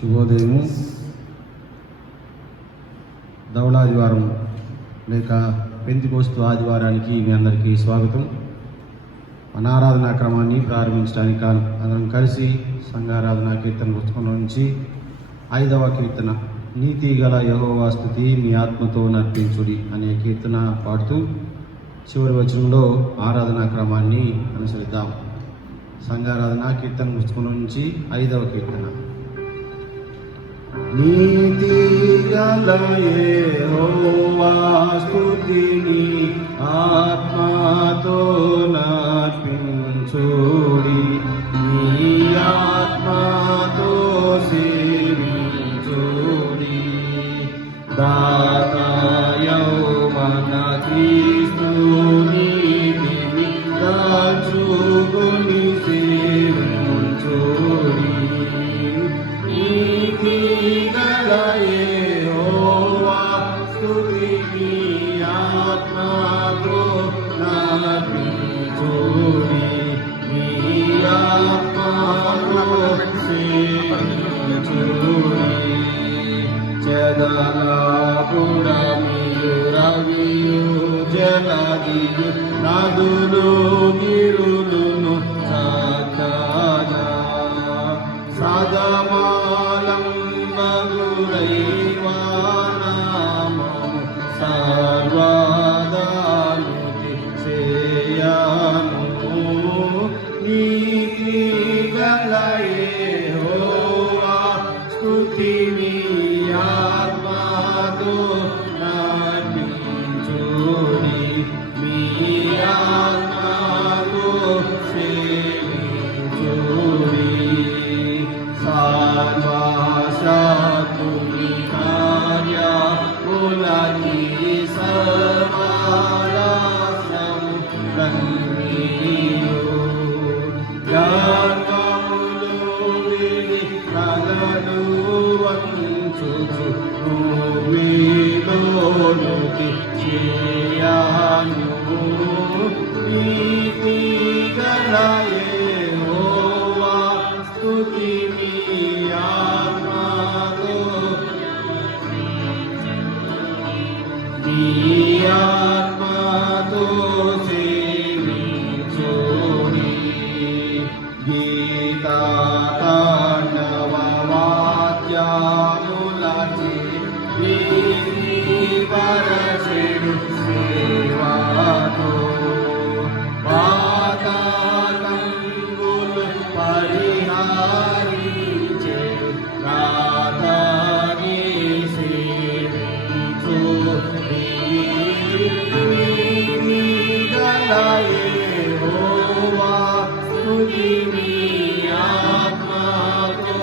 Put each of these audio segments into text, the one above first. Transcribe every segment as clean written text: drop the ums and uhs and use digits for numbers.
శుభోదయము. ధవళాదివారం లేక పెంతికోస్తు ఆదివారానికి మీ అందరికీ స్వాగతం. మన ఆరాధనా క్రమాన్ని ప్రారంభించడానికి అందరం కలిసి సంఘారాధనా కీర్తన పుస్తకంలో నుంచి 5వ కీర్తన, నీతి గల యెహోవా స్తుతి మీ ఆత్మతో నర్పించుడి అనే కీర్తన పాడుతూ చివరి వచనంలో ఆరాధనా క్రమాన్ని అనుసరిద్దాం. సంఘారాధనా కీర్తన పుస్తకంలో నుంచి 5వ కీర్తన. నీతి గల యెహోవా స్తుతిని ఆత్మతో నర్పించుడి, నీ ఆత్మతో సేవించుడి. దాతాయౌ మన క్రీస్తు నీతిని దాచుకొని సేవించుడి. నీతి గల యెహోవా స్తుతిని ఆత్మతో నర్పించుడి, నీ ఆత్మతో సేవించుడి. జగలాపురమియు రవియు జలదియు నదులు గిరులును చక్కగా సదమాలంబగురైవానామము సర్వదానుతి చేయను. నీతి గల యెహోవా స్తుతిని ఆత్మతో నర్పించుడి, మీ ఆత్మతో సేవించుడి. సర్వశక్తుని కార్యములకి సర్వరాజ్యము కన్నీయు. జన్మములు విడి కలలు వంచుచు భూమిలోనుకి చేయను. నీతి గల యెహోవా స్తుతిని ఆత్మతో నీ ఆత్మతో సేవించుడి. గీతాతాండవ వాద్యములచే వీధిపరచెడు సేవతో పాతకంబులు పరిహరించెడు రాధాని సేవించుడి. నీతి గల యెహోవా స్తుతిని ఆత్మతో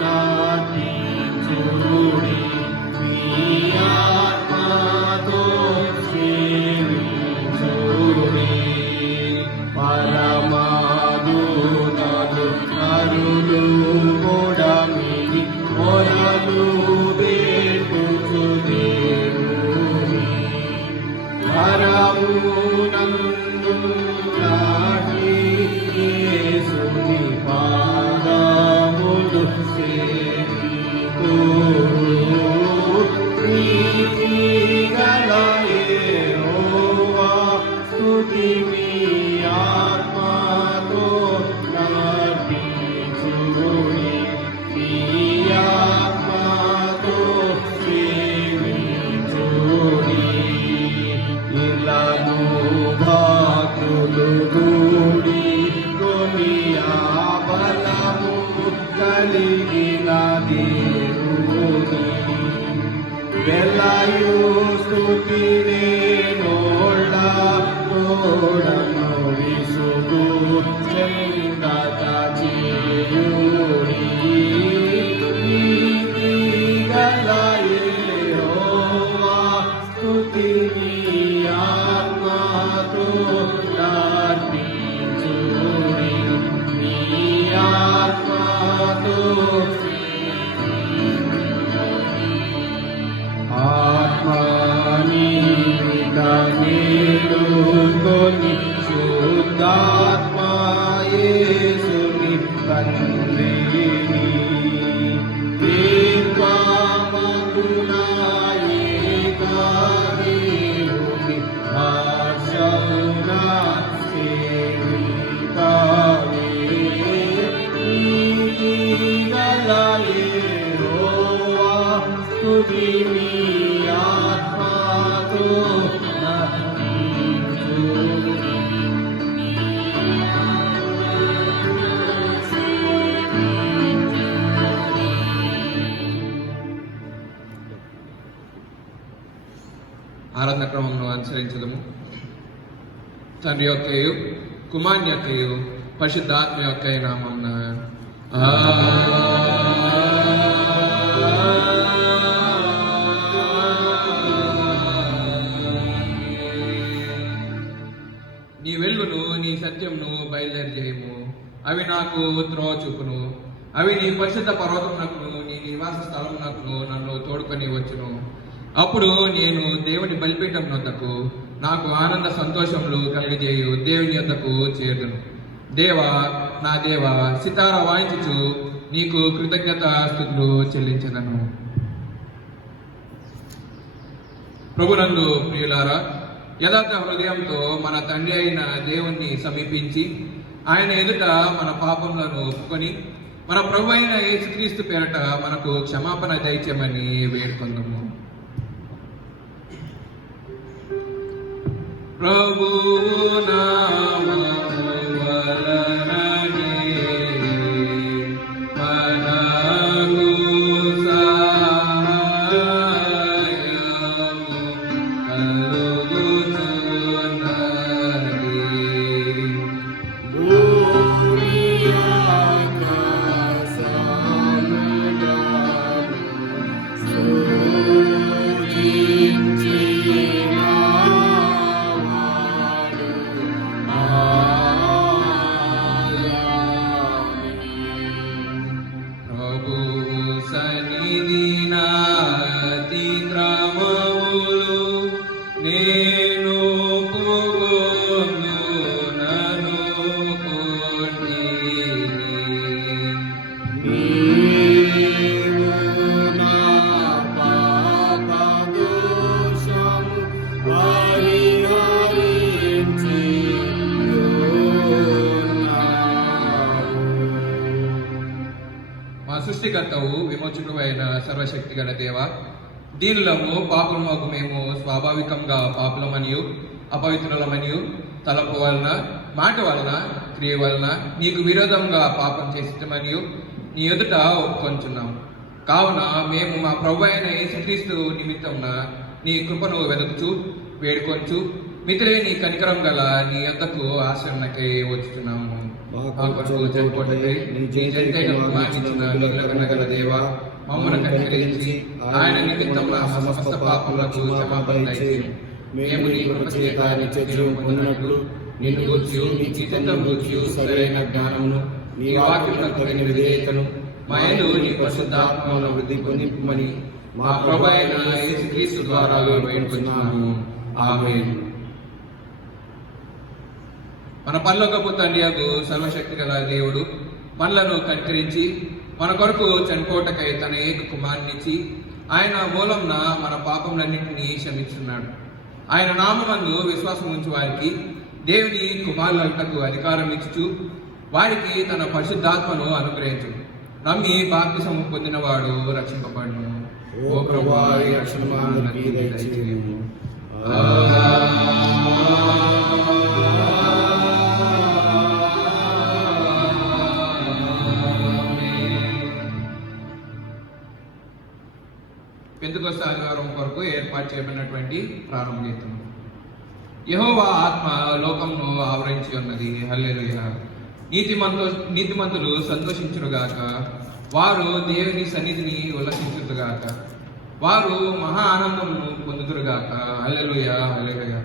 నర్పించుడి, మీ ఆత్మతో సేవించుడి. పరమాదూతలు నరులు పొడమిని మొరలు పెట్టుచు దేవుని కరమునందున్నాటి యేసుని పాదములు సేవింతురు. నీతి గల యెహోవా స్తుతిని ఆత్మతో నర్పించుడి, నీ ఆత్మతో సేవించుడి. ఇలను భక్తులు కూడి కొనియా బలము కలిగిన దేవుని వెలయు స్తుతినే నోళ్ళ తోడను విసుగు చెందక చేయుడి. నీతి గల యెహోవా స్తుతిని ఆత్మతో నర్పించుడి, నీ ఆత్మతో ఆత్మని నేడుకొని శుద్ధాత్మ యేసుని తండ్రిని ఆరాధన క్రమంలో అనుసరించదము. తండ్రి యొక్కయు కుమారుని యొక్కయు పరిశుద్ధాత్మ యొక్క నామమున నీ వెలుగును నీ సత్యమును బయలుదేరి చేయము. అవి నాకు త్రోవ చూపును. అవి నీ పరిశుద్ధ పర్వతమునకును నీ నివాస స్థలమునకును నన్ను తోడుకొని వచ్చును. అప్పుడు నేను దేవుని బలిపీఠం వద్దకు నాకు ఆనంద సంతోషములు కలిగజేయు దేవుని యొద్దకు చేరుదును. దేవా, నా దేవా, సితార వాయించుచు నీకు కృతజ్ఞత స్తుతులు చెల్లించదను. ప్రభునందు ప్రియులారా, యథార్థ హృదయంతో మన తండ్రి అయిన దేవుణ్ణి సమీపించి ఆయన ఎదుట మన పాపములను ఒప్పుకొని మన ప్రభు అయిన యేసుక్రీస్తు పేరట మనకు క్షమాపణ దయచేయమని వేడుకొందాము. ప్రభువు నామము వలననే మనకు సహాయము కలుగుచున్నది. సృష్టికర్తవు విమోచకుడు అయిన సర్వశక్తి గల దేవ, దీనులము పాపులమగు మేము స్వాభావికంగా పాపులమనియు అపవిత్రులమనియు తలపు వలన మాట వలన క్రియ వలన నీకు విరోధంగా పాపం చేసిమనియు నీ ఎదుట ఒప్పుకొంచున్నాము. కావున మేము మా ప్రభు అయిన యేసుక్రీస్తు నిమిత్తమున నీ కృపను వెదకుచు వేడుకొంచు మితిలేని కనికరం గల నీ యొద్దకు ఆశ్రమకై వచ్చుచున్నాము. గల దేవ, మమ్మను కనికరించి ఆయన నిమిత్తమున సమస్త పాపములకు క్షమాపణ దయచేయము. మేము నీ కృపచేత నిత్య జీవం పొందినట్లు నిన్ను గూర్చి నీ చిత్తం గూర్చి సరైన జ్ఞానమును నీ వాక్యమునకు తగిన విధేయతను మా యందు నీ పరిశుద్ధాత్మను వృద్ధి పొందింపమని మా ప్రభు అయిన యేసుక్రీస్తు ద్వారా వేడుకొంచున్నాము. ఆమేన్. మన పరలోకపు తండ్రియగు సర్వశక్తి గల దేవుడు మనలను కనికరించి మన కొరకు చనిపోటకై తన ఏక కుమారునిచ్చి ఆయన మూలంన మన పాపములన్నింటినీ క్షమించున్నాడు. ఆయన నామమందు విశ్వాసం ఉంచు వారికి దేవుని కుమారులకు అధికారం ఇచ్చుచు వారికి తన పరిశుద్ధాత్మను అనుగ్రహించు. నమ్మి బాప్తిసము పొందినవాడు రక్షింపబడును. ఓ ప్రభువా, ఈ రక్షణను దయచేయము. పెంతెకొస్తు ఆదివారం కొరకు ఏర్పాటు చేయబడినటువంటి ప్రారంభ గీతం. యెహోవా ఆత్మ లోకమును ఆవరించి ఉన్నది. హల్లెలూయా. నీతిమంతులు సంతోషించురుగాక, వారు దేవుని సన్నిధిని ఉల్లసించురుగాక, వారు మహా ఆనందమును పొందుదురుగాక. హల్లెలూయా, హల్లెలూయా.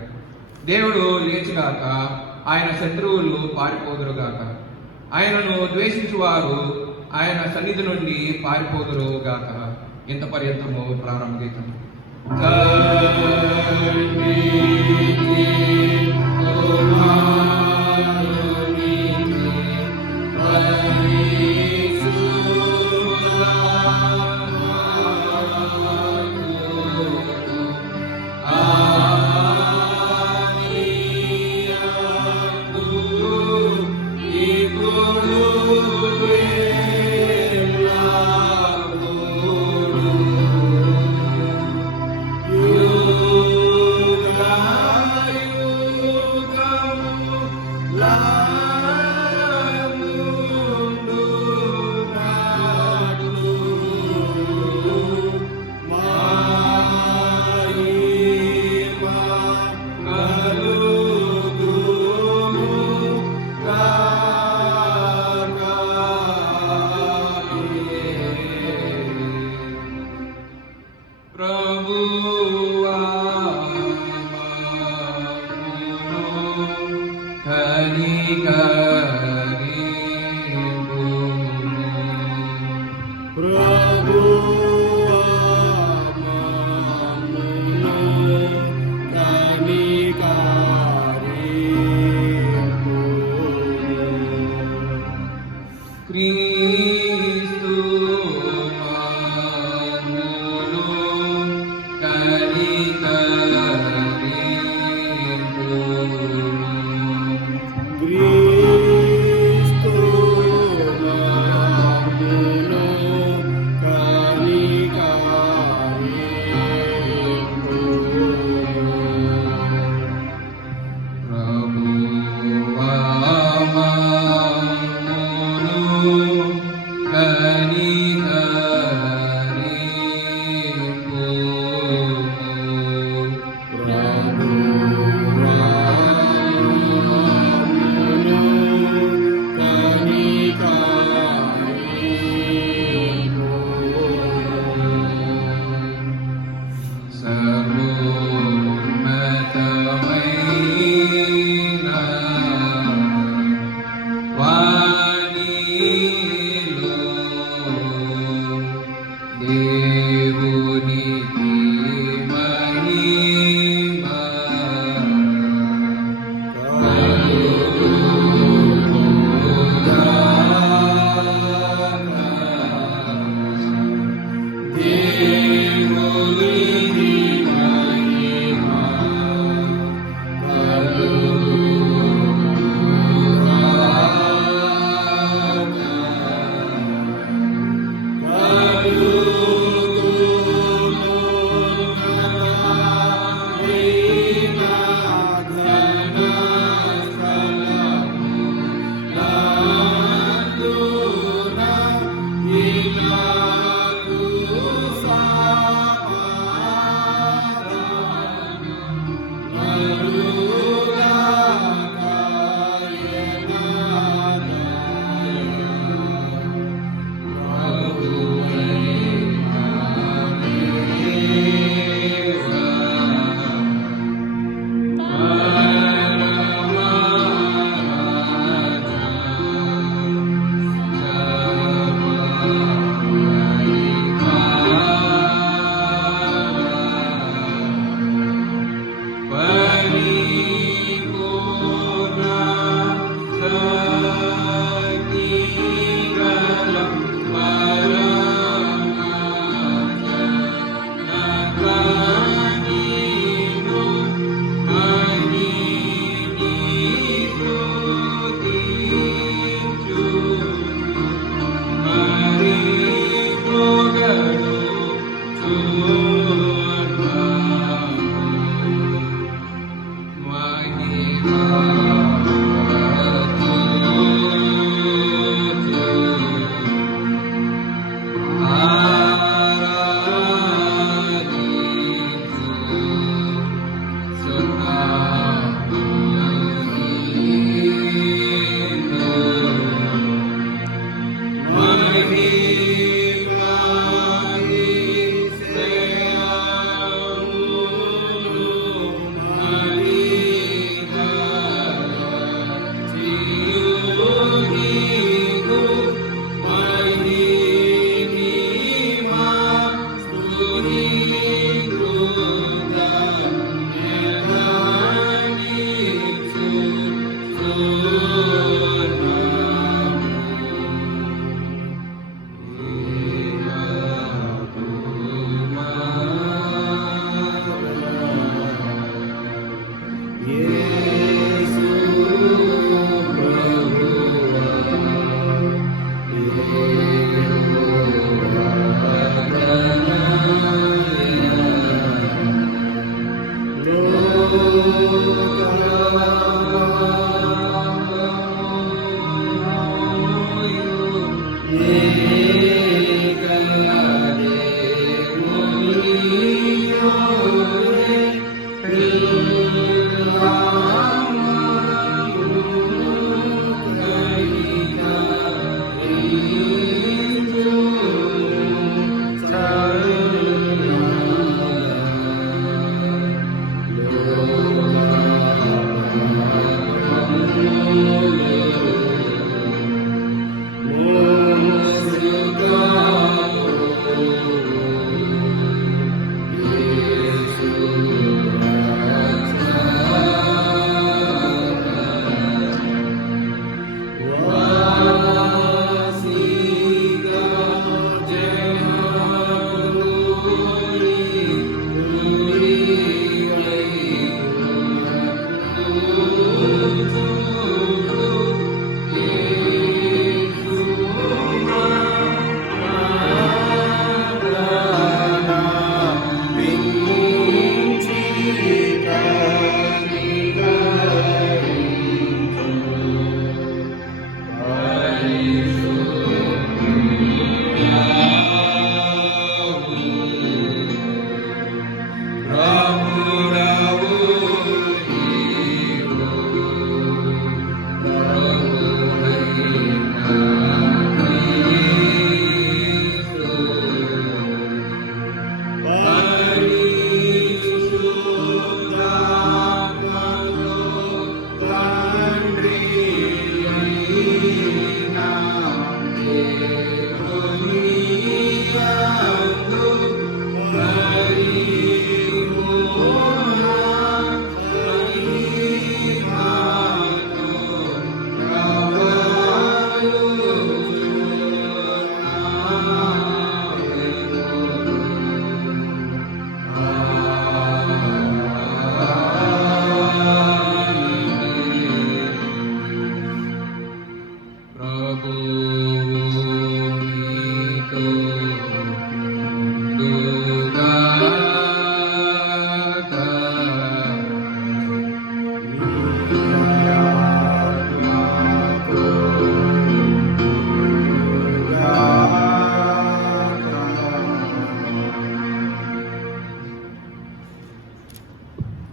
దేవుడు లేచిగాక, ఆయన శత్రువులు పారిపోదురుగాక, ఆయనను ద్వేషించువారు ఆయన సన్నిధి నుండి పారిపోదురుగాక. ఇంత పర్యంతము ప్రారంభ గీతం. క్రీస్తు మమ్మును కనికరింపుము.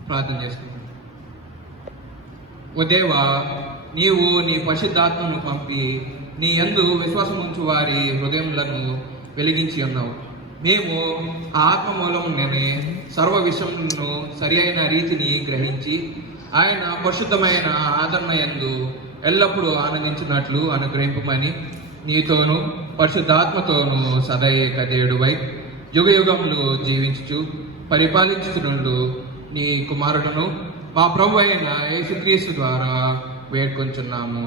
ప్రార్థన చేసుకుందాం. ఓ దేవా, నీవు నీ పరిశుద్ధాత్మను పంపి నీ యందు విశ్వాసం ఉంచు వారి హృదయములను వెలిగించి ఉన్నావు. మేము ఆ ఆత్మ మూలమునే సర్వ విషయములను సరి అయిన రీతిని గ్రహించి ఆయన పరిశుద్ధమైన ఆదరణ యందు ఎల్లప్పుడూ ఆనందించినట్లు అనుగ్రహింపమని నీతోనూ పరిశుద్ధాత్మతోనూ సదైక దేవుడువై యుగ యుగములు జీవించుచు పరిపాలించుచుండు నీ కుమారుడును మా ప్రభు అయిన యేసుక్రీస్తు ద్వారా వేడుకొంచున్నాము.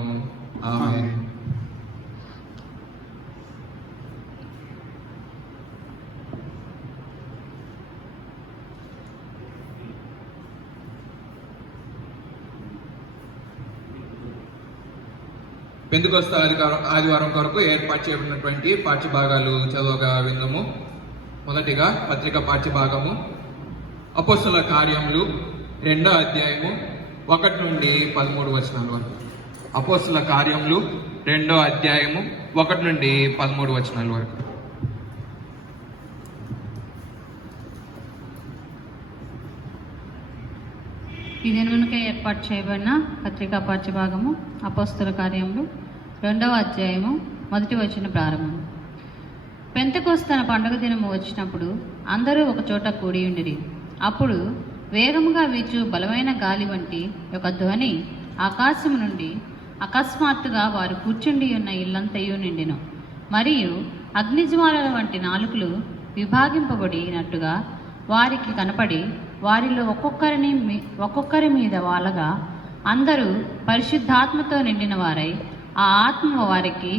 ఆమేన్. పెందుకొస్తా ఆదివారం కొరకు ఏర్పాటు చేయబడినటువంటి పాఠ్యభాగాలు చదవగా విందము. మొదటిగా పత్రిక పాఠ్యభాగము అపోస్తలుల కార్యములు 2వ అధ్యాయము 1 నుండి 13 వచనాల వరకు. అపోస్తలుల కార్యములు 2వ అధ్యాయము 1 నుండి 13 వచనాల వరకు. ఈ దినమునకే ఏర్పాటు చేయబడిన పత్రికా పాఠ్యభాగము అపోస్తలుల కార్యములు 2వ అధ్యాయము 1 వచనం ప్రారంభం. పెంతెకొస్తు పండుగ దినము వచ్చినప్పుడు అందరూ ఒక చోట కూడి ఉండిరి. అప్పుడు వేగముగా వీచు బలమైన గాలి వంటి ఒక ధ్వని ఆకాశము నుండి అకస్మాత్తుగా వారు కూర్చుండి ఉన్న ఇల్లంతయు నిండెను. మరియు అగ్నిజ్వాలల వంటి నాలుకలు విభాగింపబడినట్టుగా వారికి కనపడి వారిలో ఒక్కొక్కరి మీద వాలగా అందరూ పరిశుద్ధాత్మతో నిండిన వారై ఆ ఆత్మ వారికి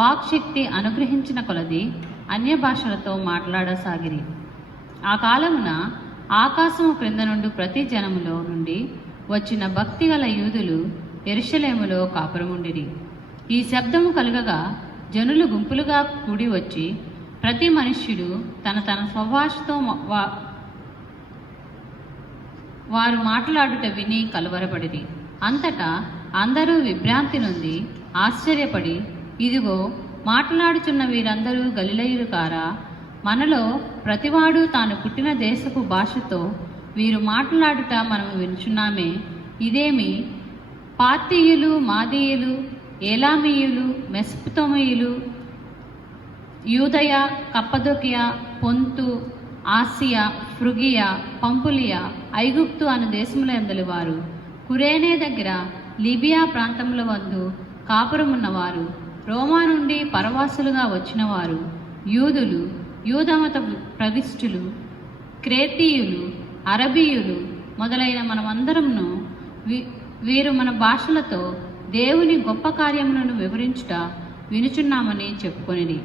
వాక్శక్తి అనుగ్రహించిన కొలది అన్య భాషలతో మాట్లాడసాగిరి. ఆ కాలమున ఆకాశము క్రింద నుండి ప్రతి జనములో నుండి వచ్చిన భక్తి గల యూదులు యెరూషలేములో కాపురముండిరి. ఈ శబ్దము కలుగగా జనులు గుంపులుగా కూడి వచ్చి ప్రతి మనుష్యుడు తన తన స్వభాషతో వారు మాట్లాడుట విని కలవరపడిరి. అంతటా అందరూ విభ్రాంతి నొంది ఆశ్చర్యపడి, ఇదిగో మాట్లాడుచున్న వీరందరూ గలిలయులు కారా? మనలో ప్రతివాడు తాను పుట్టిన దేశపు భాషతో వీరు మాట్లాడుట మనము వినుచున్నామే. ఇదేమి పార్తీయులు, మాదీయులు, ఏలామీయులు, మెసొపొతామియులు, యూదయ, కప్పదొకియ, పొంతు, ఆసియా, ఫ్రుగియా, పంపులియా, ఐగుప్తు అను దేశములందలి వారు, కురేనే దగ్గర లిబియా ప్రాంతముల వందు కాపురమున్నవారు, రోమా నుండి పరవాసులుగా వచ్చినవారు, యూదులు, యూదమత ప్రవిష్టులు, క్రేతీయులు, అరబీయులు మొదలైన మనమందరమును వీరు మన భాషలతో దేవుని గొప్ప కార్యములను వివరించుట వినుచున్నామని చెప్పుకొనిది.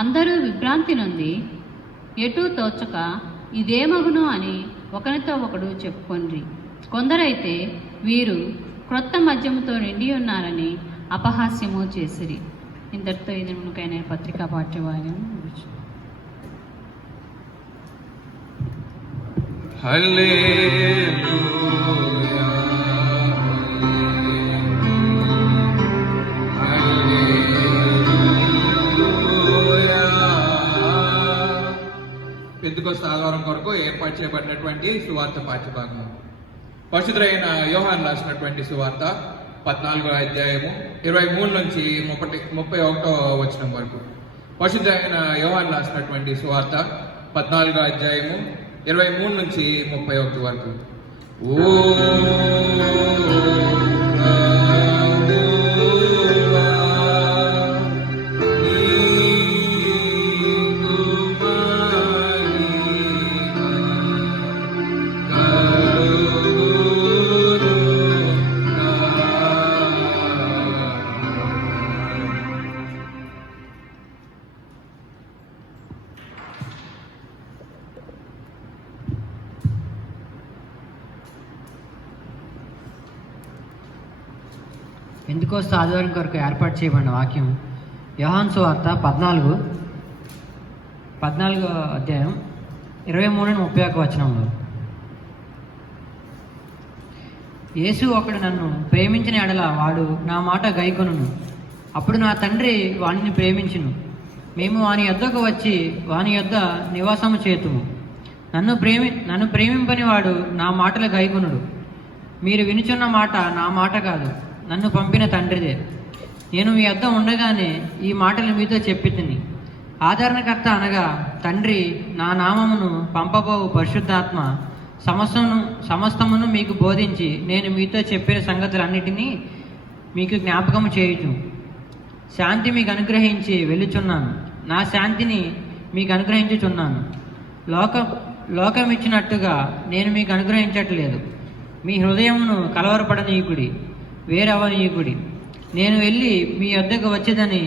అందరూ విభ్రాంతి నొంది ఎటూ తోచక ఇదేమగును అని ఒకరితో ఒకడు చెప్పుకొనిరి. కొందరైతే వీరు క్రొత్త మద్యముతో నిండి ఉన్నారని అపహాస్యము చేసిరి. ఇంతటితో ఇది మునుకైన పత్రికా పాఠ్యభాగం ముగిసింది. హల్లెలూయా, హల్లెలూయా. పెంతెకొస్తు ఆదివారం కొరకు ఏర్పాటు చేయబడినటువంటి సువార్త పాఠ్యభాగం. పరిశుద్ధుడైన యోహాను రాసినటువంటి సువార్త 14వ అధ్యాయము 23 నుంచి 31వ వచనం వరకు. పరిశుద్ధుడైన యోహాను రాసినటువంటి సువార్త 14వ అధ్యాయము 23 నుంచి 31 వరకు. ఓ పెంతెకొస్తు ఆదివారం కొరకు ఏర్పాటు చేయబడిన వాక్యం యోహాను సువార్త 14వ అధ్యాయం 23 నుండి 31 వచనంలో. యేసు ఒకడు నన్ను ప్రేమించిన ఎడల వాడు నా మాట గైకొనును. అప్పుడు నా తండ్రి వానిని ప్రేమించును. మేము వాని యొద్దకు వచ్చి వాని యొద్ద నివాసము చేతుము. నన్ను ప్రేమింపని వాడు నా మాటల గైకొనుడు. మీరు వినుచున్న మాట నా మాట కాదు, నన్ను పంపిన తండ్రిదే. నేను మీ వద్ద ఉండగానే ఈ మాటలు మీతో చెప్పితిని. ఆదరణకర్త అనగా తండ్రి నా నామమును పంపబోవు పరిశుద్ధాత్మ సమస్తమును మీకు బోధించి నేను మీతో చెప్పిన సంగతులన్నిటినీ మీకు జ్ఞాపకము చేయుచు శాంతి మీకు అనుగ్రహించి వెళ్ళుచున్నాను. నా శాంతిని మీకు అనుగ్రహించుచున్నాను. లోకం ఇచ్చినట్టుగా నేను మీకు అనుగ్రహించట్లేదు. మీ హృదయమును కలవరపడనీయుకుడి, వేరవనీయుకుడి. నేను వెళ్ళి మీ వద్దకు వచ్చేదని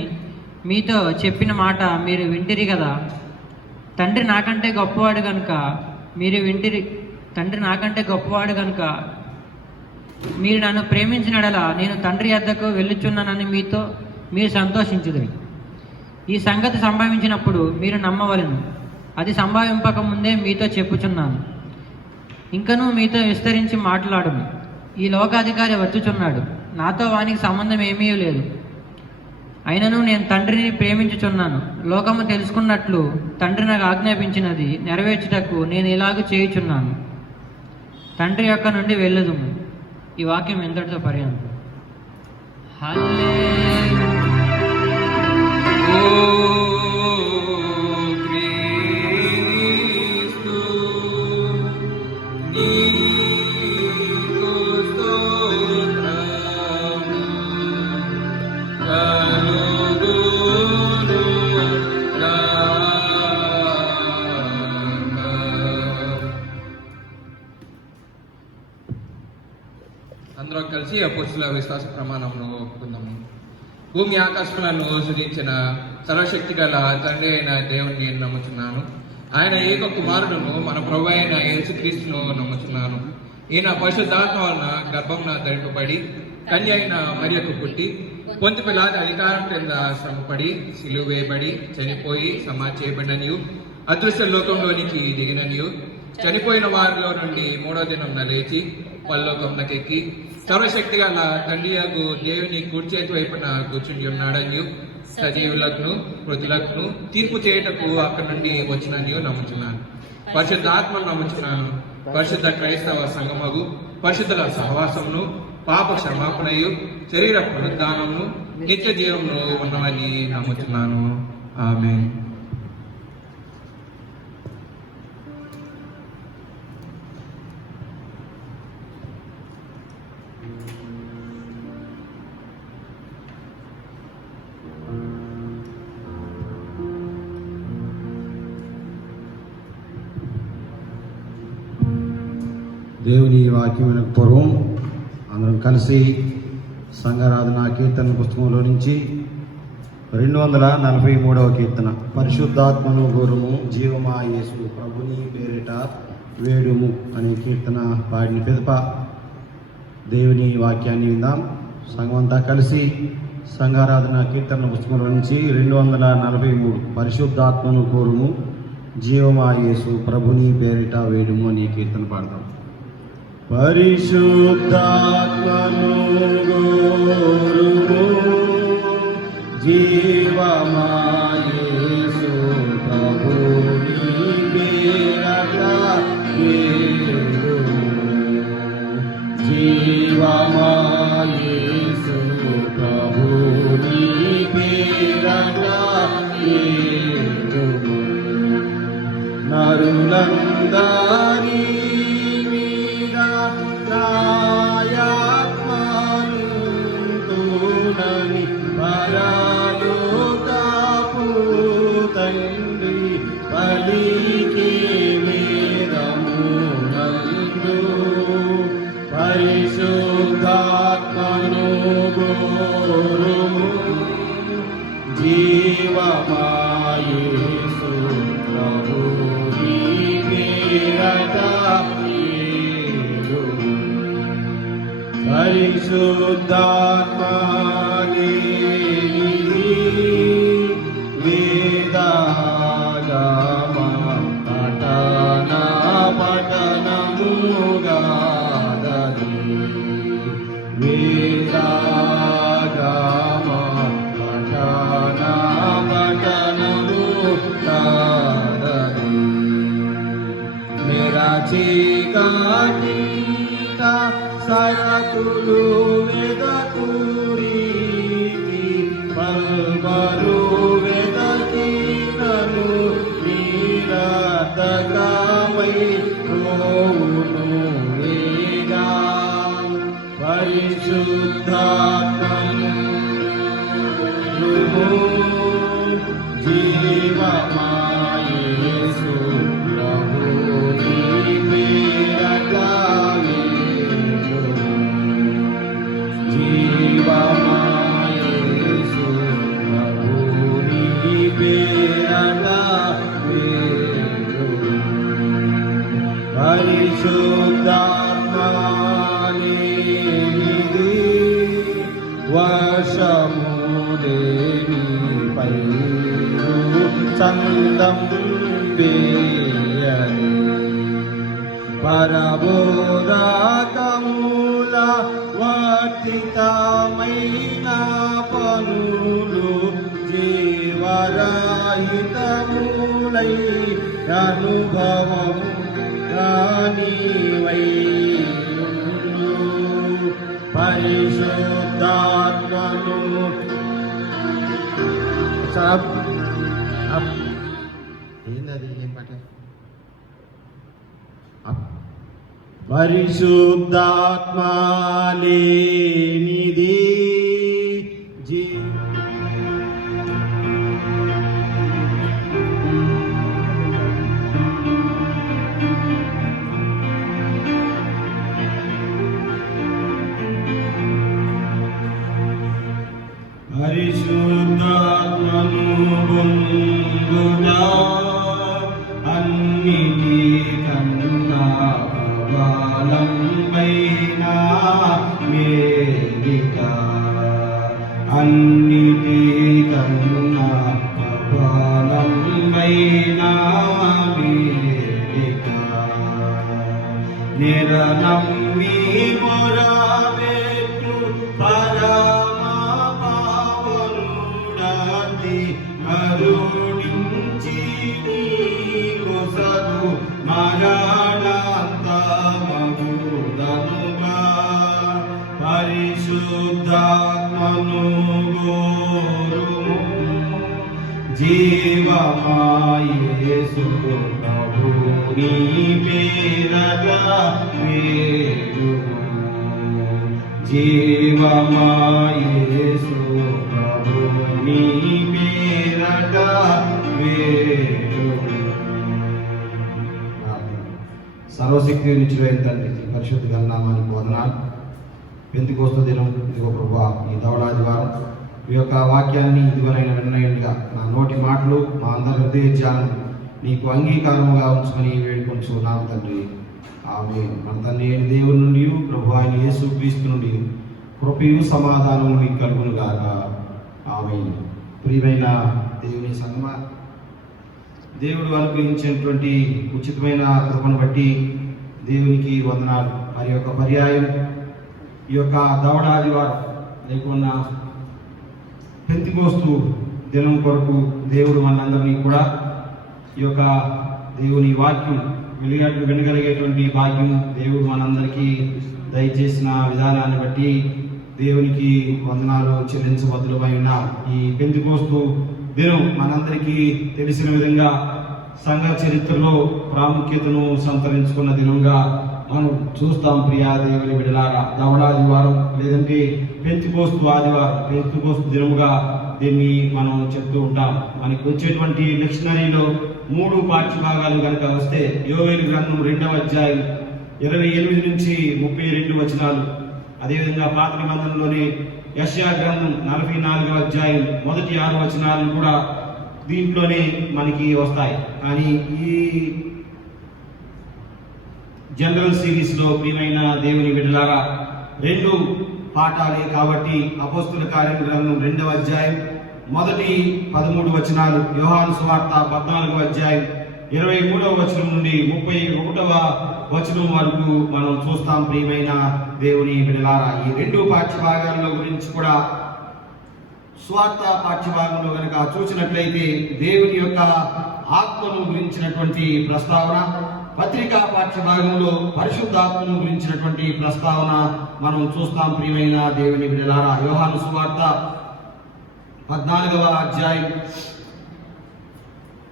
మీతో చెప్పిన మాట మీరు వింటిరి కదా. తండ్రి నాకంటే గొప్పవాడు కనుక మీరు నన్ను ప్రేమించినడలా నేను తండ్రి వద్దకు వెళ్ళుచున్నానని మీరు సంతోషించుదురు. ఈ సంగతి సంభవించినప్పుడు మీరు నమ్మవలెను. అది సంభవింపక ముందే మీతో చెప్పుచున్నాను. ఇంకనూ మీతో విస్తరించి మాట్లాడును. ఈ లోకాధికారి వచ్చుచున్నాడు, నాతో వానికి సంబంధం ఏమీ లేదు. అయినను నేను తండ్రిని ప్రేమించుచున్నాను. లోకము తెలుసుకున్నట్లు తండ్రి నాకు ఆజ్ఞాపించినది నెరవేర్చుటకు నేను ఇలాగ చేయుచున్నాను. తండ్రి యొక్క నుండి వెళ్ళదుము. ఈ వాక్యం ఎంతటితో పర్యంతం. అందరం కలిసి అపోస్తుల విశ్వాస ప్రమాణంలో ఒప్పుకుందాము. భూమి ఆకాశములను సృజించిన సర్వశక్తి గల తండ్రి అయిన దేవుని నేను నమ్ముచున్నాను. ఆయన ఏక కుమారుడును మన ప్రభు అయిన యేసుక్రీస్తును నమ్ముచున్నాను. ఈయన పరిశుద్ధాత్మ వలన గర్భమున ధరింపబడి కన్య అయిన మరియకు పుట్టి పొంతి పిలాది అధికారం క్రింద శ్రమపడి సిలువ వేయబడి చనిపోయి సమాధి చేయబడిననియు అదృశ్య లోకంలోనికి దిగిననియు చనిపోయిన వారిలో నుండి 3వ దినమున లేచి పరలోకమునకెక్కి సర్వశక్తి గల తండ్రియగు దేవుని కుడిచేతి వైపున కూర్చుని ఉన్నాడని సజీవులకు మృతులకు తీర్పు చేయుటకు అక్కడి నుండి వచ్చినని నమ్ముచున్నాను. పరిశుద్ధ ఆత్మను నమ్ముచున్నాను. పరిశుద్ధ క్రైస్తవ సంఘమగు పరిశుద్ధుల సహవాసమును పాప క్షమాపణయు శరీర పునరుద్ధానమును నిత్య జీవమును ఉన్నవని నమ్ముచున్నాను. ఆమేన్. దేవుని వాక్యమైన పూర్వం అందరం కలిసి సంఘారాధన కీర్తన పుస్తకంలో నుంచి 243వ కీర్తన, పరిశుద్ధాత్మను గోరుము జీవమా యేసు ప్రభుని పేరిట వేడుము అనే కీర్తన పాడిన పిదప దేవుని వాక్యాన్ని విందాం. సంఘమంతా కలిసి సంఘారాధన కీర్తన పుస్తకంలో నుంచి 243 పరిశుద్ధాత్మను కోరుము జీవమా యేసు ప్రభుని పేరిట వేడుము అనే కీర్తన పాడదాం. పరిశుద్ధాత్మను గోరుము జీవమా యేసు ప్రభుని పేరిట వేడుము జీవమా యేసు ప్రభుని పేరిట వేడుము నరులందరి పరిశుద్ధాత్మను గోరుము జీవమా యేసు ప్రభుని పేరిట వేడుము పరిశుద్ధాత్మ లేనిది వేదాగమ చీకటింట సరకులు వెదకూరీతి పల్వరు వెదకినను నీరతకమై పోవును వేగా పరిశుద్ధాత్మను జీవమాయేసు ప్రభుని పేరట వేడుము. జీవమాయేసు ప్రభుని పేరట వేడుము. పరిశుద్ధాత్మనిది వర్షములేనిపై చందం వేయని పరబోధకముల వర్తితమైన పనులు జీవరహితములై అనుభవం కానివై పరిశుద్ధాత్మను ఏందది ఏం పాట పరిశుద్ధాత్మ లేనిది పరిశుద్ధాత్మను పొందుట అన్నిటి కన్నా బలంపైన మేలిక అన్నిటి కన్నా బలంపైన మేలిక నిరనమ్మి మొరబెట్టు కరుణించి నీ కొసగు మరణాంతమగుదనుగా పరిశుద్ధాత్మను గోరుము జీవమాయేసు ప్రభుని పేరట వేడుము. జీవమాయేసు ప్రభుని పేరట వేడుము. సర్వశక్తి నిశ్చయం తండ్రి పరిశుద్ధ నామానికి వందనాలు. పెంతెకోస్తు దినం ఇదిగో ప్రభువా, ఈ దవడాదివారం ఈ యొక్క వాక్యాన్ని ఇదివరైన విన్నయుడిగా నా నోటి మాటలు మా అందరి హృదయ ధ్యానం నీకు అంగీకారముగా ఉంచుకొని వేడుకొంచున్నాము తండ్రి. ఆమేన్. మన తండ్రి అయిన దేవుని నుండి ప్రభు అయిన యేసు క్రీస్తు నుండి కృపయు సమాధానము మీకు కలుగును గాక. ఆమేన్. ప్రియమైన దేవుని సంగమా, దేవుడు అనుగ్రహించినటువంటి ఉచితమైన కృపను బట్టి దేవునికి వందనాలు. మరి యొక్క పర్యాయం ఈ యొక్క దవడాదివారం లేకున్నా పెంతెకోస్తు దినం కొరకు దేవుడు మనందరినీ కూడా ఈ యొక్క దేవుని వాక్యం వినగలిగేటువంటి భాగ్యం దేవుడు మనందరికీ దయచేసిన విధానాన్ని బట్టి దేవునికి వందనాలు చెల్లించబద్దులమై ఉన్నాం. ఈ పెంతెకోస్తు దినం మనందరికీ తెలిసిన విధంగా సంఘ చరిత్రలో ప్రాముఖ్యతను సంతరించుకున్న దినంగా మనం చూస్తాం. ప్రియా దేవుని బిడ్డలారా, దవడాదివారం లేదంటే పెంతెకోస్తు ఆదివారం, పెంతెకోస్తు దినముగా దీన్ని మనం చెప్తూ ఉంటాం. మనకి వచ్చేటువంటి డిక్షనరీలో 3 పాఠ్యభాగాలు కనుక వస్తే యోవేలు గ్రంథం 2వ అధ్యాయం 28 నుంచి 32 వచనాలు, అదేవిధంగా పాత నిబంధనలోని యెషయా గ్రంథం 44వ అధ్యాయం మొదటి 6 వచనాలు కూడా దీంట్లోనే మనకి వస్తాయి. కానీ ఈ జనరల్ సిరీస్ లో ప్రియమైన దేవుని బిడ్డలారా 2 పాఠాలే కాబట్టి అపోస్తుల కార్యం గ్రంథం 2వ అధ్యాయం మొదటి 13 వచనాలు, యోహాను సువార్త 14వ అధ్యాయం 23వ వచనం నుండి 31వ వచనం వరకు మనం చూస్తాం. ప్రియమైన దేవుని బిడ్డలారా, ఈ 2 పాఠ్యభాగాల గురించి కూడా స్వార్థ పాఠ్యభాగంలో కనుక చూసినట్లయితే దేవుని యొక్క ఆత్మను గురించినటువంటి ప్రస్తావన, పత్రికా పాఠ్య భాగంలో పరిశుద్ధాత్మను గురించినటువంటి ప్రస్తావన మనం చూస్తాం. ప్రియమైన దేవుని బిడ్డలారా, యోహాను సువార్త 14వ అధ్యాయం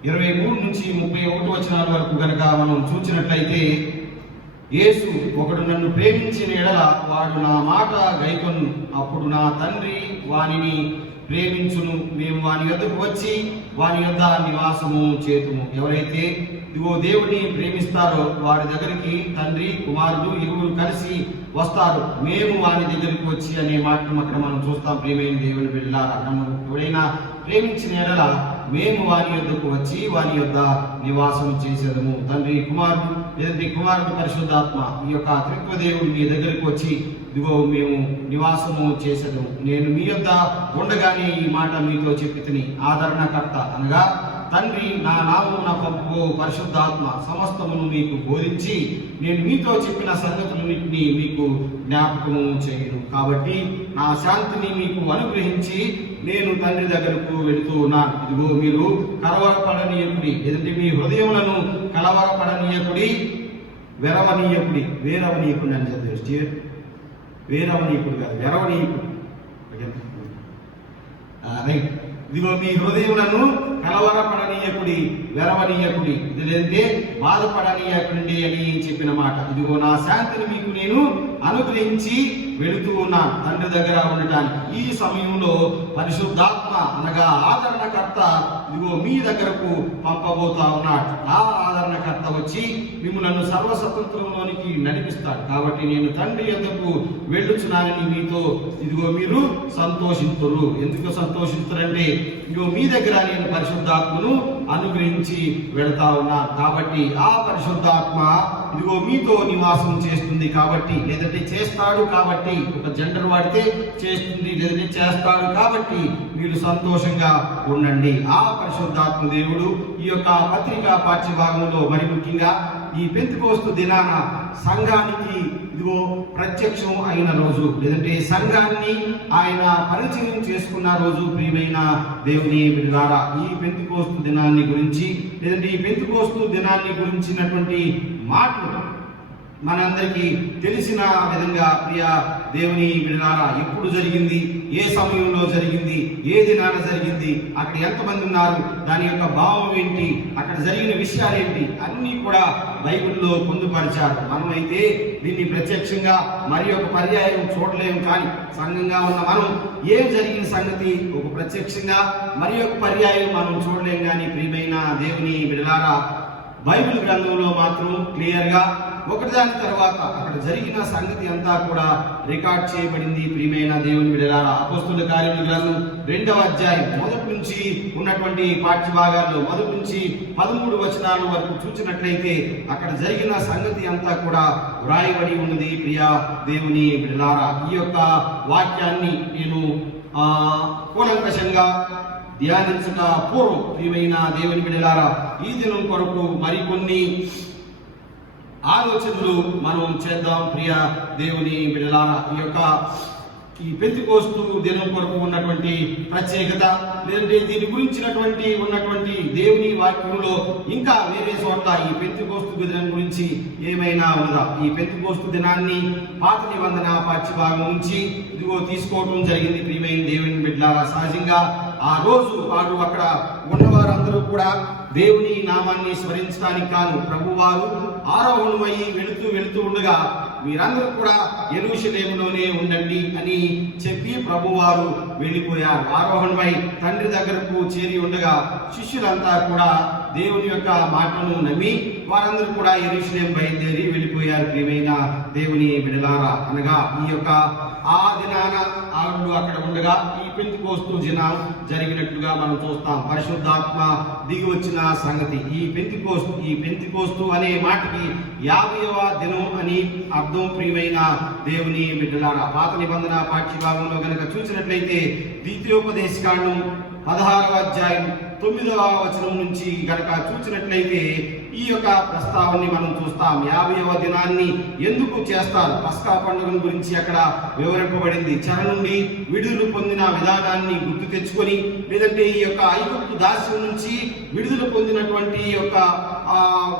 23 నుంచి 31 వచనాల వరకు గనక మనం చూసినట్లయితే, యేసు ఒకడు నన్ను ప్రేమించిన ఎడల వాడు నా మాట గైకొను, అప్పుడు నా తండ్రి వానిని ప్రేమించును, మేము వాని యొద్దకు వచ్చి వాని యొద్ద నివాసము చేతుము. ఎవరైతే ఇదిగో దేవుడిని ప్రేమిస్తారో వారి దగ్గరికి తండ్రి కుమారుడు ఇరువురు కలిసి వస్తారు. మేము వాని దగ్గరికి వచ్చి అనే మాటను అక్కడ మనం చూస్తాం. ప్రియమైన దేవుని బిడ్డలారా, నన్ను ఎవరైనా ప్రేమించిన ఎడల మేము వాని యొద్దకు వచ్చి వాని యొద్ద నివాసం చేసేదము. తండ్రి కుమారుడు, లేదంటే కుమారుడు పరిశుద్ధాత్మ, ఈ యొక్క త్రిత్వ దేవుడు మీ దగ్గరకు వచ్చి ఇదిగో మేము నివాసము చేసేదము. నేను మీ యొద్ద ఉండగానే ఈ మాట మీతో చెప్పి తిని, ఆదరణకర్త అనగా తండ్రి నా నామమున పంపు పరిశుద్ధాత్మ సమస్తమును మీకు బోధించి నేను మీతో చెప్పిన సంగతులన్నింటినీ మీకు జ్ఞాపకము చేయను. కాబట్టి నా శాంతిని మీకు అనుగ్రహించి నేను తండ్రి దగ్గరకు వెళుతూ ఉన్నాను. ఇదిగో మీరు కలవరపడనీయకుడి, లేదంటే మీ హృదయములను కలవరపడనీయకుడి, వెరవనీయకుడి, వేరవనీయకుడి అని చదివి, వేరవనీయకుడు కాదు, వెరవనీయకుడు. రైట్. ఇదిగో మీ హృదయములను కలవరపడనీయకుడి, వెరవనీయకుడి, ఇది లేదంటే బాధపడనీయకుడి అని చెప్పిన మాట. ఇదిగో నా శాంతిని మీకు నేను అనుగ్రహించి వెళుతూ ఉన్నాను తండ్రి దగ్గర ఉండటానికి. ఈ సమయంలో పరిశుద్ధాత్మ అనగా ఆదరణకర్త ఇదిగో మీ దగ్గరకు పంపబోతా ఉన్నాడు. ఆ ఆదరణకర్త వచ్చి మిమ్మల్ని సర్వస్వతంత్రంలోనికి నడిపిస్తాడు. కాబట్టి నేను తండ్రి యొద్దకు వెళ్ళుచున్నానని మీతో ఇదిగో మీరు సంతోషింతురు. ఎందుకు సంతోషింతురంటే ఇదిగో మీ దగ్గర నేను పరిశుద్ధాత్మను అనుగ్రహించి వెళతా ఉన్నాను. కాబట్టి ఆ పరిశుద్ధాత్మ ఇదిగో మీతో నివాసం చేస్తుంది. కాబట్టి లేదంటే చేస్తాడు, కాబట్టి ఒక జెండర్ వాడితే చేస్తుంది, లేదంటే చేస్తాడు, కాబట్టి మీరు సంతోషంగా ఉండండి. ఆ పరిశుద్ధాత్మ దేవుడు ఈ యొక్క పత్రికా పాఠ్య భాగంలో మరి ముఖ్యంగా ఈ పెంతెకోస్తు దినాన సంఘానికి ఇదిగో ప్రత్యక్షం అయిన రోజు, లేదంటే సంఘాన్ని ఆయన పరిచయం చేసుకున్న రోజు. ప్రియమైన దేవుని బిడ్డలారా, ఈ పెంతెకోస్తు దినాన్ని గురించి, లేదంటే ఈ పెంతెకోస్తు దినాన్ని గురించినటువంటి మాటలు మనందరికీ తెలిసిన విధంగా ప్రియ దేవుని బిడ్డలారా, ఎప్పుడు జరిగింది, ఏ సమయంలో జరిగింది, ఏ దినాన జరిగింది, అక్కడ ఎంతమంది ఉన్నారు, దాని యొక్క భావం ఏంటి, అక్కడ జరిగిన విషయాలు ఏంటి, అన్నీ కూడా బైబిల్లో పొందుపరిచారు. మనమైతే దీన్ని ప్రత్యక్షంగా మరి ఒక పర్యాయం చూడలేము. కానీ సంఘంగా ఉన్న మనం ఏం జరిగిన సంగతి ఒక ప్రత్యక్షంగా మరి ఒక పర్యాయం మనం చూడలేము. కానీ ప్రియమైన దేవుని బిడ్డలారా, బైబిల్ గ్రంథంలో మాత్రం క్లియర్గా ఒకటిదాని తర్వాత అక్కడ జరిగిన సంగతి అంతా కూడా రికార్డ్ చేయబడింది. ప్రియమైన దేవుని బిడ్డలారా, అపోస్తలుల కార్యముల గ్రంథం 2వ అధ్యాయం మొదటి నుంచి ఉన్నటువంటి పాఠ్య భాగాల్లో మొదటి నుంచి 13 వచనాల వరకు చూసినట్లయితే అక్కడ జరిగిన సంగతి అంతా కూడా వ్రాయబడి ఉన్నది. ప్రియ దేవుని బిడ్డలారా, ఈ యొక్క వాక్యాన్ని నేను కూలంకషంగా ధ్యానించక పూర్వం ప్రియమైన దేవుని బిడ్డలారా, ఈ దినం కొరకు మరికొన్ని ఆలోచనలు మనం చేద్దాం. ప్రియ దేవుని బిడ్డలారా, ఈ పెంతెకోస్తు దినం కొరకు ఉన్నటువంటి ప్రత్యేకత, లేదంటే దీని గురించినటువంటి ఉన్నటువంటి దేవుని వాక్యంలో ఇంకా వేరే చోట్ల ఈ పెంతెకోస్తు దినం గురించి ఏమైనా ఉన్నదా? ఈ పెంతెకోస్తు దినాన్ని పాత నిబంధన పాఠ్య భాగం నుంచి ఇదిగో తీసుకోవడం జరిగింది. ప్రియమైన దేవుని బిడ్డలారా, సహజంగా ఆ రోజు వారు అక్కడ ఉన్నవారందరూ కూడా దేవుని నామాన్ని స్మరించడానికి కాను ప్రభువారు ఆరోహణమై వెళుతూ ఉండగా మీరందరూ కూడా యెరూషలేములోనే ఉండండి అని చెప్పి ప్రభువారు వెళ్ళిపోయారు. ఆరోహణమై తండ్రి దగ్గరకు చేరి ఉండగా శిష్యులంతా కూడా దేవుని యొక్క మాటను నమ్మి వారందరూ కూడా యెరూషలేం బయలుదేరి వెళ్ళిపోయారు. ప్రియమైన దేవుని బిడ్డలారా, అనగా ఈ యొక్క ఆ దినాన వాళ్ళు అక్కడ ఉండగా ఈ పెంతెకోస్తు దినం జరిగినట్లుగా మనం చూస్తాం. పరిశుద్ధాత్మ దిగి వచ్చిన సంగతి ఈ పెంతెకోస్తు అనే మాటకి 50వ దినం అని అర్థం. ప్రియమైన దేవుని బిడ్డలారా, పాత నిబంధన పాఠ్య భాగంలో గనక చూసినట్లయితే ద్వితీయోపదేశకాండం 16వ అధ్యాయం 9వ వచనం నుంచి గనక చూసినట్లయితే ఈ యొక్క ప్రస్తావనని మనం చూస్తాం. 50వ దినాన్ని ఎందుకు చేస్తారు, పస్కా పండుగను గురించి అక్కడ వివరింపబడింది. చెర నుండి నుండి విడుదల పొందిన విధానాన్ని గుర్తు తెచ్చుకొని, లేదంటే ఈ యొక్క ఐగుప్తు దాస్యం నుంచి విడుదల పొందినటువంటి ఈ యొక్క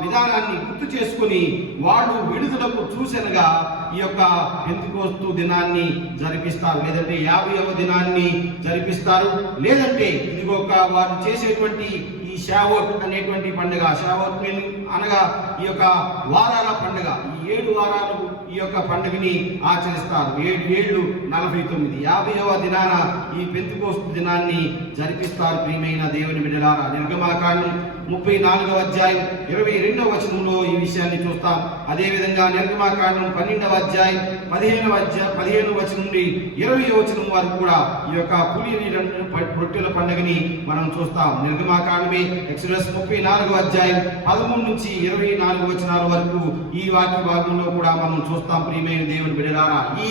విధానాన్ని గుర్తు చేసుకొని వాళ్ళు విడుదలకు సూచనగా ఈ యొక్క పెంతెకోస్తు దినాన్ని జరిపిస్తారు, లేదంటే 50వ దినాన్ని జరిపిస్తారు. లేదంటే ఇదిగొక వారు చేసేటువంటి ఈ షావోట్ అనేటువంటి పండుగ, షావోట్ అనగా ఈ యొక్క వారాల పండుగ, ఈ 7 వారాలు ఈ యొక్క పండుగని ఆచరిస్తారు. 7 ఏళ్ళు 49, 50వ దినాన ఈ పెంతెకోస్తు దినాన్ని జరిపిస్తారు. ప్రియమైన దేవుని బిడ్డలారా, నిర్గమాకాండం 34వ అధ్యాయం 22వ వచనంలో ఈ విషయాన్ని చూస్తాం. అదేవిధంగా నిర్గమాకాండం 12వ అధ్యాయం 15వ వచనం నుండి 20వ వచనం వరకు కూడా ఈ యొక్క పులిని రొట్టెల పండుగని మనం చూస్తాం. నిర్గమాకాండమే ఎక్సోడస్ 34వ అధ్యాయం 13 నుంచి 24 వచనాల వరకు ఈ వాక్య భాగంలో కూడా మనం చూస్తాం. ప్రియమైన దేవుని బిడ్డలారా, ఈ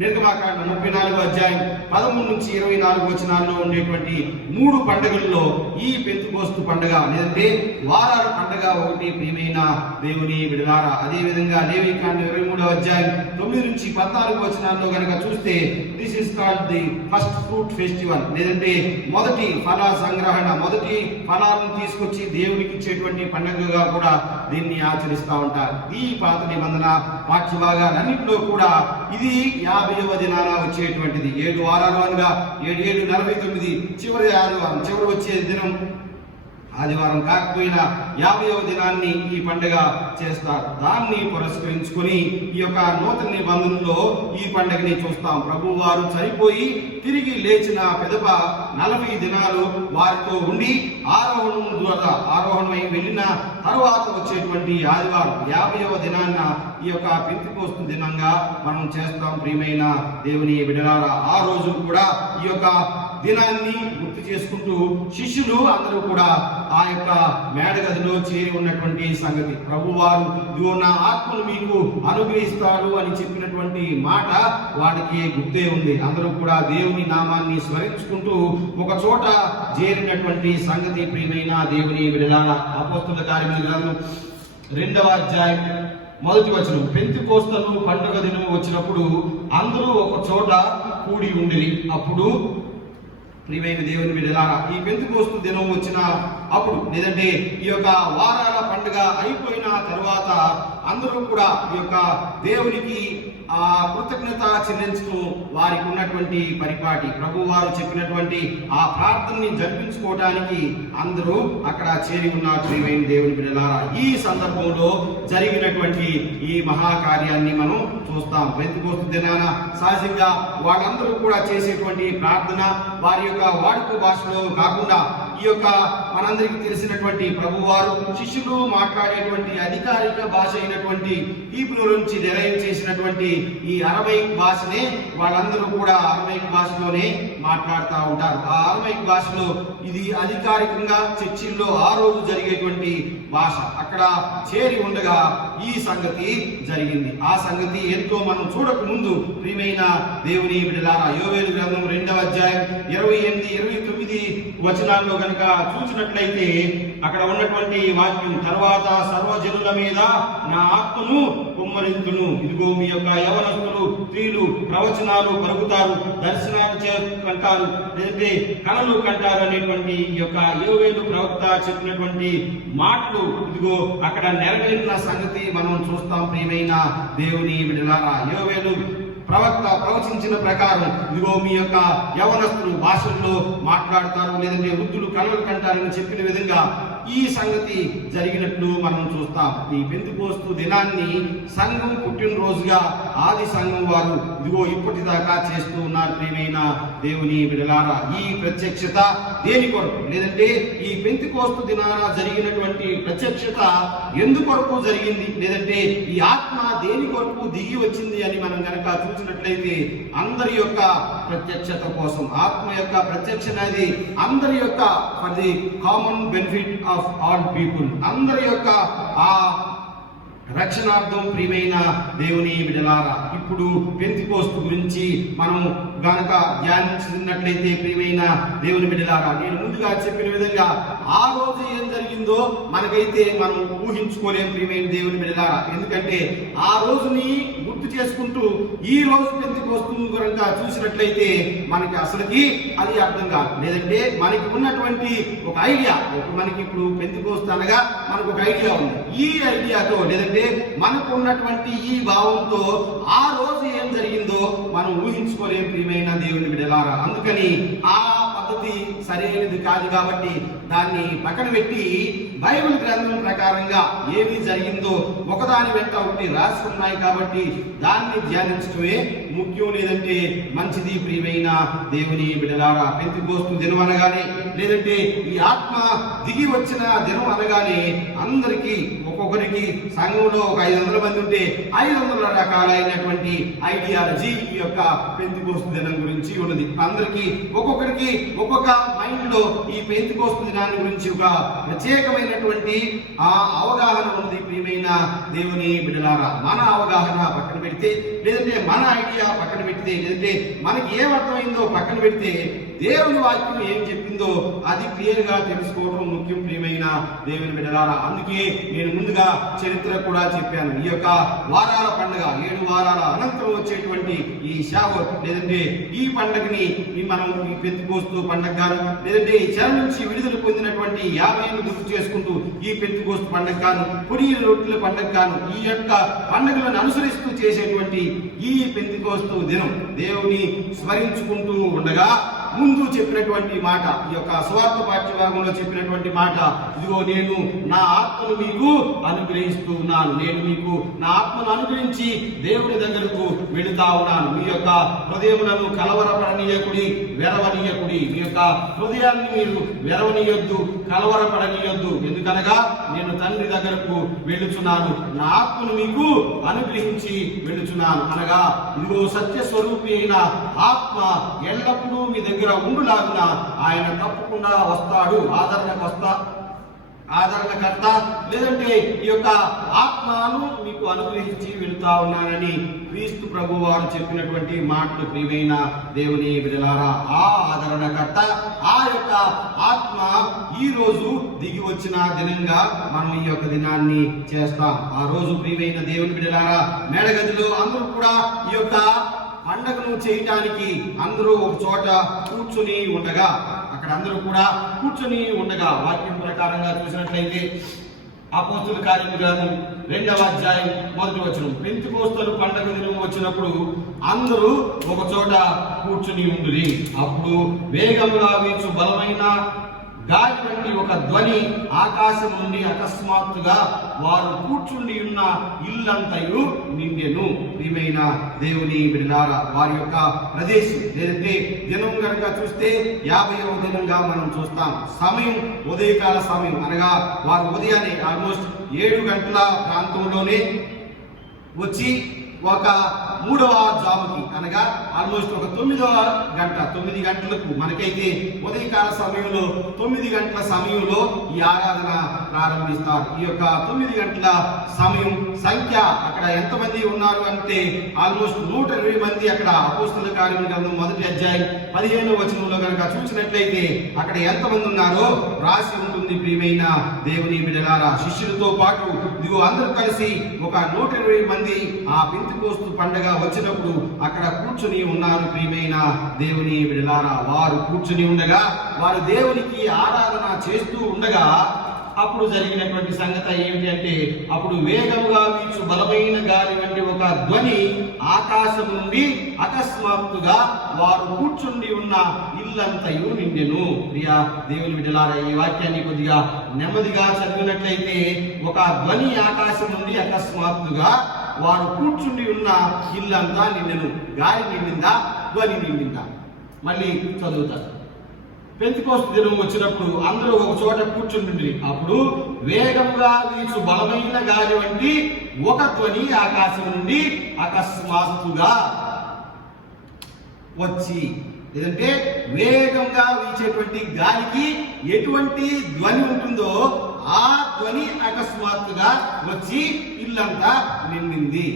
నిర్గమాకాండం 34వ అధ్యాయం 13 నుంచి 24 వచనాల్లో ఉండేటువంటి 3 పండుగల్లో ఈ పెంతెకోస్తు పండుగ లేదంటే వారాల పండుగ ఒకటి. ప్రియమైన దేవుని బిడ్డలారా, అదే విధంగా లేవీకాండం 23వ అధ్యాయం 9 నుంచి 14 వచనాల్లో గనక చూస్తే this is called the first fruit festival, లేదంటే మొదటి ఫల సంగ్రహణ, మొదటి ఫలాలను తీసుకొచ్చి దేవునికి ఇచ్చేటువంటి పండుగగా కూడా దీన్ని ఆచరిస్తూ ఉంటారు. ఈ పాత నిబంధన వాక్య భాగాలన్నింటిలో కూడా ఇది 50వ దినాన వచ్చేటువంటిది. 7 వారాలు అనగా 7 7 49, చివరి ఆదివారం, చివరి వచ్చే దినం ఆదివారం కాకపోయినా 50వ దినాన్ని ఈ పండుగ చేస్తారు. దాన్ని పురస్కరించుకొని ఈ యొక్క నూతన నిబంధనలో ఈ పండుగని చూస్తాం. ప్రభు వారు చనిపోయి తిరిగి లేచిన పిదప 40 దినాలు వారితో ఉండి ఆరోహణమై వెళ్ళిన తరువాత వచ్చేటువంటి ఆదివారం 50వ దినాన్న ఈ యొక్క పెంతెకోస్తు దినంగా మనం చేస్తాం. ప్రియమైన దేవుని బిడ్డలారా, ఆ రోజు కూడా ఈ యొక్క దినాన్ని గుర్తు చేసుకుంటూ శిష్యులు అందరూ కూడా ఆ యొక్క మేడగదిలో చేరి ఉన్నటువంటి సంగతి, ప్రభువారు ఇదిగో నా ఆత్మను మీకు అనుగ్రహిస్తాడు అని చెప్పినటువంటి మాట వాడికి గుర్తే ఉంది. అందరూ కూడా దేవుని నామాన్ని స్మరించుకుంటూ ఒక చోట చేరినటువంటి సంగతి. ప్రియమైన దేవుని బిడ్డలారా, అపోస్తలుల కార్యముల గ్రంథం 2వ అధ్యాయం 1వ వచనం, పెంతెకోస్తు పండుగ దినం వచ్చినప్పుడు అందరూ ఒక చోట కూడి ఉండిరి. అప్పుడు ప్రియమైన దేవుని బిడ్డలారా, ఈ పెంతెకోస్తు దినం వచ్చిన అప్పుడు లేదంటే ఈ యొక్క వారాల పండుగ అయిపోయిన తర్వాత అందరూ కూడా ఈ యొక్క దేవునికి కృతజ్ఞత చెల్లించడం వారికి ఉన్నటువంటి పరిపాటి. ప్రభు వారు చెప్పినటువంటి ఆ ప్రార్థనని జరిపించుకోవడానికి అందరూ అక్కడ చేరి ఉన్నారు. ప్రియమైన దేవుని బిడ్డలారా, ఈ సందర్భంలో జరిగినటువంటి ఈ మహాకార్యాన్ని మనం చూస్తాం. పెంతెకోస్తు దినాన సహజంగా వాళ్ళందరూ కూడా చేసేటువంటి ప్రార్థన వారి యొక్క వాడుక భాషలో కాకుండా ఈ యొక్క మనందరికీ తెలిసినటువంటి ప్రభువారు శిష్యులు మాట్లాడేటువంటి అధికారిక భాష అయినటువంటి హీబ్రూ నుంచి డెరైవ్ చేసినటువంటి ఈ అరమైక్ భాషనే వాళ్ళందరూ కూడా అరమైక్ భాషలోనే మాట్లాడుతూ ఉంటారు. ఆ అరమైక్ భాషలో ఇది అధికారికంగా చర్చిల్లో ఆ రోజు జరిగేటువంటి భాష. అక్కడ చేరి ఉండగా ఈ సంగతి జరిగింది. ఆ సంగతి ఎంతో మనం చూడక ముందు ప్రియమైన దేవుని బిడ్డలారా, యోవేలు గ్రంథం 2వ అధ్యాయం 28 29 వచనాల్లో కనుక చూసినట్లయితే అక్కడ ఉన్నటువంటి వాక్యం, తర్వాత సర్వజనుల మీద నా ఆత్మను కుమ్మరింతును, ఇదిగో మీ యొక్క యవనస్తులు స్త్రీలు ప్రవచనాలు పలుకుతారు, దర్శనాలు కంటారు, లేదంటే కళలు కంటారు అనేటువంటి ఈ యొక్క యోవేలు ప్రవక్త చెప్పినటువంటి మాటలు ఇదిగో అక్కడ నెరవేరిన సంగతి మనం చూస్తాం. ప్రియమైన దేవుని బిడ్డలారా, యోవేలు ప్రవక్త ప్రవచించిన ప్రకారం ఇదిగో మీ యొక్క యవనస్తులు భాషల్లో మాట్లాడతారు, లేదంటే వృద్ధులు కళలు కంటారని చెప్పిన విధంగా ఈ సంగతి జరిగినట్లు మనం చూస్తాం. ఈ పెంతెకోస్తు దినాన్ని సంఘం పుట్టినరోజుగా ఆది సంఘం వారు ఇదిగో ఇప్పటిదాకా చేస్తూ ఉన్నారు. ప్రియమైన దేవుని బిడ్డలారా, ఈ ప్రత్యక్షత దేని కొరకు, లేదంటే ఈ పెంతెకోస్తు దినాన జరిగినటువంటి ప్రత్యక్షత ఎందుకొరకు జరిగింది, లేదంటే ఈ ఆత్మ దేని కొరకు దిగి వచ్చింది అని మనం కనుక చూసినట్లయితే అందరి యొక్క ప్రత్యక్షత కోసం. ఆత్మ యొక్క ప్రత్యక్ష అనేది అందరి యొక్క for the common benefit of all people, అందరి యొక్క ఆ రక్షణార్థం ప్రియమైన దేవుని బిడ్డలారా, ఇప్పుడు పెంతెకోస్తు గురించి మనం గనక ధ్యానించినట్లయితే ప్రియమైన దేవుని బిడ్డలారా, నేను ముందుగా చెప్పిన విధంగా ఆ రోజు ఏం జరిగిందో మనకైతే మనం ఊహించుకోలేం ప్రియమైన దేవుని బిడ్డలారా. ఎందుకంటే ఆ రోజుని గుర్తు చేసుకుంటూ ఈ రోజు పెంతెకోస్తు కనుక చూసినట్లయితే మనకి అసలుకి అది అర్థం కాదు. లేదంటే మనకి ఉన్నటువంటి ఒక ఐడియా, మనకి ఇప్పుడు పెంతెకోస్తు అనగా మనకు ఒక ఐడియా ఉంది. ఈ ఐడియాతో లేదంటే మనకు ఉన్నటువంటి ఈ భావంతో ఆ రోజు ఏం జరిగిందో మనం ఊహించుకోలేం ప్రియమైన దేవుని బిడ్డలారా. అందుకని ఆ పద్ధతి సరైనది కాదు కాబట్టి దాన్ని పక్కన పెట్టి బైబిల్ గ్రంథం ప్రకారంగా ఏమి జరిగిందో ఒకదాని వెంట ఒకటి రాసి ఉన్నాయి కాబట్టి దాన్ని ధ్యానించడమే ముఖ్యం. లేదంటే మంచిది ప్రియమైన దేవుని బిడ్డలారా. పెంతెకోస్తు దినం అనగానే లేదంటే ఈ ఆత్మ దిగి వచ్చిన దినం అనగానే అందరికీ ఒక్కొక్కరికి సంఘంలో ఒక 500 మంది ఉంటే 500 రకాలైనటువంటి ఐడియాలజీ ఈ యొక్క పెంతెకోస్తు దినం గురించి ఉన్నది. అందరికీ ఒక్కొక్కరికి ఒక్కొక్క మైండ్ లో ఈ పెంతెకోస్తు దినాన్ని గురించి ఒక ప్రత్యేకమైనటువంటి ఆ అవగాహన ఉన్నది ప్రియమైన దేవుని బిడ్డలారా. మన అవగాహన పక్కన పెడితే లేదంటే మన ఐడియా పక్కన పెడితే లేదంటే మనకి ఏం అర్థమైందో పక్కన పెడితే దేవుని వాక్యం ఏం చెప్పిందో అది క్లియర్ గా తెలుసుకోవడం ముఖ్యం ప్రియమైన దేవుని బిడ్డలారా. అందుకే నేను ముందుగా చరిత్ర కూడా చెప్పాను. ఈ యొక్క వారాల పండుగ 7 వారాల అనంతరం వచ్చేటువంటి ఈ షావోత్ లేదంటే ఈ పండుగని మనం ఈ పెంతెకోస్తు పండుగ గాను లేదంటే ఈ చెర నుంచి విడుదల పొందినటువంటి 50 గుర్తు చేసుకుంటూ ఈ పెంతెకోస్తు పండుగ గాను పొడి రొట్టెల పండుగ గాను ఈ యొక్క పండుగలను అనుసరిస్తూ చేసేటువంటి ఈ పెంతెకోస్తు దినం దేవుని స్మరించుకుంటూ ఉండగా ముందు చెప్పినటువంటి మాట, ఈ యొక్క సువార్త పాఠ్యభాగంలో చెప్పినటువంటి మాట, ఇదిగో నేను నా ఆత్మను మీకు అనుగ్రహిస్తూ ఉన్నాను. నేను మీకు నా ఆత్మను అనుగ్రహించి దేవుని దగ్గరకు వెళుతా ఉన్నాను. మీ యొక్క హృదయములను కలవరపడనీయకుడి, వెరవనీయకుడి. మీ యొక్క హృదయాన్ని మీరు వెరవనీయొద్దు, కలవరపడనీయొద్దు. ఎందుకనగా నేను తండ్రి దగ్గరకు వెళ్ళుచున్నాను, నా ఆత్మను మీకు అనుగ్రహించి వెళ్ళుచున్నాను. అనగా ఇదిగో సత్య స్వరూపి అయిన ఆత్మ ఎల్లప్పుడూ మీ దగ్గర ఉండులాగున ఆయన తప్పకుండా వస్తాడు. ఆదరణకర్త లేదంటే ఈ యొక్క ఆత్మను మీకు అనుగ్రహించి వెళుతా ఉన్నానని క్రీస్తు ప్రభు వారు చెప్పినటువంటి మాటలు ప్రియమైన దేవుని బిడ్డలారా. ఆ ఆదరణకర్త ఆ యొక్క ఆత్మ ఈ రోజు దిగి వచ్చిన దినంగా మనం ఈ యొక్క దినాన్ని చేస్తాం. ఆ రోజు ప్రియమైన దేవుని బిడ్డలారా మేడగదిలో అందరూ కూడా ఈ యొక్క పండగను చేయటానికి అందరూ ఒక చోట కూర్చుని ఉండగా అక్కడ అందరూ కూడా కూర్చుని ఉండగా వాక్యం ప్రకారంగా చూసినట్లయితే అపోస్తుల కార్యముల గ్రంథం 2వ అధ్యాయం 1వ వచనం, పెంతెకోస్తు పండగ దినం వచ్చినప్పుడు అందరూ ఒక చోట కూర్చుని ఉండురి. అప్పుడు వేగముగా వీచు బలమైన గాలి వంటి ఒక ధ్వని ఆకాశం నుండి అకస్మాత్తుగా వారు కూర్చుండి ఉన్న ఇల్లంతయు నిండెను. ప్రియమైన దేవుని బిడ్డలారా, వారి యొక్క ప్రదేశం లేదంటే దినం కనుక చూస్తే 50వ దినంగా మనం చూస్తాం. సమయం ఉదయకాల సమయం అనగా వారు ఉదయాన్నే ఆల్మోస్ట్ 7 గంటల ప్రాంతంలోనే వచ్చి ఒక 3వ జాముకి అనగా ఆల్మోస్ట్ ఒక 9వ గంట 9 గంటలకు మనకైతే ఉదయకాల సమయంలో 9 గంటల సమయంలో ఈ ఆరాధన ప్రారంభిస్తారు. ఈ యొక్క 9 గంటల సమయం సంఖ్య అక్కడ ఎంతమంది ఉన్నారు అంటే ఆల్మోస్ట్ 120 మంది అక్కడ అపోస్తుల కార్యముల గ్రంథం 1వ అధ్యాయం 15వ వచనంలో కనుక చూసినట్లయితే అక్కడ ఎంతమంది ఉన్నారో రాసి ఉంటుంది. ప్రియమైన దేవుని బిడ్డలారా, శిష్యులతో పాటు ఇదిగో అందరూ కలిసి ఒక 120 మంది ఆ పెంతెకోస్తు పండుగ వచ్చినప్పుడు అక్కడ కూర్చుని ఉన్నారు. ప్రియమైన దేవుని బిడ్డలారా, వారు కూర్చుని ఉండగా వారు దేవునికి ఆరాధన చేస్తూ ఉండగా అప్పుడు జరిగినటువంటి సంగతి ఏమిటి అంటే అప్పుడు వేగముగా వీచు బలమైన గాలి వంటి ఒక ధ్వని ఆకాశం నుండి అకస్మాత్తుగా వారు కూర్చుండి ఉన్న ఇల్లంతయు నిండెను. ప్రియా దేవుని బిడ్డలారా, ఈ వాక్యాన్ని కొద్దిగా నెమ్మదిగా చదివినట్లయితే ఒక ధ్వని ఆకాశం నుండి అకస్మాత్తుగా వారు కూర్చుండి ఉన్న ఇల్లంతా నిండెను. గాలి నిండిందా, ధ్వని నిండిందా? మళ్ళీ చదువుతారు. పెంతెకోస్తు దినం వచ్చినప్పుడు అందరూ ఒక చోట కూర్చుండి అప్పుడు వేగంగా వీచు బలమైన గాలి వంటి ఒక ధ్వని ఆకాశం నుండి అకస్మాత్తుగా వచ్చి, లేదంటే వేగంగా వీచేటువంటి గాలికి ఎటువంటి ధ్వని ఉంటుందో ఆ ధ్వని అకస్మాత్తుగా వచ్చి ఇల్లంతా నిండింది.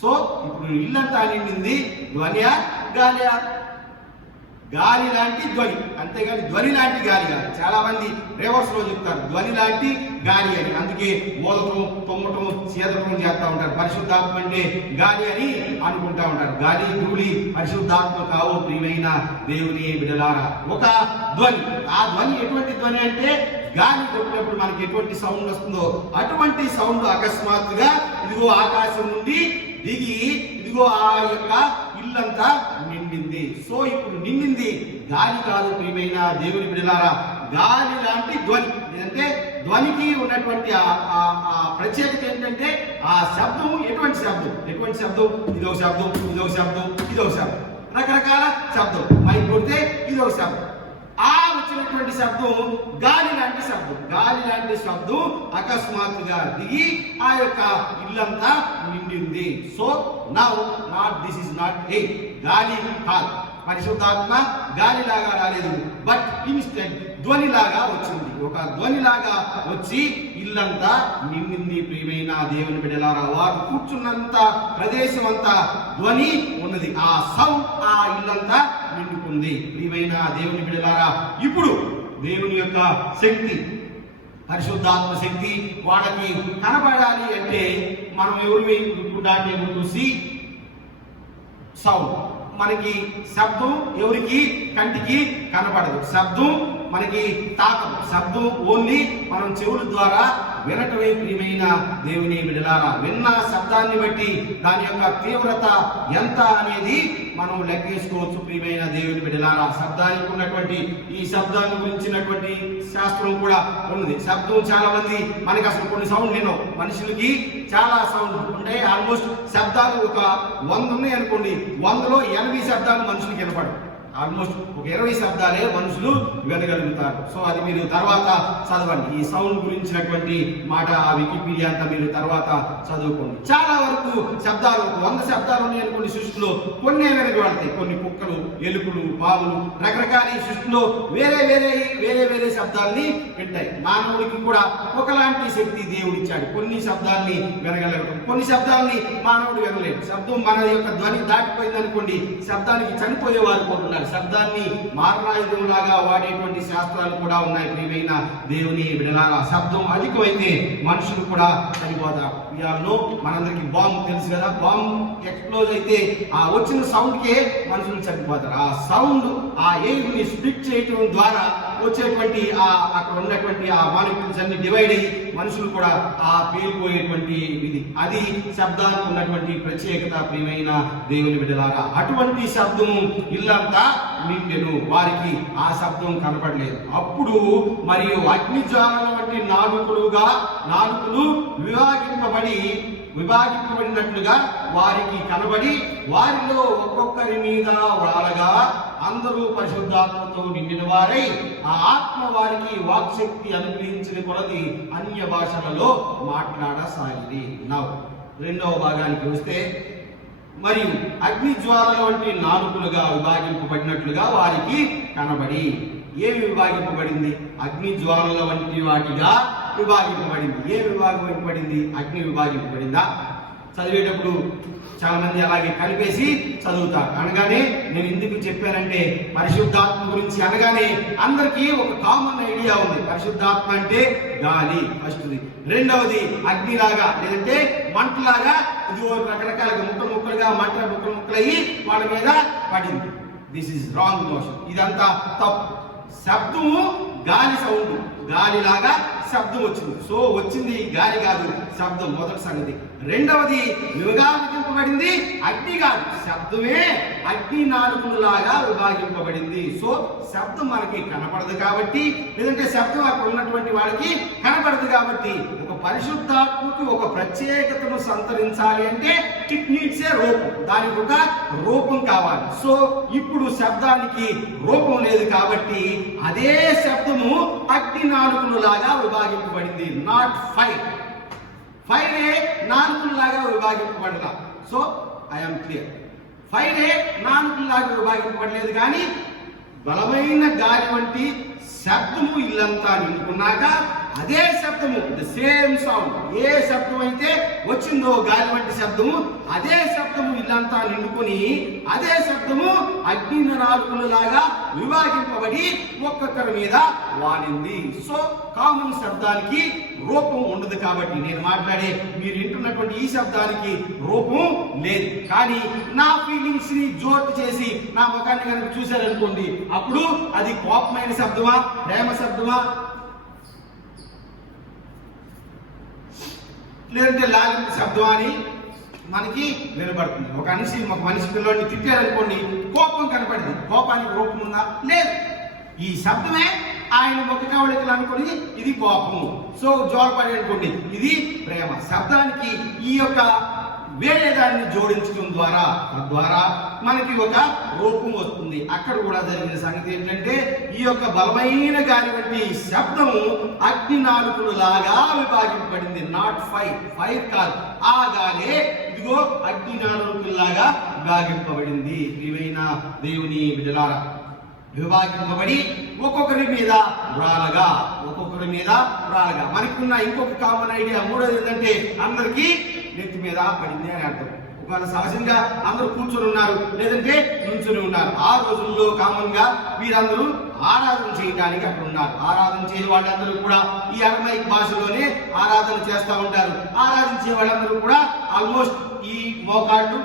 సో ఇప్పుడు ఇల్లంతా నిండింది ధ్వనియా గాలియా? గాలి లాంటి ధ్వని, అంతేగాని ధ్వని లాంటి గాలి కాదు. చాలా మంది రివర్స్ లో చెప్తారు ధ్వని లాంటి గాలి అని. అందుకే మోదటం, తొమ్మటం, చేదటం చేస్తూ ఉంటారు. పరిశుద్ధాత్మ అంటే గాలి అని అనుకుంటా ఉంటారు. గాలి, ధూళి పరిశుద్ధాత్మ కావు ప్రియమైన దేవుని బిడ్డలారా. ఒక ధ్వని, ఆ ధ్వని ఎటువంటి ధ్వని అంటే గాలి కొట్టినప్పుడు మనకి ఎటువంటి సౌండ్ వస్తుందో అటువంటి సౌండ్ అకస్మాత్తుగా ఇదిగో ఆకాశం నుండి దిగి ఇదిగో ఆ యొక్క ఇల్లంతా నిండింది. సో ఇప్పుడు నిండింది గాలి కాదు ప్రియమైన దేవుని బిడ్డలారా, గాలి లాంటి ధ్వని. అంటే ధ్వనికి ఉన్నటువంటి ఆ ప్రత్యేకత ఏంటంటే ఆ శబ్దం ఎటువంటి శబ్దం, ఎటువంటి శబ్దం, ఇదొక శబ్దం, ఇదొక శబ్దం, ఇదొక శబ్దం, రకరకాల శబ్దం. మైక్ కొడితే ఇదొక శబ్దం. ఆ వచ్చినటువంటి శబ్దం గాలి లాంటి శబ్దం. గాలి లాంటి శబ్దం అకస్మాత్తుగా దిగి ఆ యొక్క ఇల్లంతా నిండింది. So now not this is not a గాలి కాదు, పరిశుద్ధాత్మ గాలిలాగా రాలేదు, బట్ ఇన్స్టెంట్ ధ్వనిలాగా వచ్చింది. ఒక ధ్వనిలాగా వచ్చి ఇల్లంతా నిండింది ప్రియమైన దేవుని బిడ్డలారా. వారు కూర్చున్నంత ప్రదేశం అంతా ధ్వని ఉన్నది. ఆ సౌండ్ ఆ ఇల్లంతా నిండుకుంది ప్రియమైన దేవుని బిడ్డలారా. ఇప్పుడు దేవుని యొక్క శక్తి, పరిశుద్ధాత్మ శక్తి వాళ్ళకి కనబడాలి అంటే మనం ఎవరు చూసి సౌండ్, మనకి శబ్దం ఎవరికి కంటికి కనబడదు, శబ్దం మనకి తాకదు, శబ్దం ఓన్లీ మనం చెవుల ద్వారా వినటమే ప్రియమైన దేవుని బిడ్డలారా. విన్న శబ్దాన్ని బట్టి దాని యొక్క తీవ్రత ఎంత అనేది మనం లెక్కేసుకోవచ్చు ప్రియమైన దేవుని బిడ్డలారా. శబ్దానికి ఉన్నటువంటి ఈ శబ్దాన్ని గురించినటువంటి శాస్త్రం కూడా ఉన్నది. శబ్దం చాలా మంది మనకి అసలు కొన్ని సౌండ్ వినవు, మనుషులకి చాలా సౌండ్ ఉంటాయి. ఆల్మోస్ట్ శబ్దాలు ఒక 100 ఉన్నాయి అనుకోండి, 100లో 80 శబ్దాలు మనుషులకి వినపడవు. ఆల్మోస్ట్ ఒక 20 శబ్దాలే మనుషులు వినగలుగుతారు. సో అది మీరు తర్వాత చదవండి. ఈ సౌండ్ గురించినటువంటి మాట ఆ వికీపీడియా అంతా మీరు తర్వాత చదువుకోండి. చాలా వరకు శబ్దాలు 100 శబ్దాలు ఉన్నాయి అనుకోండి సృష్టిలో, కొన్ని వినగలుగుతాయి. కొన్ని కుక్కలు, ఎలుకలు, పాములు, రకరకాల ఈ సృష్టిలో వేరే వేరే వేరే వేరే శబ్దాల్ని పెట్టాయి. మానవుడికి కూడా ఒకలాంటి శక్తి దేవుడు ఇచ్చాడు. కొన్ని శబ్దాల్ని వినగలగడం, కొన్ని శబ్దాల్ని మానవుడు వినలేడు. శబ్దం మన యొక్క ధ్వని దాటిపోయింది అనుకోండి, శబ్దానికి చనిపోయేవారు పోతున్నారు. శబ్దాన్ని మారణాయుధంలాగా వాడేటువంటి శాస్త్రాలు కూడా ఉన్నాయి ప్రియమైన దేవుని బిడ్డలారా. శబ్దం అధికమైతే మనుషులు కూడా చనిపోతారు. ఇయాల్లో మనందరికి బాంబు తెలుసు కదా, బాంబు ఎక్స్ప్లోజ్ అయితే ఆ వచ్చిన సౌండ్ కే మనుషులు చనిపోతారు. ఆ సౌండ్ ఆ ఎయిర్ ని స్ప్లిట్ చేయటం ద్వారా వచ్చేటువంటి ఆ అక్కడ ఉన్నటువంటి ఆ మాలిక్యూల్స్ అన్ని డివైడ్ అయ్యి మనుషులు కూడా ఆ పేలిపోయేటువంటి ఇది, అది శబ్దానికి ఉన్నటువంటి ప్రత్యేకత ప్రియమైన దేవుని బిడ్డలారా. అటువంటి శబ్దం ఇల్లంతా నిండెను, వారికి ఆ శబ్దం కనపడలేదు. అప్పుడు మరియు అగ్నిజ్వాలల వంటి నాలుకలు విభాగింపబడినట్లుగా వారికి కనబడి వారిలో ఒక్కొక్కరి మీద వాలగా అందరూ పరిశుద్ధాత్మతో నిండిన వారై ఆ ఆత్మ వారికి వాక్శక్తి అనుగ్రహించిన కొలది అన్య భాషలలో మాట్లాడసాగిరి. నౌ రెండవ భాగానికి వస్తే, మరియు అగ్ని జ్వాలల వంటి నాలుకలుగా విభాగింపబడినట్లుగా వారికి కనబడి. ఏమి విభాగింపబడింది? అగ్ని జ్వాలల వంటి వాటిగా విభాగింపబడింది. ఏ విభాగింపబడింది? అగ్ని విభాగింపబడిందా? చదివేటప్పుడు చాలా మంది అలాగే కలిపేసి చదువుతారు. అనగానే నేను ఎందుకు చెప్పానంటే, పరిశుద్ధాత్మ గురించి అనగానే అందరికీ ఒక కామన్ ఐడియా ఉంది. పరిశుద్ధాత్మ అంటే గాలి ఫస్ట్ది, రెండవది అగ్నిలాగా లేదంటే మంటలాగా, ఇది రకరకాలుగా ముక్కలుగా మంట ముక్కలయ్యి వాళ్ళ మీద పడింది. This is wrong motion. ఇదంతా తప్పు. శబ్దము గాలి సౌండ్, గాలిలాగా శబ్దం వచ్చింది. సో వచ్చింది గాలి కాదు, శబ్దం మొదటి సంగతి. రెండవది విభాగింపబడింది అగ్ని కాదు, శబ్దమే అగ్ని నాలుకలాగా విభాగింపబడింది. సో శబ్దం మనకి కనపడదు కాబట్టి, లేదంటే శబ్దం అక్కడ ఉన్నటువంటి వాళ్ళకి కనపడదు కాబట్టి, ఒక పరిశుద్ధాత్మకు ఒక ప్రత్యేకతను సంతరించాలి అంటే ఇట్ నీడ్స్ ఏ రూపం, దానికి ఒక రూపం కావాలి. సో ఇప్పుడు శబ్దానికి రూపం లేదు కాబట్టి అదే శబ్దము అగ్ని నాలుకలాగా విభాగింపబడింది. Not fire. ఫైరే నాలుకలాగా విభాగింపబడలా. సో ఐఎమ్ క్లియర్, ఫైరే నాలుకలాగా విభాగింపబడలేదు. కానీ బలమైన గాలి వంటి శబ్దము ఇల్లంతా నిండుకున్నాక అదే శబ్దము, ద సేమ్ సౌండ్, ఏ శబ్దం అయితే వచ్చిందో గాలి వంటి శబ్దము, అదే శబ్దము ఇల్లంతా నిండుకొని అదే శబ్దము అగ్ని నాలుకలులాగా విభాగింపబడి ఒక్కొక్కరి మీద వాలింది. సో కామన్ శబ్దానికి రూపం ఉండదు కాబట్టి నేను మాట్లాడే మీరు వింటున్నటువంటి ఈ శబ్దానికి రూపం లేదు. కానీ నా ఫీలింగ్స్ ని జోట్ చేసి నా ముఖాన్ని కనుక చూశారనుకోండి, అప్పుడు అది కోపమైన శబ్దమా, ప్రేమ శబ్దమా, లేదంటే లాలింపు శబ్దమా అని మనకి వినబడుతుంది. ఒక మనిషి పిల్లోడిని తిట్టారనుకోండి, కోపం కనపడింది. కోపానికి రూపం ఉందా? లేదు. ఈ శబ్దమే ఆయన ముఖ కవళికలు అనుకుని ఇది కోపము. సో జోలపడి అనుకోండి, ఇది ప్రేమ. శబ్దానికి ఈ యొక్క వేరే దాన్ని జోడించడం ద్వారా మనకి ఒక రూపం వస్తుంది. అక్కడ కూడా జరిగిన సంగతి ఏంటంటే, ఈ యొక్క బలమైన గాలి వంటి శబ్దము అగ్ని నాలుకలు లాగా విభాగింపబడింది. నాట్ ఫైర్ కాదు, ఆ గాలే ఇదిగో అగ్ని నాలుకల్లాగా విభాగింపబడింది. ప్రియమైన దేవుని బిడ్డలారా, విభాగింపబడి ఒక్కొక్కరి మీద రాలగా మనకున్న ఇంకొక కామన్ ఐడియా మూడోది ఏంటంటే, అందరికీ నెత్తి మీద పడింది అని అర్థం. ఒకవేళ సహజంగా అందరూ కూర్చొని ఉన్నారు, లేదంటే నుంచుని ఉన్నారు. ఆ రోజుల్లో కామన్ గా వీరందరూ ఆరాధన చేయడానికి అక్కడ ఉన్నారు. ఆరాధన చేసే వాళ్ళందరూ కూడా ఈ అరమైక్ భాషలోనే ఆరాధన చేస్తూ ఉంటారు. ఆరాధించే వాళ్ళందరూ కూడా ఆల్మోస్ట్ ఈ మోకాళ్ళు,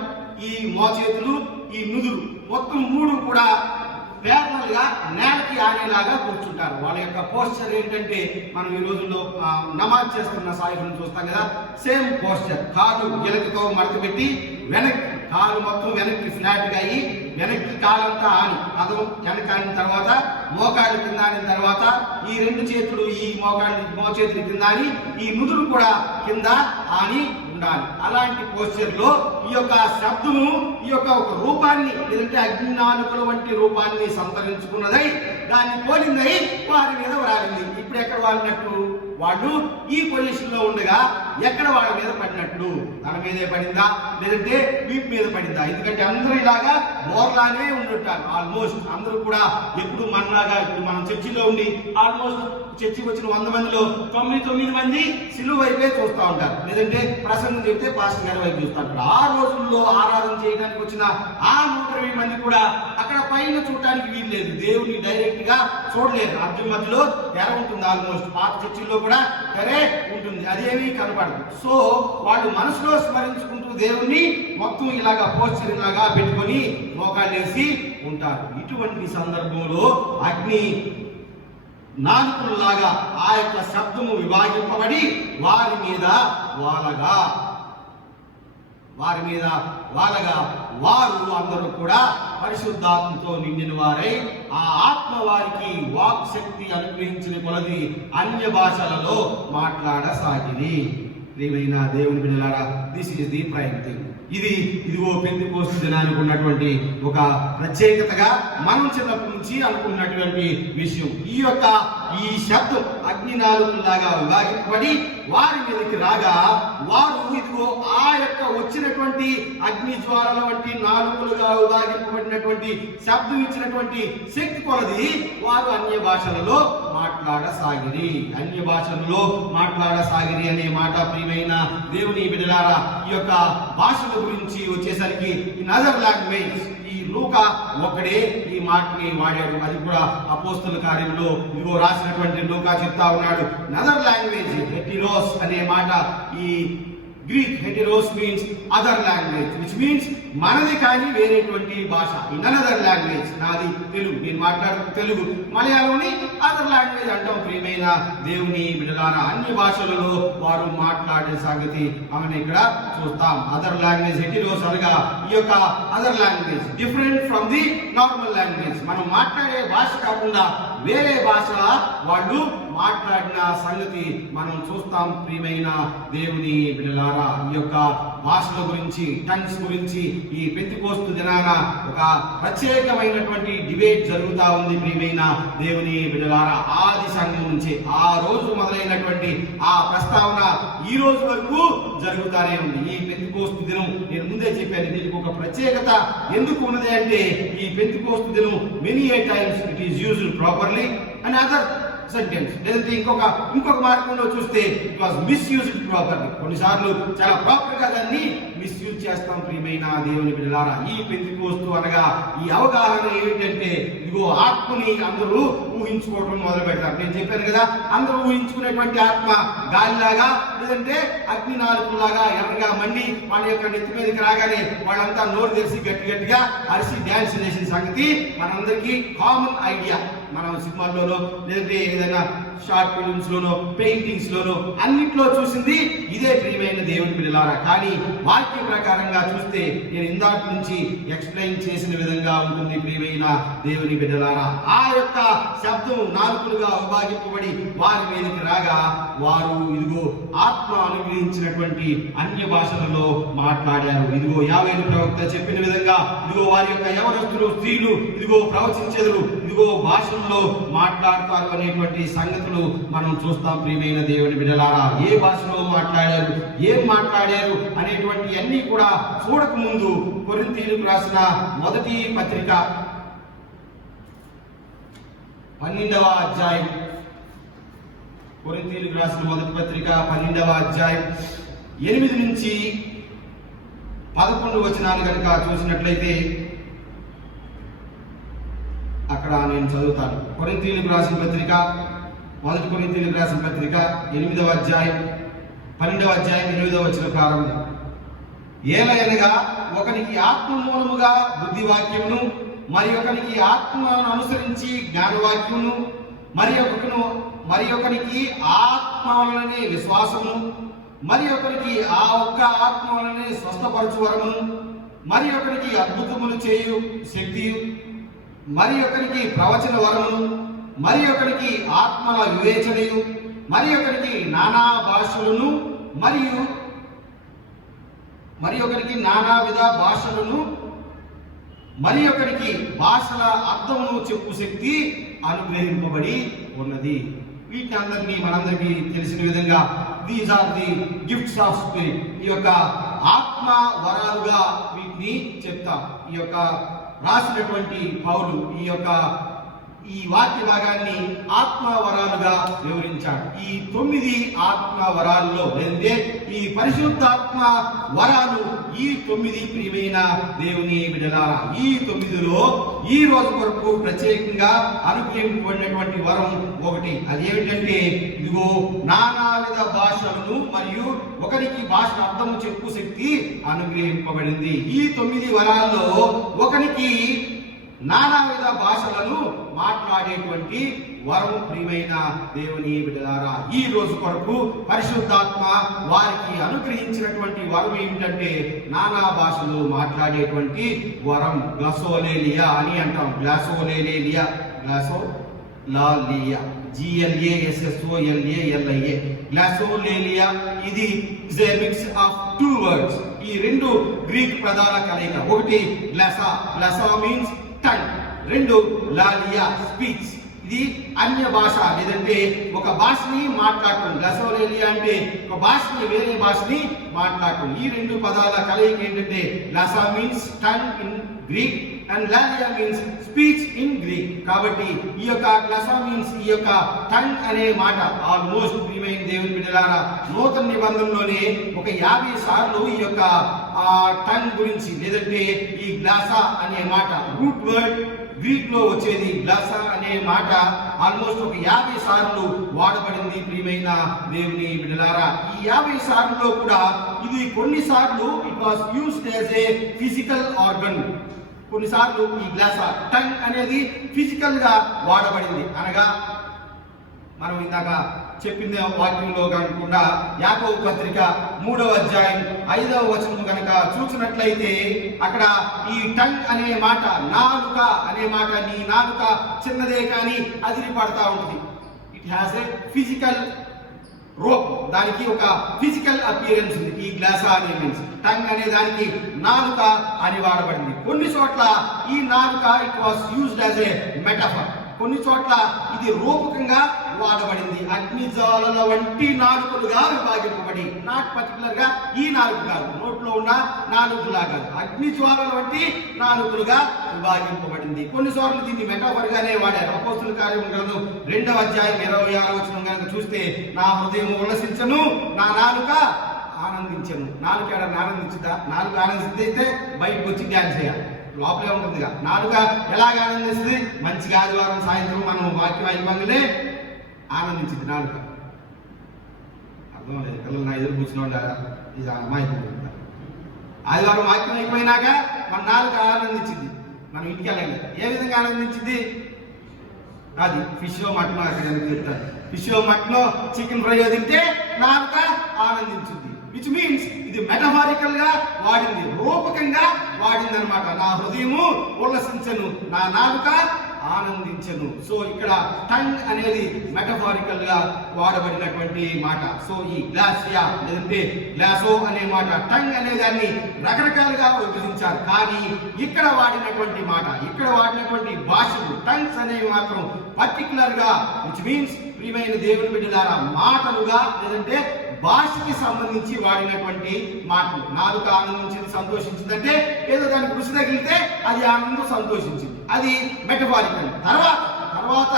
ఈ మోచేతులు, ఈ నుదురు మొత్తం మూడు కూడా ప్యారల్ గా నేలకి ఆనేలాగా కూర్చుంటారు. వాళ్ళ యొక్క పోస్చర్ ఏంటంటే, మనం ఈ రోజుల్లో నమాజ్ చేస్తున్న సాయిబులను చూస్తాం కదా, సేమ్ పోస్చర్. కాలు గిలకతో మడత పెట్టి వెనక్కి, కాలు మొత్తం వెనక్కి ఫ్లాట్ గా అయ్యి వెనక్కి కాలంతా ఆని, పదం వెనకాని తర్వాత మోకాళ్ళు కింద ఆనిన తర్వాత ఈ రెండు చేతులు ఈ మోచేతులు కింద అని, ఈ నుదురు కూడా కింద ఆని ఉండాలి. అలాంటి పోస్చర్ లో ఈ యొక్క శబ్దము ఈ యొక్క ఒక రూపాన్ని, లేదంటే అగ్ని నాలుకల వంటి రూపాన్ని సంతరించుకున్నదై, దాన్ని పోలిందై వారి మీద వాలింది. ఇప్పుడు ఎక్కడ వాలినట్టు? వాళ్ళు ఈ పొజిషన్ లో ఉండగా ఎక్కడ వాళ్ళ మీద పడినట్లు? తన మీదే పడిందా, లేదంటే వీపు మీద పడిందా? ఎందుకంటే అందరూ ఇలాగా బోర్లానే ఉండుంటారు. ఆల్మోస్ట్ అందరూ కూడా ఎప్పుడు మనలాగా, ఇప్పుడు మనం చర్చిలో ఉండి ఆల్మోస్ట్ చర్చికి వచ్చిన 100 మందిలో 99 మంది సిలువ వైపే చూస్తూ ఉంటారు, లేదంటే ప్రసంగం చెప్తే పాస్టర్ గారి వైపు చూస్తూ ఉంటారు. ఆ రోజుల్లో ఆరాధన చేయడానికి వచ్చిన ఆ 120 మంది కూడా అక్కడ పైన చూడటానికి వీలు లేదు, దేవుని డైరెక్ట్ గా చూడలేదు. మధ్యలో తెర ఉంటుంది. ఆల్మోస్ట్ పాత చర్చిల్లో కూడా తెరే ఉంటుంది, అదేమీ కనపడదు. సో వాళ్ళు మనసులో స్మరించుకుంటూ దేవుణ్ణి మొత్తం ఇలాగా పోస్చర్ ఇలాగా పెట్టుకొని మోకాళ్ళేసి ఉంటారు. ఇటువంటి సందర్భంలో అగ్ని నాలుకలాగా ఆ యొక్క శబ్దము విభాగింపబడి వారి మీద వాలగా వారు అందరూ కూడా పరిశుద్ధాత్మతో నిండిన వారై ఆ ఆత్మ వారికి వాక్ శక్తి అనుగ్రహించిన కొలది అన్య భాషలలో మాట్లాడసాగిరి. ప్రియమైన దేవుని బిడ్డలారా, this is the prime thing. ఇదిగో పెంతెకోస్తు దినానికి ఉన్నటువంటి ఒక ప్రత్యేకతగా మనం చిన్నప్పటి నుంచి అనుకున్నటువంటి విషయం. ఈ శబ్దం అగ్ని నాలుకలాగా విభాగింపబడి వారి మీదకి రాగా, వారు ఇదిగో ఆ యొక్క వచ్చినటువంటి అగ్ని జ్వాలల వంటి నాలుకలుగా విభాగింపబడినటువంటి శబ్దం ఇచ్చినటువంటి శక్తి కొలది వారు అన్య భాషలలో మాట్లాడసాగిరి అనే మాట ప్రియమైన దేవుని బిడ్డలారా, ఈ యొక్క భాషల గురించి వచ్చేసరికి ఇన్ అదర్ లాంగ్వేజ్ ఈ లూకా ఒక్కడే ఈ మాటని వాడాడు. అది కూడా అపోస్తల కార్యంలో ఇదిగో రాసినటువంటి లూకా చెప్తా ఉన్నాడు. నదర్ లాంగ్వేజ్, హెటిరోస్ అనే మాట, ఈ Greek heteros means other language, which means మనది కానీ వేరేటువంటి భాష. ఇన్ అనదర్ లాంగ్వేజ్, నాది తెలుగు, నేను మాట్లాడు తెలుగు, మలయాళంని అదర్ లాంగ్వేజ్ అంటాం. ప్రియమైన దేవుని బిడ్డలారా, అన్ని భాషలలో వారు మాట్లాడే సంగతి మనం ఇక్కడ చూస్తాం. అదర్ లాంగ్వేజ్ హెటిరోస్ అనగా ఈ యొక్క other language different from the normal language. మనం మాట్లాడే భాష కాకుండా వేరే భాష వాళ్ళు మాట్లాడిన సంగతి మనం చూస్తాం. ప్రియమైన దేవుని బిడ్డలారా, ఈ యొక్క భాషల గురించి, టంగ్స్ గురించి ఈ పెంతెకోస్తు దినాన ఒక ప్రత్యేకమైనటువంటి డిబేట్ జరుగుతా ఉంది. ప్రియమైన దేవుని బిడ్డలారా, ఆది సంఘం నుంచి ఆ రోజు మొదలైనటువంటి ఆ ప్రస్తావన ఈ రోజు వరకు జరుగుతానే ఉంది. ఈ పెంతెకోస్తు దినం నేను ముందే చెప్పాను, దీనికి ఒక ప్రత్యేకత ఎందుకు ఉన్నది అంటే, ఈ పెంతెకోస్తు దినం many A times it is used properly and other sentence. లేదంటే ఇంకొక మార్గంలో చూస్తే ఇట్ వాజ్ మిస్యూజ్డ్ ప్రాపర్లీ. కొన్నిసార్లు చాలా ప్రాపర్ గా దాన్ని మిస్యూజ్ చేస్తాం. ప్రియమైన దేవుని బిడ్డలారా, ఈ పెంతెకోస్తు అనగా ఈ అవగాహన ఏమిటంటే ఇదిగో ఆత్మని అందరూ ఊహించుకోవడం మొదలు పెడతారు. నేను చెప్పాను కదా, అందరూ ఊహించుకునేటువంటి ఆత్మ గాలిలాగా లేదంటే అగ్ని నాలుగులాగా ఎర్రగా మండి వాళ్ళ యొక్క నెత్తి మీదకి రాగానే వాళ్ళంతా నోరు తెరిచి గట్టిగా అరిసి డ్యాన్స్ చేసిన సంగతి మనందరికీ కామన్ ఐడియా. మనం సినిమాల్లోనో లేదంటే ఏదైనా షార్ట్ ఫిల్మ్స్ లోనో పెయింటింగ్స్ లోనో అన్నింటిలో చూసింది ఇదే ప్రియమైన దేవుని బిడ్డలారా. కానీ వాక్య ప్రకారంగా చూస్తే నేను ఇందాక నుంచి ఎక్స్ప్లెయిన్ చేసిన విధంగా ఉంటుంది ప్రియమైన దేవుని బిడ్డలారా. ఆ యొక్క శబ్దం నాలుగులుగా విభాగింపబడి వారి మీదకి రాగా వారు ఇదిగో ఆత్మ అనుగ్రహించినటువంటి అన్య భాషలలో మాట్లాడారు. ఇదిగో యావేలు ప్రవక్త చెప్పిన విధంగా ఇదిగో వారి యొక్క యవనస్తులు స్త్రీలు ఇదిగో ప్రవచించెదరు, ఇదిగో భాషల్లో మాట్లాడతారు అనేటువంటి సంగతులు మనం చూస్తాం. ప్రియమైన దేవుని బిడ్డలారా, ఏ భాషలో మాట్లాడారు, ఏం మాట్లాడారు అనేటువంటి అన్ని కూడా చూడక ముందు కొరింథీయులకు రాసిన మొదటి పత్రిక 12వ అధ్యాయం, కొరింథీయులకు రాసిన మొదటి పత్రిక 12వ అధ్యాయం 8 నుంచి 11 వచనాలు కనుక చూసినట్లయితే అక్కడ నేను చదువుతాను. కొరింథీయులకు రాసిన పత్రిక, మొదటి కొరింథీయులకు రాసిన పత్రిక 8వ అధ్యాయం 12వ అధ్యాయం 8వ వచనం ప్రారంభం. ఏలయనగా ఒకనికి ఆత్మ మూలముగా బుద్ధి వాక్యమును, మరి ఒకనికి ఆత్మను అనుసరించి జ్ఞానవాక్యమును, మరి ఒకనికి ఆత్మ వలనే విశ్వాసమును, మరి ఒకరికి ఆ ఒక్క ఆత్మ వలనే స్వస్థపరచు వరమును, మరి ఒకరికి అద్భుతములు చేయు శక్తియు, మరి ఒకరికి ప్రవచన వరమును, మరి ఒకరికి ఆత్మల వివేచనయు, మరి ఒకరికి నానా భాషలను మరి ఒకరికి నానావిధ భాషలను, మరి ఒకరికి భాషల అర్థమును చెప్పు శక్తి అనుగ్రహింపబడి ఉన్నది. వీటిని అందరినీ మనందరికీ తెలిసిన విధంగా these are the gifts of spirit. ఈ యొక్క ఆత్మ వరాలుగా వీటిని చెప్తాం. ఈ యొక్క రాసినటువంటి పౌలు ఈ వాక్య భాగాన్ని ఆత్మ వరాలుగా వివరించాడు. ఈ 9 ఆత్మ వరాల్లో లేదంటే ఈ పరిశుద్ధాత్మ వరాలు ఈ 9 ప్రియమైన దేవుని బిడ్డలారా, ఈ 9లో ఈ రోజు వరకు ప్రత్యేకంగా అనుగ్రహింపబడినటువంటి వరం ఒకటి. అదేమిటంటే ఇదిగో నానావిధ భాషలను మరియు ఒకరికి భాష అర్థము చెప్పు శక్తి అనుగ్రహింపబడింది. ఈ 9 వరాల్లో ఒకరికి నానావిధ భాషలను మాట్లాడేటువంటి వరం ప్రియమైన దేవుని బిడ్డలారా, ఈ రోజు కొరకు పరిశుద్ధాత్మ వారికి అనుగ్రహించినటువంటి వరం ఏమిటంటే నానా భాషలు మాట్లాడేటువంటి వరం. గ్లాసోలేలియా అని అంటాం. గ్లాసోలేలియా, గ్లాసోలాలియా, GLASSOLALIA, గ్లాసోలేలియా. ఇది is a mix of 2 words. ఈ 2 గ్రీక్ పదాల కలయిక. ఒకటి గ్లాసా మీన్స్ టంగ్, 2 లాలియా స్పీచ్. ఇది అన్య భాష లేదంటే ఒక భాషని మాట్లాడటం. గ్లాసోలేలియా అంటే ఒక భాషని వేరే భాషని మాట్లాడటం. ఈ 2 పదాల కలయిక ఏంటంటే glossa means tongue in Greek and lalia means speech in Greek. కాబట్టి ఈ యొక్క గ్లాసా మీన్స్ ఈ యొక్క టంగ్ అనే మాట ఆల్మోస్ట్ ప్రియమైన దేవుని బిడ్డలారా నూతన నిబంధనలోనే ఒక 50 సార్లు ఈ యొక్క టంగ్ గురించి లేదంటే ఈ గ్లాసా అనే మాట రూట్ వర్డ్ గ్రీక్ లో వచ్చేది గ్లాసా అనే మాట ఆల్మోస్ట్ ఒక 50 సార్లు వాడబడింది ప్రియమైన దేవుని బిడ్డలారా. ఈ 50 సార్లులో కూడా ఇది కొన్నిసార్లు it was used as a physical organ. కొన్నిసార్లు ఈ గ్లాసా టంగ్ అనేది ఫిజికల్ గా వాడబడింది. అనగా మనం ఇందాక చెప్పింది వాక్యంలో కాకుండా యాకోబు పత్రిక 3వ అధ్యాయం 5వ వచనం కనుక చూసినట్లయితే అక్కడ ఈ టంగ్ అనే మాట, నాలుక అనే మాట, నీ నాలుక చిన్నదే కానీ అదిరి పడతా ఉంటుంది. ఇట్ హ్యాస్ ఏ ఫిజికల్ రూప్, దానికి ఒక ఫిజికల్ అపియరెన్స్ ఉంది. ఈ గ్లాసా అనే మీన్స్ టంగ్ అనే దానికి నాలుక అని వాడబడింది. కొన్ని చోట్ల ఈ నాలుక it was used as a metaphor. కొన్ని చోట్ల ఇది రూపకంగా వాడబడింది. అగ్ని జ్వాలల వంటి నాలుకలుగా విభాగింపబడి, నాట్ పర్టికులర్ గా ఈ నాలుగు కాదు, నోట్లో ఉన్న నాలుగులా కాదు, అగ్ని జ్వాలల వంటి నాలుకలుగా విభాగింపబడింది. కొన్నిసార్లు దీన్ని మెటాఫర్ గానే వాడారు. అపోస్తుల కార్యం గ్రంథం 2వ అధ్యాయం 26వ వచనం కనుక చూస్తే, నా హృదయం ఉల్లసించను, నా నాలుక ఆనందించను. నాలుక ఏడన్నా ఆనందించుదా? నాలుక ఆనందిస్తే బయటకు వచ్చి డ్యాన్స్ చేయాలి, లోపలే ఉంటుందిగా. నాలుక ఎలాగ ఆనందిస్తుంది? మంచిగా ఆదివారం సాయంత్రం మనం వాక్యం అయిపోగానే ఆనందించింది నాలుక. అర్థం లేదు, పిల్లలు నా ఎదురు కూర్చున్న ఇది అమ్మాయి. ఆదివారం వాక్యం అయిపోయినాక మన నాలుక ఆనందించింది, మనం ఇంటికి వెళ్ళండి. ఏ విధంగా ఆనందించింది? అది ఫిష్ మటన్ అక్కడ చెప్తాను. ఫిష్ మటన్ చికెన్ ఫ్రై తింటే నాలుక ఆనందించింది. విచ్ మీన్స్ ఇది మెటఫారికల్ గా వాడింది, రూపకంగా వాడింది అనమాట. నా హృదయము ఉల్లసించను, నా నాలుక ఆనందించను. సో ఇక్కడ టంగ్ అనేది మెటఫారికల్ గా వాడబడినటువంటి మాట. సో ఈ గ్లాసియా లేదంటే గ్లాసో అనే మాట, టంగ్ అనే దాన్ని రకరకాలుగా విభజించారు. కానీ ఇక్కడ వాడినటువంటి మాట, ఇక్కడ వాడినటువంటి భాషలు టంగ్స్ అనేవి మాత్రం పర్టికులర్ గా, విచ్ మీన్స్ ప్రియమైన దేవుని బిడ్డలారా, మాటలుగా లేదంటే భాషకి సంబంధించి వాడినటువంటి మాటలు. నాలుక ఆనందించింది, సంతోషించిందంటే ఏదో దానికి రుచి తగిలితే అది ఆనందం, సంతోషించింది, అది మెటఫారికల్. తర్వాత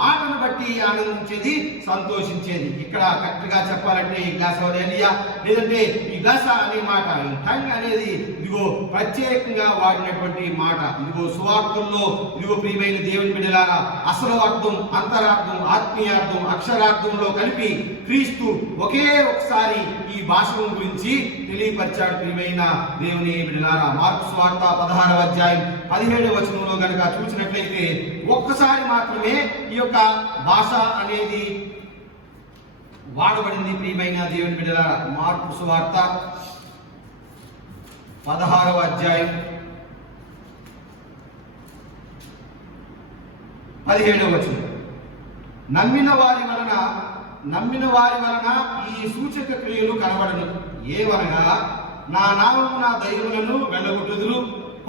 మాటను బట్టి ఆనందించేది, సంతోషించేది. ఇక్కడ కరెక్ట్ గా చెప్పాలంటే ఈ గ్లాస్ ఏలియా లేదంటే ఈ గ్లాస అనే మాట, ఈ టంగ్ అనేది ఇదిగో ప్రత్యేకంగా వాడినటువంటి మాట. ఇదిగో సువార్తల్లో, ఇదిగో ప్రియమైన దేవుని బిడ్డలారా, అసలు అర్థం, అంతరార్థం, ఆత్మీయార్థం, అక్షరార్థంలో కలిపి క్రీస్తు ఒకే ఒకసారి ఈ భాషల గురించి తెలియపరిచాడు. ప్రియమైన దేవుని బిడ్డలారా, మార్కు సువార్త 16వ అధ్యాయం 17వ వచనంలో కనుక చూసినట్లయితే ఒక్కసారి మాత్రమే ఈ యొక్క భాష అనేది వాడబడింది. ప్రియమైన దేవుని బిడ్డలారా, మార్కు సువార్త 16వ అధ్యాయం 17వ వచనం, నమ్మిన వారి వలన ఈ సూచక క్రియలు కనబడను. ఏవనగా నా నామమున దయ్యములను వెళ్ళగొట్టుదురు,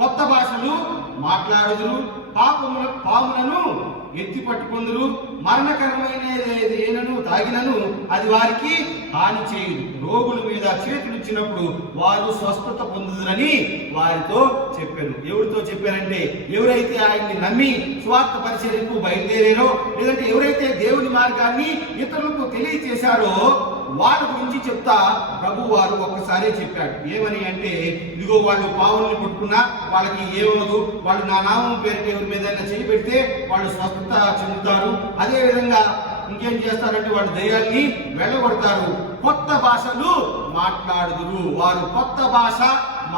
కొత్త భాషలు మాట్లాడుదురు, పాములను ఎత్తి పట్టుకొందురు, మరణకరమైన ఏనను తాగినను అది వారికి హాని చేయదు, రోగుల మీద చేతులిచ్చినప్పుడు వారు స్వస్థత పొందుదురని వారితో చెప్పారు. ఎవరితో చెప్పారంటే, ఎవరైతే ఆయన్ని నమ్మి స్వార్థ పరిచర్యకు బయలుదేరారో, లేదంటే ఎవరైతే దేవుని మార్గాన్ని ఇతరులకు తెలియచేశారో వాళ్ళ గురించి చెప్తా ప్రభు వారు ఒక్కసారే చెప్పాడు. ఏమని అంటే, ఇదిగో వాళ్ళు పావుల్ని పట్టుకున్నా వాళ్ళకి ఏమవుదు, వాళ్ళు నా నామం పేరుకి ఎవరి మీద చేయి పెడితే వాళ్ళు స్వస్థత చెందుతారు. అదే విధంగా ఇంకేం చేస్తారంటే వాళ్ళు దయ్యాల్ని వెళ్ళగొడతారు, కొత్త భాషలు మాట్లాడుదురు. వారు కొత్త భాష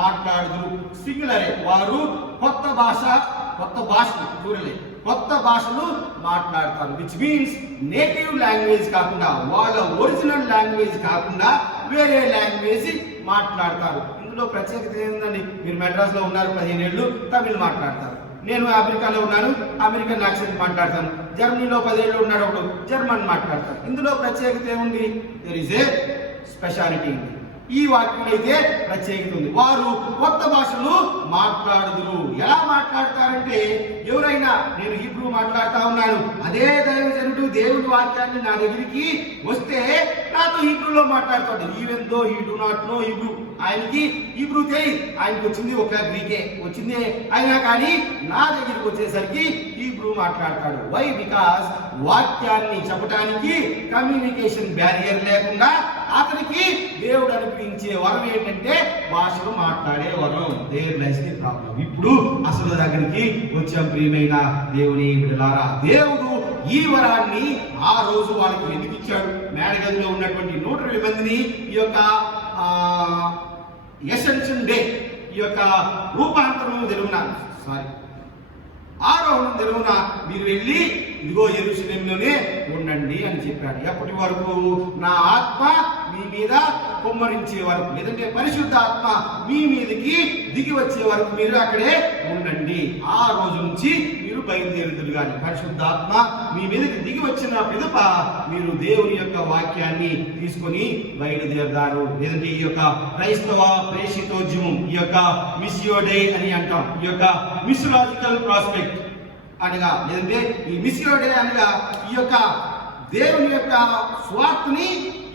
మాట్లాడుదురు, సింగులరే, వారు కొత్త భాషలు చూడలే, కొత్త భాషలు మాట్లాడతారు. విచ్ మీన్స్ నేటివ్ లాంగ్వేజ్ కాకుండా, వాళ్ళ ఒరిజినల్ లాంగ్వేజ్ కాకుండా వేరే లాంగ్వేజ్ మాట్లాడతారు. ఇందులో ప్రత్యేకత ఏంటండి? మీరు మెడ్రాస్ లో ఉన్నారు 15 ఏళ్ళు, తమిళ్ మాట్లాడతారు. నేను అమెరికాలో ఉన్నాను, అమెరికన్ యాక్సెంట్ మాట్లాడతాను. జర్మనీలో 10 ఏళ్ళు ఉన్నాడు ఒకడు, జర్మన్ మాట్లాడతారు. ఇందులో ప్రత్యేకత ఏముంది? దేర్ ఇస్ ఏ స్పెషాలిటీ ఉంది. ఈ వాక్యం అయితే ప్రత్యేకత ఉంది. వారు కొత్త భాషలు మాట్లాడుదురు. ఎలా మాట్లాడతారంటే, ఎవరైనా నేను హీబ్రూ మాట్లాడుతా ఉన్నాను, అదే దైవజనుడు దేవుడి వాక్యాన్ని నా దగ్గరికి వస్తే నాతో హీబ్రూలో మాట్లాడతాడు. Even though he do not know Hebrew, ఆయనకి హీబ్రూ తెలియదు, ఆయనకి వచ్చింది ఒక గ్రీకే వచ్చింది, అయినా కానీ నా దగ్గరికి వచ్చేసరికి హీబ్రూ మాట్లాడతాడు. వై? బికాస్ వాక్యాన్ని చెప్పడానికి కమ్యూనికేషన్ బ్యారియర్ లేకుండా అతనికి దేవుడు అనిపించే వరం ఏంటంటే భాషలు మాట్లాడే వరం. There lies the problem. ఇప్పుడు అసలు దగ్గరికి వచ్చాం. ప్రియమైన దేవుని బిడ్డలారా, దేవుడు ఈ వరాన్ని ఆ రోజు వాళ్ళకి ఎందుకు ఇచ్చాడు? మేడగదిలో ఉన్నటువంటి 120 మందిని ఈ యొక్క ఎసెన్షన్ డే, ఈ యొక్క రూపాంతరం తెలుగున ఆరోహణం తెలుగున మీరు వెళ్ళి ఇదిగో యెరూషలేములోనే ఉండండి అని చెప్పాడు. ఎప్పటి వరకు? నా ఆత్మ మీ మీద కుమ్మరించే వరకు, లేదంటే పరిశుద్ధ ఆత్మ మీ మీదకి దిగి వచ్చే వరకు మీరు అక్కడే ఉండండి. ఆ రోజు నుంచి మీరు బయలుదేరుదురు. కానీ పరిశుద్ధాత్మ మీ మీదకి దిగి వచ్చిన పిదప మీరు దేవుని యొక్క వాక్యాన్ని తీసుకొని బయలుదేరదారు. లేదంటే ఈ యొక్క క్రైస్తవ ప్రేషితోద్యమం, ఈ యొక్క మిస్యో డే అని అంటాం, ఈ యొక్క మిస్లాజికల్ ప్రాస్పెక్ట్ అనగా లేదంటే ఈ మిస్సియో డే అనగా ఈ యొక్క దేవుని యొక్క స్వార్థని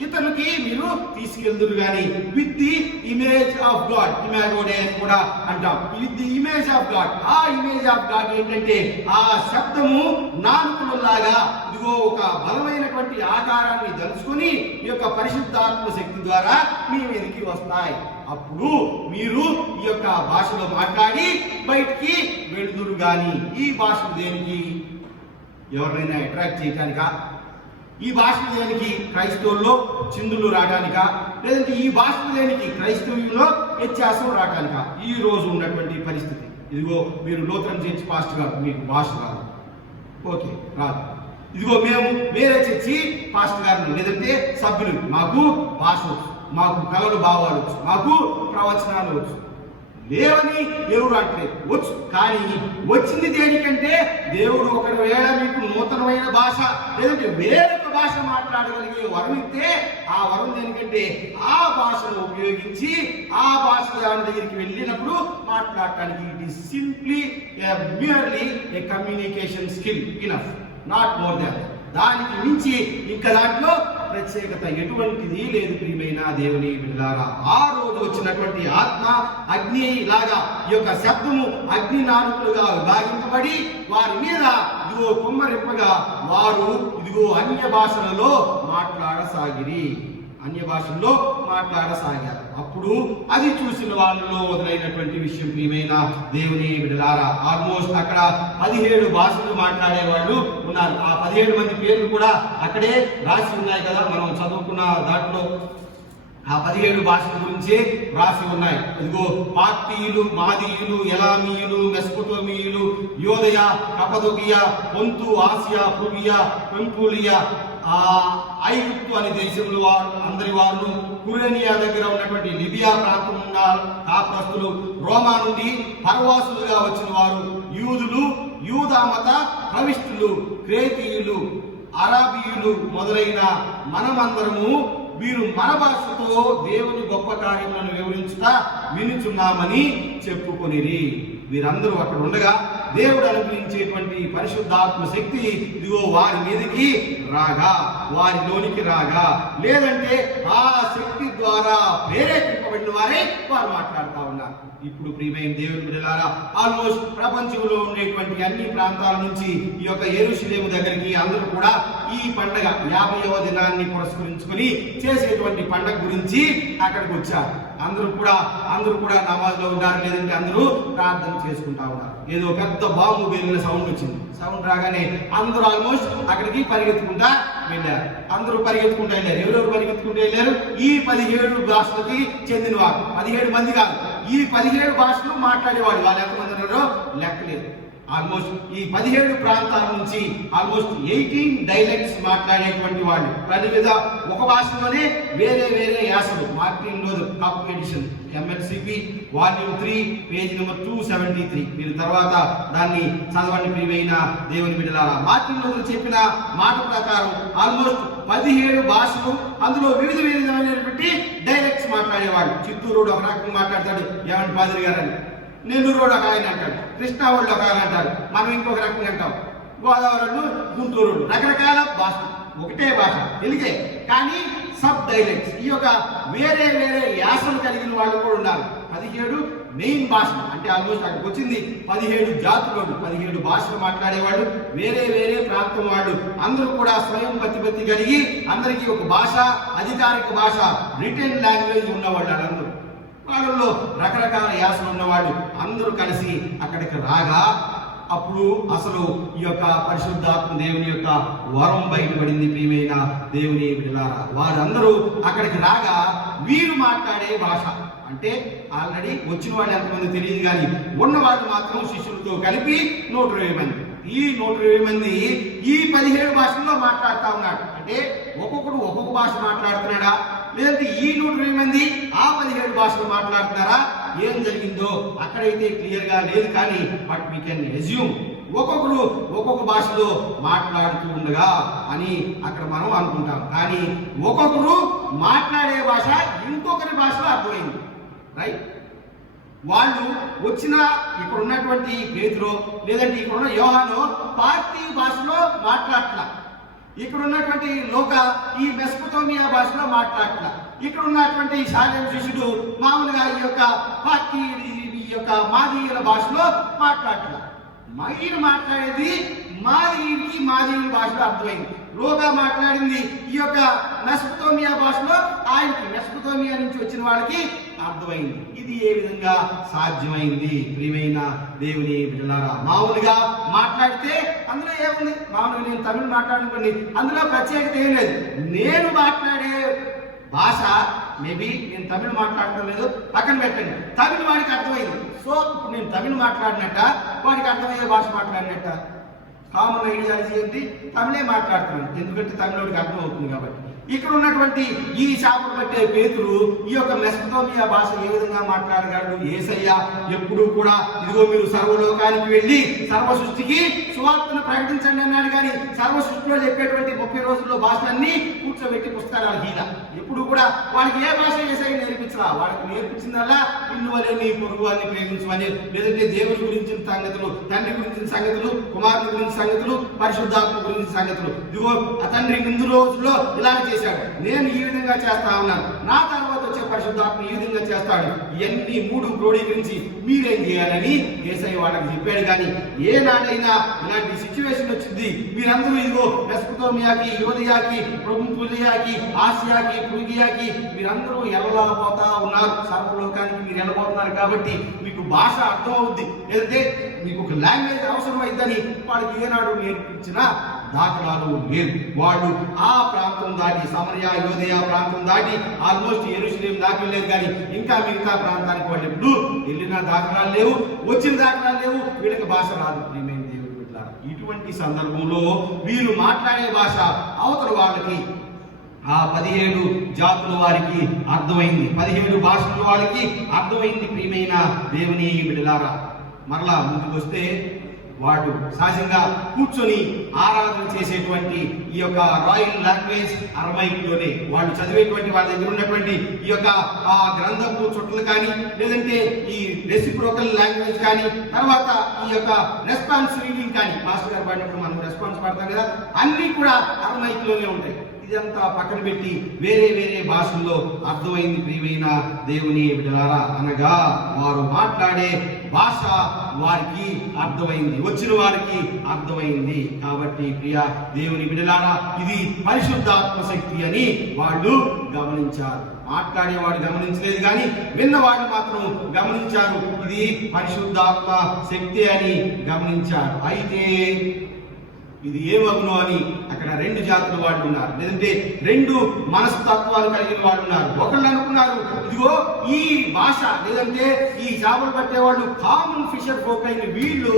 ఇతరులకి మీరు తీసుకెళ్దురు గాని with the image of God, Imago day అని కూడా అంటాం. With the image of God. ఆ ఇమేజ్ ఆఫ్ గాడ్ ఏంటంటే ఆ శబ్దము నాలుకలాగా ఇదిగో ఒక బలమైనటువంటి ఆకారాన్ని దంచుకొని ఈ యొక్క పరిశుద్ధాత్మ శక్తి ద్వారా మీ మీదకి వస్తాయి. అప్పుడు మీరు ఈ యొక్క భాషలో మాట్లాడి బయటికి వెళ్దురు గాని. ఈ భాష దేనికి? ఎవరినైనా అట్రాక్ట్ చేయటానికా? ఈ భాష దేనికి? క్రైస్తవుల్లో చిందులు రావడానికా? లేదంటే ఈ భాష దేనికి? క్రైస్తవుల్లో వ్యత్యాసం రావడానికా? ఈ రోజు ఉన్నటువంటి పరిస్థితి ఇదిగో మీరు లూథరన్ చర్చ్ పాస్టర్ గారు, మీకు భాష రాదు, ఓకే రాదు. ఇదిగో మేము వేరే చర్చి పాస్టర్ గారు లేదంటే సభ్యులు, మాకు భాష వచ్చు, మాకు కళలు భావాలు వచ్చు, మాకు ప్రవచనాలు వచ్చు. లేవని దేవుడు అంటే వచ్చు, కానీ వచ్చింది దేనికంటే దేవుడు ఒకవేళ మీకు నూతనమైన భాష లేదంటే వేరొక భాష మాట్లాడగలిగే వరం ఇస్తే ఆ వరం దేనికంటే ఆ భాషను ఉపయోగించి ఆ భాష దాని దగ్గరికి వెళ్ళినప్పుడు మాట్లాడటానికి. It is simply merely A communication skill, enough, not more than. దానికి మించి ఇంకా దాంట్లో ప్రత్యేకత ఎటువంటిది లేదు. ప్రియమైన దేవుని బిడ్డలారా, ఆ రోజు వచ్చినటువంటి ఆత్మ అగ్ని లాగా ఈ యొక్క శబ్దము అగ్ని నాలుకలుగా విభాగింపబడి వారి మీద ఇదిగో కుమ్మరింపగా వారు ఇదిగో అన్య భాషలలో మాట్లాడసాగిరి, అన్య భాషల్లో మాట్లాడసాగారు. అప్పుడు అది చూసిన వాళ్ళలో మొదలైనటువంటి విషయం ప్రియమైన దేవుని బిడ్డలారా, ఆల్మోస్ట్ అక్కడ 17 భాషలు మాట్లాడే వాళ్ళు ఉన్నారు. ఆ 17 మంది పేర్లు కూడా అక్కడే రాసి ఉన్నాయి కదా, మనం చదువుకున్న దాంట్లో ఆ 17 భాషల గురించి రాసి ఉన్నాయి. ఇదిగో పార్తీయులు, మాదీయులు, ఎలామీయులు, మెస్పొటోమియులు, యోదయ, కపదొకియా, పొంతు, ఆసియా, పువియా, పెంపులియా, ఐగుప్తు అనే దేశంలో వారు అందరి వారు, కురేనియా దగ్గర ఉన్నటువంటి లిబియా ప్రాంతం ఉన్న కాపురస్తులు, రోమా నుండి పరవాసులుగా వచ్చిన వారు, యూదులు, యూదా మత ప్రవిష్టులు, క్రేతీయులు, అరాబీయులు మొదలైన మనమందరము వీరు మన భాషతో దేవుని గొప్ప కార్యములను వివరించుట వినుచున్నామని చెప్పుకొనిరి. వీరందరూ అక్కడ ఉండగా దేవుడు అనుగ్రహించేటువంటి పరిశుద్ధాత్మ శక్తి ఇదిగో వారి మీదకి రాగా, వారిలోనికి రాగా, లేదంటే ఆ శక్తి ద్వారా ప్రేరేపింపబడిన వారే వారు మాట్లాడుతూ ఉన్నారు. ఇప్పుడు ప్రియమైన దేవుని బిడ్డలారా, ఆల్మోస్ట్ ప్రపంచంలో ఉండేటువంటి అన్ని ప్రాంతాల నుంచి ఈ యొక్క యెరూషలేము దగ్గరికి అందరూ కూడా ఈ పండగ 50వ దినాన్ని పురస్కరించుకొని చేసేటువంటి పండగ గురించి అక్కడికి వచ్చారు. అందరూ కూడా నమాజ్లో ఉన్నారు, లేదంటే అందరూ ప్రార్థన చేసుకుంటా ఉన్నారు. ఏదో పెద్ద బాంబు పేలిన సౌండ్ వచ్చింది. సౌండ్ రాగానే అందరూ ఆల్మోస్ట్ అక్కడికి పరిగెత్తుకుంటా వెళ్ళారు. అందరూ పరిగెత్తుకుంటూ వెళ్ళారు. ఎవరెవరు పరిగెత్తుకుంటూ వెళ్ళారు? ఈ 17 భాషలకి చెందిన వారు. 17 మంది కాదు, ఈ 17 భాషలు మాట్లాడేవాడు. వాళ్ళు ఎంతమంది ఉన్నారో లెక్కలేదు. ఆల్మోస్ట్ ఈ 17 ప్రాంతాల నుంచి ఆల్మోస్ట్ 18 డైలెక్ట్స్ మాట్లాడేటువంటి వాళ్ళు. ప్రతి మీద ఒక భాషలోనే వేరే వేరే యాసలు. Martin Luther top edition MLCP volume 3 page number 273. మీరు తర్వాత దాన్ని చదవండి ప్రియమైన దేవుని బిడ్డలారా. మార్టిన్ లూథర్ చెప్పిన మాట ప్రకారం ఆల్మోస్ట్ 17 భాషలు, అందులో వివిధ విధమైనటువంటి డైలెక్ట్స్ మాట్లాడేవాళ్ళు. చిత్తూరుడు ఒక రకంగా మాట్లాడతాడు, ఏమని పాదిరి గారు అని. నెల్లూరు ఒక ఆయన అంటాడు, కృష్ణా వాళ్ళు ఒక ఆయన అంటారు, మనం ఇంకొక రకంగా అంటాం. గోదావరి, గుంటూరు, రకరకాల భాష, ఒకటే భాష తెలుగే, కానీ సబ్ డైలెక్ట్స్, ఈ యొక్క వేరే వేరే యాసలు కలిగిన వాళ్ళు కూడా ఉన్నారు. 17 మెయిన్ భాషలు అంటే ఆల్మోస్ట్ అక్కడికి వచ్చింది 17 జాతులు, 17 భాషలు మాట్లాడేవాళ్ళు, వేరే వేరే ప్రాంతం వాళ్ళు. అందరూ కూడా స్వయం ప్రతిపత్తి కలిగి అందరికీ ఒక భాష, అధికారిక భాష, రిటర్న్ లాంగ్వేజ్ ఉన్నవాళ్ళు. అందరూ వాళ్ళలో రకరకాల యాసలు ఉన్నవాళ్ళు అందరూ కలిసి అక్కడికి రాగా అప్పుడు అసలు ఈ యొక్క పరిశుద్ధాత్మ దేవుని యొక్క వరం బయటపడింది. ప్రియమైన దేవుని బిడ్డలారా, వారందరూ అక్కడికి రాగా వీరు మాట్లాడే భాష అంటే ఆల్రెడీ వచ్చిన వాళ్ళు ఎంతమంది తెలియదు, కానీ ఉన్నవాళ్ళు మాత్రం శిష్యులతో కలిపి 120 మంది. ఈ 120 మంది ఈ 17 భాషల్లో మాట్లాడుతూ ఉన్నాడు. అంటే ఒక్కొక్కడు ఒక్కొక్క భాష మాట్లాడుతున్నాడా, లేదంటే ఈ 120 మంది ఆ 17 భాషలు మాట్లాడుతున్నారా? ఏం జరిగిందో అక్కడైతే క్లియర్ గా లేదు, కానీ బట్ వీ కెన్ అస్యూమ్ ఒక్కొక్కరు ఒక్కొక్క భాషలో మాట్లాడుతూ ఉండగా అని అక్కడ మనం అనుకుంటాం. కానీ ఒక్కొక్కరు మాట్లాడే భాష ఇంకొకరి భాషలో అర్థమైంది. రైట్? వాళ్ళు వచ్చిన ఇక్కడ ఉన్నటువంటి పేతురు లేదంటే ఇక్కడ ఉన్న యోహాను పార్టీ భాషలో మాట్లాడట్లా. ఇక్కడ ఉన్నటువంటి లోక ఈ మెసొపొతేమియా భాషలో మాట్లాడట్లా. ఇక్కడ ఉన్నటువంటి శాలేం శిష్యుడు మామూలుగా ఈ యొక్క పార్టీ ఈ యొక్క మాదీయుల భాషలో మాట్లాడట్లా. ఈయన మాట్లాడేది మాదీయుల భాషలో అర్థమైంది. లోగా మాట్లాడింది ఈ యొక్క మెసొపొతేమియా భాషలో ఆయనకి మెసొపొతేమియా నుంచి వచ్చిన వాళ్ళకి అర్థమైంది. ఇది ఏ విధంగా సాధ్యమైంది? ప్రియమైన దేవుని బిడ్డలారా, మామూలుగా మాట్లాడితే అందులో ఏముంది? మామూలుగా నేను తమిళ మాట్లాడుకోండి, అందులో ప్రత్యేకత ఏం లేదు. నేను మాట్లాడే భాష మేబీ నేను తమిళ మాట్లాడటం లేదు, పక్కన పెట్టండి. తమిళ వాడికి అర్థమైంది. సో ఇప్పుడు నేను తమిళ మాట్లాడినట్ట, వాడికి అర్థమయ్యే భాష మాట్లాడినట్ట. కామన్ ఐడియాలజీ ఏంటి? తమిళే మాట్లాడుతున్నాను, ఎందుకంటే తమిళోడికి అర్థం అవుతుంది కాబట్టి. ఇక్కడ ఉన్నటువంటి ఈ చేపలు పట్టే పేతురు ఈ యొక్క మెసొపొతేమియా భాష ఏ విధంగా మాట్లాడగలడు? యేసయ్య ఎప్పుడు కూడా ఇదిగో మీరు సర్వలోకానికి వెళ్ళి సర్వ సృష్టికి సువార్తను ప్రకటించండి అన్నాడు. కానీ సర్వ సృష్టిలో చెప్పేటువంటి 30 రోజుల్లో భాషలన్నీ కూర్చోబెట్టి పుస్తకాలు హీన. ఎప్పుడు కూడా వాడికి ఏ భాష యేసయ్య నేర్పించరా? వాడికి నేర్పించిందల్లా నిన్ను వలె నీ పొరుగు వారిని ప్రేమించమని, లేదంటే దేవుని గురించిన సంగతులు, తండ్రి గురించిన సంగతులు, కుమారుని గురించిన సంగతులు, పరిశుద్ధాత్మ గురించిన సంగతులు. ఇదిగో ఆ తండ్రి ముందు రోజుల్లో ఇలా చేశాడు, నేను ఈ విధంగా చేస్తా ఉన్నాను, నా తర్వాత వచ్చే పరిశుద్ధాత్మ ఈ విధంగా చేస్తాడు. ఇవన్నీ 3 క్రోడీకరించి మీరేం చేయాలని యేసయ్య వాళ్ళకి చెప్పాడు. కానీ ఏనాడైనా ఇలాంటి సిచ్యువేషన్ వచ్చింది, మీరందరూ ఇదిగో మెసొపొతేమియాకి, యోదయాకి, ప్రభుత్వయాకి, ఆసియాకి, ఫ్రుగియాకి మీరందరూ వెళ్ళబోతా ఉన్నారు. సర్వలోకానికి మీరు వెళ్ళబోతున్నారు కాబట్టి మీకు భాష అర్థం అవుద్ది, లేదంటే మీకు ఒక లాంగ్వేజ్ అవసరం అయిద్దని వాళ్ళకి ఏనాడు నేర్పించిన దాఖలాలు లేవు. వాళ్ళు ఆ ప్రాంతం దాటి సమరయ, యోదయ ప్రాంతం దాటి ఆల్మోస్ట్ యెరూషలేం దాకా వెళ్ళలేదు. కానీ ఇంకా మిగతా ప్రాంతానికి వాళ్ళు ఎప్పుడు వెళ్ళిన దాఖలాలు లేవు, వచ్చిన దాఖలాలు లేవు. వీళ్ళకి భాష రాదు. ప్రియమైన దేవుడు బిడ్డలారా, ఇటువంటి సందర్భంలో వీరు మాట్లాడే భాష అవతల వాళ్ళకి ఆ 17 జాతుల వారికి అర్థమైంది, 17 భాషల వాళ్ళకి అర్థమైంది. ప్రియమైన దేవుని బిడ్డలారా, మరలా ముందుకు వస్తే వాడు సహజంగా కూర్చొని ఆరాధన చేసేటువంటి ఈ యొక్క రాయల్ లాంగ్వేజ్ అరమైక్లోనే వాళ్ళు చదివేటువంటి వాళ్ళ దగ్గర ఉన్నటువంటి ఈ యొక్క ఆ గ్రంథపు చుట్టలు కానీ, లేదంటే ఈ రెసిప్రోకల్ లాంగ్వేజ్ కానీ, తర్వాత ఈ యొక్క రెస్పాన్స్ రీడింగ్ కానీ, మాస్టర్ గారు పడినప్పుడు మనం రెస్పాన్స్ పడతాం కదా, అన్ని కూడా అరమైక్లోనే ఉంటాయి. ఇదంతా పక్కన పెట్టి వేరే వేరే భాషల్లో అర్థమైంది. ప్రియమైన దేవుని బిడ్డలారా, అనగా వారు మాట్లాడే భాష వారికి అర్థమైంది, వచ్చిన వారికి అర్థమైంది. కాబట్టి ప్రియ దేవుని బిడ్డలారా, ఇది పరిశుద్ధాత్మ శక్తి అని వాళ్ళు గమనించారు. మాట్లాడేవాడు గమనించలేదు, కానీ విన్నవాడు మాత్రం గమనించారు. ఇది పరిశుద్ధాత్మ శక్తి అని గమనించారు. అయితే ఇది ఏమగును అని అక్కడ 2 జాతుల వాళ్ళు ఉన్నారు, లేదంటే 2 మనస్తత్వాలు కలిగిన వాళ్ళు ఉన్నారు. ఒకళ్ళు అనుకున్నారు, ఇదిగో ఈ భాష లేదంటే ఈ చేపలు పట్టేవాళ్ళు కామన్ ఫిషర్ ఫోక్ అయిన వీళ్ళు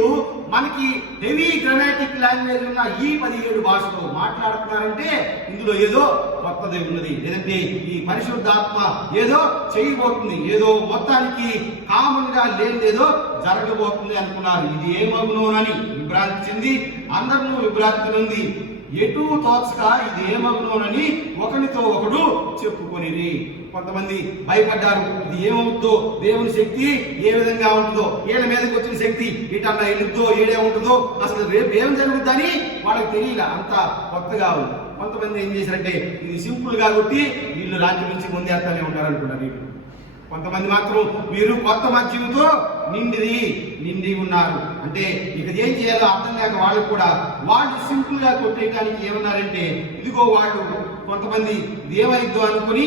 మనకి హెవీ గ్రామాటిక్ లాంగ్వేజ్ ఉన్న ఈ 17 భాషలు మాట్లాడుతున్నారంటే ఇందులో ఏదో కొత్తది ఉన్నది, లేదంటే ఈ పరిశుద్ధాత్మ ఏదో చేయబోతుంది, ఏదో మొత్తానికి కామన్ గా లేనిదేదో జరగబోతుంది అనుకున్నారు. ఇది ఏమగునోనని విభ్రాంతి చెంది అందరూ విభ్రాంతి నుండి ఎటు తోచక ఇది ఏమగునోనని ఒకరితో ఒకడు చెప్పుకొనిరి. కొంతమంది భయపడ్డారు, ఇది ఏమవుతుందో, దేవుని శక్తి ఏ విధంగా ఉంటుందో, ఏళ్ళ మీదకి వచ్చిన శక్తి ఇటన్నా ఎల్లుద్దో, ఏడే ఉంటుందో, అసలు రేపు ఏం జరుగుతుందని వాళ్ళకి తెలియలే, అంత కొత్తగా ఉంది. కొంతమంది ఏం చేశారంటే ఇది సింపుల్ గా కొట్టి వీళ్ళు రాజ్యం నుంచి ముందేస్తానే ఉంటారు అనుకున్నారు. వీళ్ళు కొంతమంది మాత్రం వీరు కొత్త మద్యంతో నిండి ఉన్నారు. అంటే ఇక ఏం చేయాలో అర్థం కాక వాళ్ళు కూడా వాళ్ళు సింపుల్ గా కొట్టేయడానికి ఏమన్నారంటే ఇదిగో వాళ్ళు కొంతమంది ఏమైద్దో అనుకుని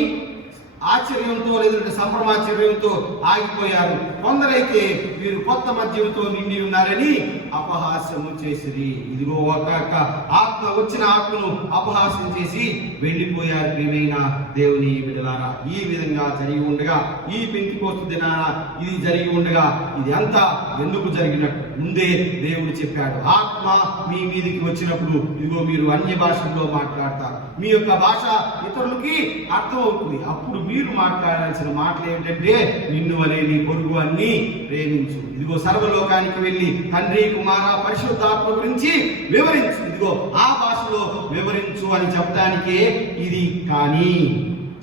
ఆశ్చర్యంతో లేదంటే సంభ్రమాశ్చర్యంతో ఆగిపోయారు. కొందరైతే వీరు కొత్త మద్యంతో నిండి ఉన్నారని అపహాస్యము చేసిరి. ఇదిగో ఒక ఆత్మ వచ్చిన ఆత్మను అపహాస్యం చేసి వెళ్ళిపోయారు. ప్రియమైన దేవుని బిడ్డలారా, ఈ విధంగా జరిగి ఉండగా, ఈ పెంతెకోస్తు దినాన ఇది జరిగి ఉండగా, ఇది అంతా ఎందుకు జరిగినట్టు ముందే దేవుడు చెప్పాడు. ఆత్మ మీ మీదికి వచ్చినప్పుడు ఇదిగో మీరు అన్య భాషల్లో మాట్లాడతారు, మీ యొక్క భాష ఇతరులకి అర్థం అవుతుంది. అప్పుడు మీరు మాట్లాడాల్సిన మాటలు ఏమిటంటే నిన్ను వలె నీ పొరుగు అన్ని ప్రేమించు. ఇదిగో సర్వలోకానికి వెళ్ళి తండ్రి, కుమార, పరిశుద్ధాత్మ గురించి వివరించు. ఇదిగో ఆ భాషలో వివరించు అని చెప్పడానికే ఇది. కానీ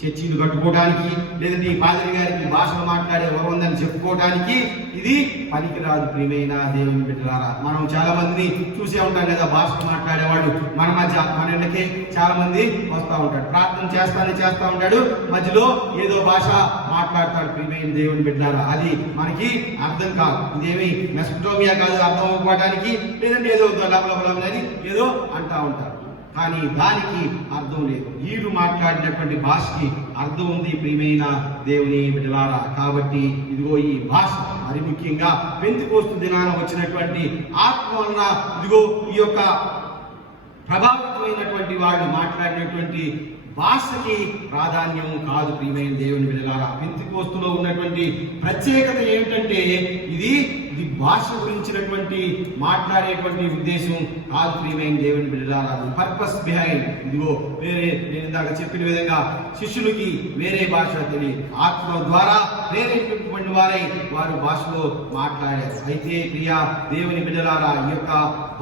చర్చీలు కట్టుకోవడానికి, లేదంటే ఈ పాదరి గారికి భాషలు మాట్లాడే వరం ఉందని చెప్పుకోవడానికి ఇది పనికిరాదు ప్రియమైన దేవుని బిడ్డలారా. మనం చాలా మందిని చూసే ఉంటాం కదా, భాషలు మాట్లాడేవాడు మన మధ్య, మన ఇళ్ళకే చాలా మంది వస్తూ ఉంటాడు, ప్రార్థన చేస్తా ఉంటాడు, మధ్యలో ఏదో భాష మాట్లాడతాడు ప్రియమైన దేవుని బిడ్డలారా. అది మనకి అర్థం కాదు. ఇదేమి మెసోపోటామియా కాదు అర్థం అవ్వడానికి, లేదంటే ఏదో లబలబలని ఏదో అంటా ఉంటారు, కానీ దానికి అర్థం లేదు. వీరు మాట్లాడినటువంటి భాషకి అర్థం ఉంది ప్రియమైన దేవుని బిడ్డలారా. కాబట్టి ఇదిగో ఈ భాష మరి ముఖ్యంగా పెంతెకోస్తు దినాన వచ్చినటువంటి ఆత్మ వలన ఇదిగో ఈ యొక్క ప్రభావితమైనటువంటి వాళ్ళు మాట్లాడినటువంటి భాషకి ప్రాధాన్యం కాదు ప్రియమైన దేవుని బిడ్డలారా. పెంతెకోస్తులో ఉన్నటువంటి ప్రత్యేకత ఏమిటంటే ఇది భాష గురించినటువంటి మాట్లాడేటువంటి ఉద్దేశం కాదు ప్రియమైన దేవుని బిడ్డలారా. పర్పస్ బిహైండ్ ఇదిగో వేరే, నేను ఇందాక చెప్పిన విధంగా శిష్యులకి వేరే భాష తెలియదు, ఆత్మ ద్వారా ప్రేరేపింపబడిన వారై వారు భాషలో మాట్లాడారు. అయితే ప్రియా దేవుని బిడ్డలారా, ఈ యొక్క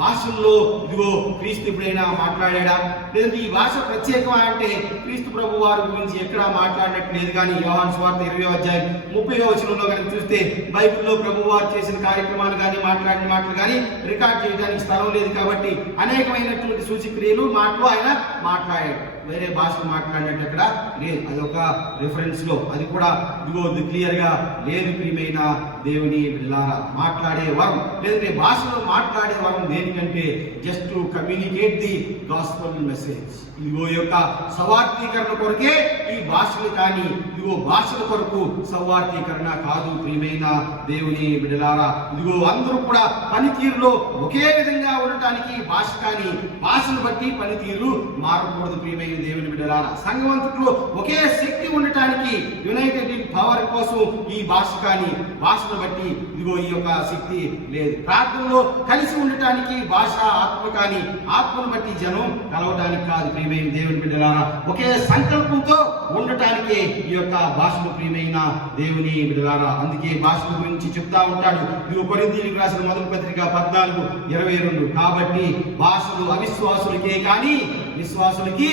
భాషల్లో ఇదిగో క్రీస్తు ఎప్పుడైనా మాట్లాడా, లేదంటే ఈ భాష ప్రత్యేకమా అంటే క్రీస్తు ప్రభు వారి గురించి ఎక్కడా మాట్లాడినట్టు లేదు. కానీ యోహాను సువార్త 20వ అధ్యాయం 30వ వచనంలో కనుక చూస్తే బైబిల్లో ప్రభు వారు చేసిన కార్యక్రమాలు కానీ మాట్లాడిన మాటలు కానీ రికార్డ్ చేయడానికి స్థలం లేదు. కాబట్టి అనేకమైనటువంటి సూచక్రియలు మాటలు ఆయన మాట్లాడాడు, వేరే భాషలు మాట్లాడినట్టు అక్కడ లేదు. అది ఒక రిఫరెన్స్ లో, అది కూడా ఇదిగో క్లియర్ గా లేదు ప్రియమైన దేవుని బిడ్డలారా. మాట్లాడే వరం లేదంటే భాషలో మాట్లాడే వరం దేనికంటే just to communicate the gospel message. ఇదిగో యొక్క సవార్థీకరణ కొరకే ఈ భాషలు, కానీ ఇదిగో భాషల కొరకు సవార్థీకరణ కాదు ప్రియమైన దేవుని బిడ్డలారా. ఇదిగో అందరూ కూడా పనితీరులో ఒకే విధంగా ఉండటానికి భాష, కానీ భాషను బట్టి పనితీరు మారకూడదు ప్రియమైన దేవుని బిడ్డలారా. సంఘవంతుల్లో ఒకే శక్తి ఉండటానికి యునైటెడ్ ఇన్ పవర్ కోసం ఈ భాష, కానీ భాషను బట్టి ఇదిగో ఈ యొక్క శక్తి లేదు. ప్రార్థనలో కలిసి ఉండటానికి భాష ఆత్మ, కానీ ఆత్మను బట్టి జనం కలవటానికి కాదు ప్రియమైన దేవుని బిడ్డలారా. ఒకే సంకల్పంతో ఉండటానికే ఈ యొక్క భాషలు ప్రియమైన దేవుని బిడ్డలారా. అందుకే భాషల గురించి చెప్తా ఉంటాడు. ఇదిగో కొరింథీయులకు రాసిన మొదటి పత్రిక 14:22. కాబట్టి భాషలు అవిశ్వాసులకే కానీ విశ్వాసులకి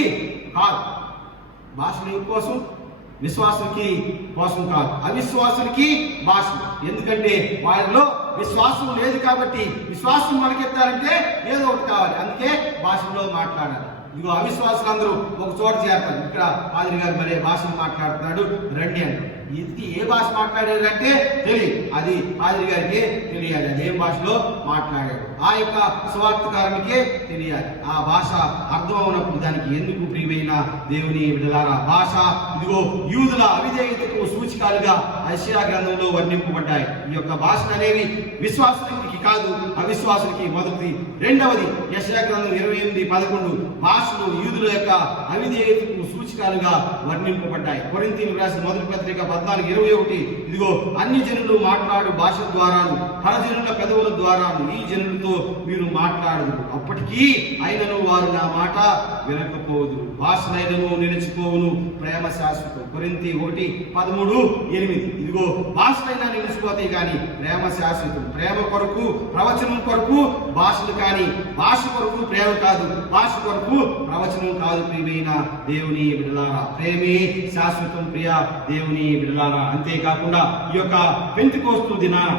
కాదు. భాషల కోసం విశ్వాసులకి కోసం కాదు, అవిశ్వాసులకి భాషలు. ఎందుకంటే వారిలో విశ్వాసం లేదు కాబట్టి, విశ్వాసం మొలకెత్తారంటే ఏదో ఒకటి కావాలి, అందుకే భాషలో మాట్లాడాలి. ఇదిగో అవిశ్వాసులందరూ ఒక చోట చేరతారు. ఇక్కడ పాదిరి గారు మరే భాషను మాట్లాడుతున్నాడు రండి అంటే, ఇది ఏ భాష మాట్లాడారంటే తెలియదు, అది పాదిరి గారికే తెలియాలి అది ఏం భాషలో మాట్లాడాడు, ఆ యొక్క సువార్తకారునికే తెలియాలి. ఆ భాష అర్థం అవునప్పుడు దానికి ఎందుకు ప్రియమైన దేవుని బిడ్డలారా. భాష ఇదిగో యూదుల అవిధేయతకు సూచికలుగా యెషయా గ్రంథంలో వర్ణింపబడ్డాయి. ఈ యొక్క భాషలు అనేవి విశ్వాసులకి కాదు, అవిశ్వాసులకి మొదటిది. రెండవది యెషయా గ్రంథం 28:11 భాషలు యూదుల యొక్క అవిధేయతకు సూచికలుగా వర్ణింపబడ్డాయి. కొరింథీయులకు రాసిన మొదటి పత్రిక 14:21 ఇదిగో అన్ని జనులు మాట్లాడు భాష ద్వారాను పరజనుల పెదవుల ద్వారాను ఈ జనులతో మీరు మాట్లాడదు, అప్పటికీ అయినను వారు నా మాట వినకపోదు, భాషలైనను నిలిచిపోవును, ప్రేమ శాశ్వతం. కొరింథీ 1:13-8 ఇదిగో భాషలైనా నిలిచిపోతాయి కానీ ప్రేమ శాశ్వతం. ప్రేమ కొరకు ప్రవచనం కొరకు భాషలు, కానీ భాష కొరకు ప్రేమ కాదు, భాష కొరకు ప్రవచనం కాదు ప్రియమైన దేవుని బిడ్డలారా. ప్రేమే శాశ్వతం ప్రియ దేవుని బిడ్డలారా. అంతేకాకుండా ఈ యొక్క పెంతెకోస్తు దినాన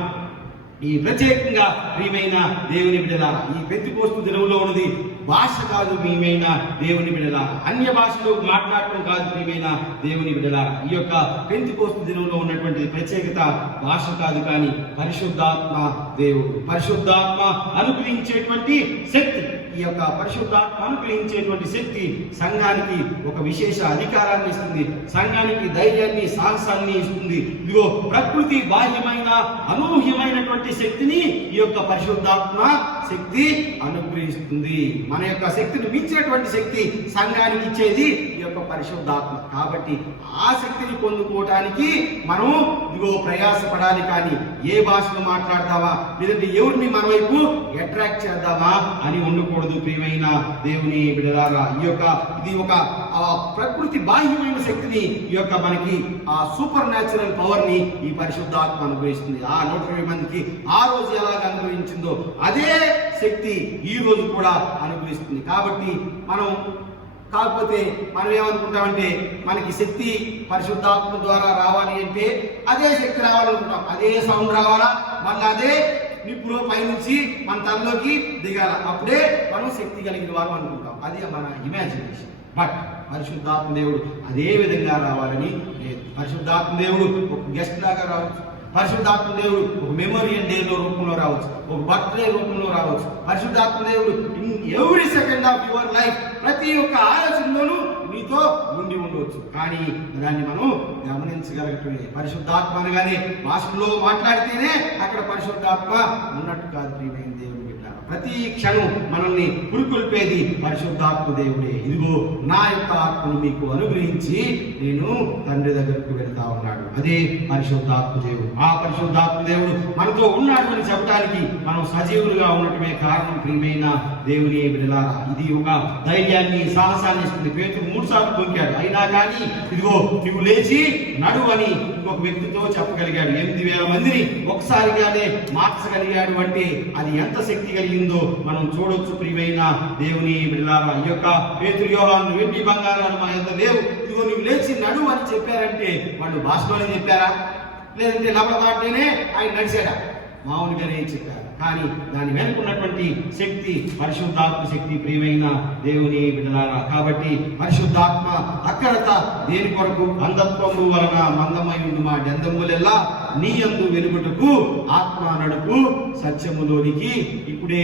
ఈ ప్రత్యేకంగా ప్రియమైన దేవుని బిడ్డలారా, ఈ పెంతెకోస్తు దినంలో ఉన్నది భాష కాదు ప్రియమైన దేవుని బిడ్డలారా, అన్య భాషలు మాట్లాడటం కాదు ప్రియమైన దేవుని బిడ్డలారా. ఈ యొక్క పెంతెకోస్తు దినంలో ఉన్నటువంటి ప్రత్యేకత భాష కాదు, కానీ పరిశుద్ధాత్మ దేవుడు, పరిశుద్ధాత్మ అనుగ్రహించేటువంటి శక్తి. ఈ యొక్క పరిశుద్ధాత్మ అనుగ్రహించేటువంటి శక్తి సంఘానికి ఒక విశేష అధికారాన్ని ఇస్తుంది, సంఘానికి ధైర్యాన్ని సాహసాన్ని ఇస్తుంది. ఇదిగో ప్రకృతి బాహ్యమైన అనూహ్యమైనటువంటి శక్తిని ఈ యొక్క పరిశుద్ధాత్మ శక్తి అనుగ్రహిస్తుంది. మన యొక్క శక్తిని మించినటువంటి శక్తి సంఘానికి ఇచ్చేది ఈ యొక్క పరిశుద్ధాత్మ. కాబట్టి ఆ శక్తిని పొందుకోవటానికి మనం ఇదిగో ప్రయాసపడాలి, కానీ ఏ భాషలో మాట్లాడతావా లేదంటే ఎవరిని మన వైపు అట్రాక్ట్ చేద్దామా అని ఉండకూడదు ప్రియమైన దేవుని బిడ్డలారా. ఇది ఒక ప్రకృతి బాహ్యమైన శక్తిని, ఈ యొక్క మనకి ఆ సూపర్ న్యాచురల్ పవర్ ని ఈ పరిశుద్ధాత్మ అనుగ్రహిస్తుంది. ఆ 120 మందికి ఆ రోజు ఎలాగ అనుగ్రహించిందో అదే శక్తి ఈ రోజు కూడా అనుగ్రహిస్తుంది. కాబట్టి మనం కాకపోతే మనం ఏమనుకుంటామంటే మనకి శక్తి పరిశుద్ధాత్మ ద్వారా రావాలి అంటే అదే శక్తి రావాలనుకుంటాం, అదే సౌండ్ రావాలా, మళ్ళీ అదే నిప్పులో పైనుంచి మన తనలోకి దిగాల, అప్పుడే మనం శక్తి కలిగిన వారు అనుకుంటాం. అది మన ఇమాజినేషన్. బట్ పరిశుద్ధాత్మ దేవుడు అదే విధంగా రావాలని లేదు. పరిశుద్ధాత్మ దేవుడు ఒక గెస్ట్ లాగా రావచ్చు, పరిశుద్ధాత్మ దేవుడు ఒక మెమోరియల్ డే రూపంలో రావచ్చు, ఒక బర్త్డే రూపంలో రావచ్చు. పరిశుద్ధాత్మ దేవుడు in every second of your life, ప్రతి ఒక్క ఆలోచనలోనూ నీతో ఉండి ఉండవచ్చు. కానీ దాన్ని మనం గమనించగలగటమే. పరిశుద్ధాత్మ అనగానే భాషలో మాట్లాడితేనే అక్కడ పరిశుద్ధాత్మ ఉన్నట్టు కాదు. ప్రియమైన దేవుని బిడ్డ, ప్రతి క్షణం మనల్ని పురుకొల్పేది పరిశుద్ధాత్మ దేవుడే. ఇదిగో నా యొక్క ఆత్మను మీకు అనుగ్రహించి నేను తండ్రి దగ్గరకు వెళ్తా ఉన్నాడు. అదే పరిశుద్ధాత్మ దేవుడు. ఆ పరిశుద్ధాత్మ దేవుడు మనతో ఉన్నాడు అని చెప్పడానికి మనం సజీవులుగా ఉండటమే కారణం. ప్రియమైన దేవుని బిడ్డలారా, ఇది ఒక ధైర్యాన్ని, సాహసాన్ని ఇస్తుంది. పేతురు 3 సార్లు దొంకాడు, అయినా కానీ ఇదిగో నువ్వు లేచి నడువు అని ఇంకొక వ్యక్తితో చెప్పగలిగాడు. 8,000 మందిని ఒకసారిగానే మార్చగలిగాడు అంటే అది ఎంత శక్తి కలిగిందో మనం చూడొచ్చు. ప్రియమైన దేవుని బిడ్డలారా, ఈ యొక్క పేతురు, యోహాను వెండి బంగారాలు మా యొక్క లేవు, ఇదిగో నువ్వు లేచి నడువు అని చెప్పారంటే వాళ్ళు భాషలోనే చెప్పారా, లేదంటే లబడబాటేనే ఆయన నడిచాడా? మామూలుగానే చెప్పారు. కానీ దాని వెనుకున్నటువంటి శక్తి పరిశుద్ధాత్మ శక్తి. ప్రియమైన దేవుని బిడ్డలారా, కాబట్టి పరిశుద్ధాత్మ అక్కడత దేని కొరకు? అంధత్వము వలన మందమైండు మా డందములెల్లా నీ యందు వెలుగుటకు ఆత్మ నడుపు సత్యములోనికి. ఇప్పుడే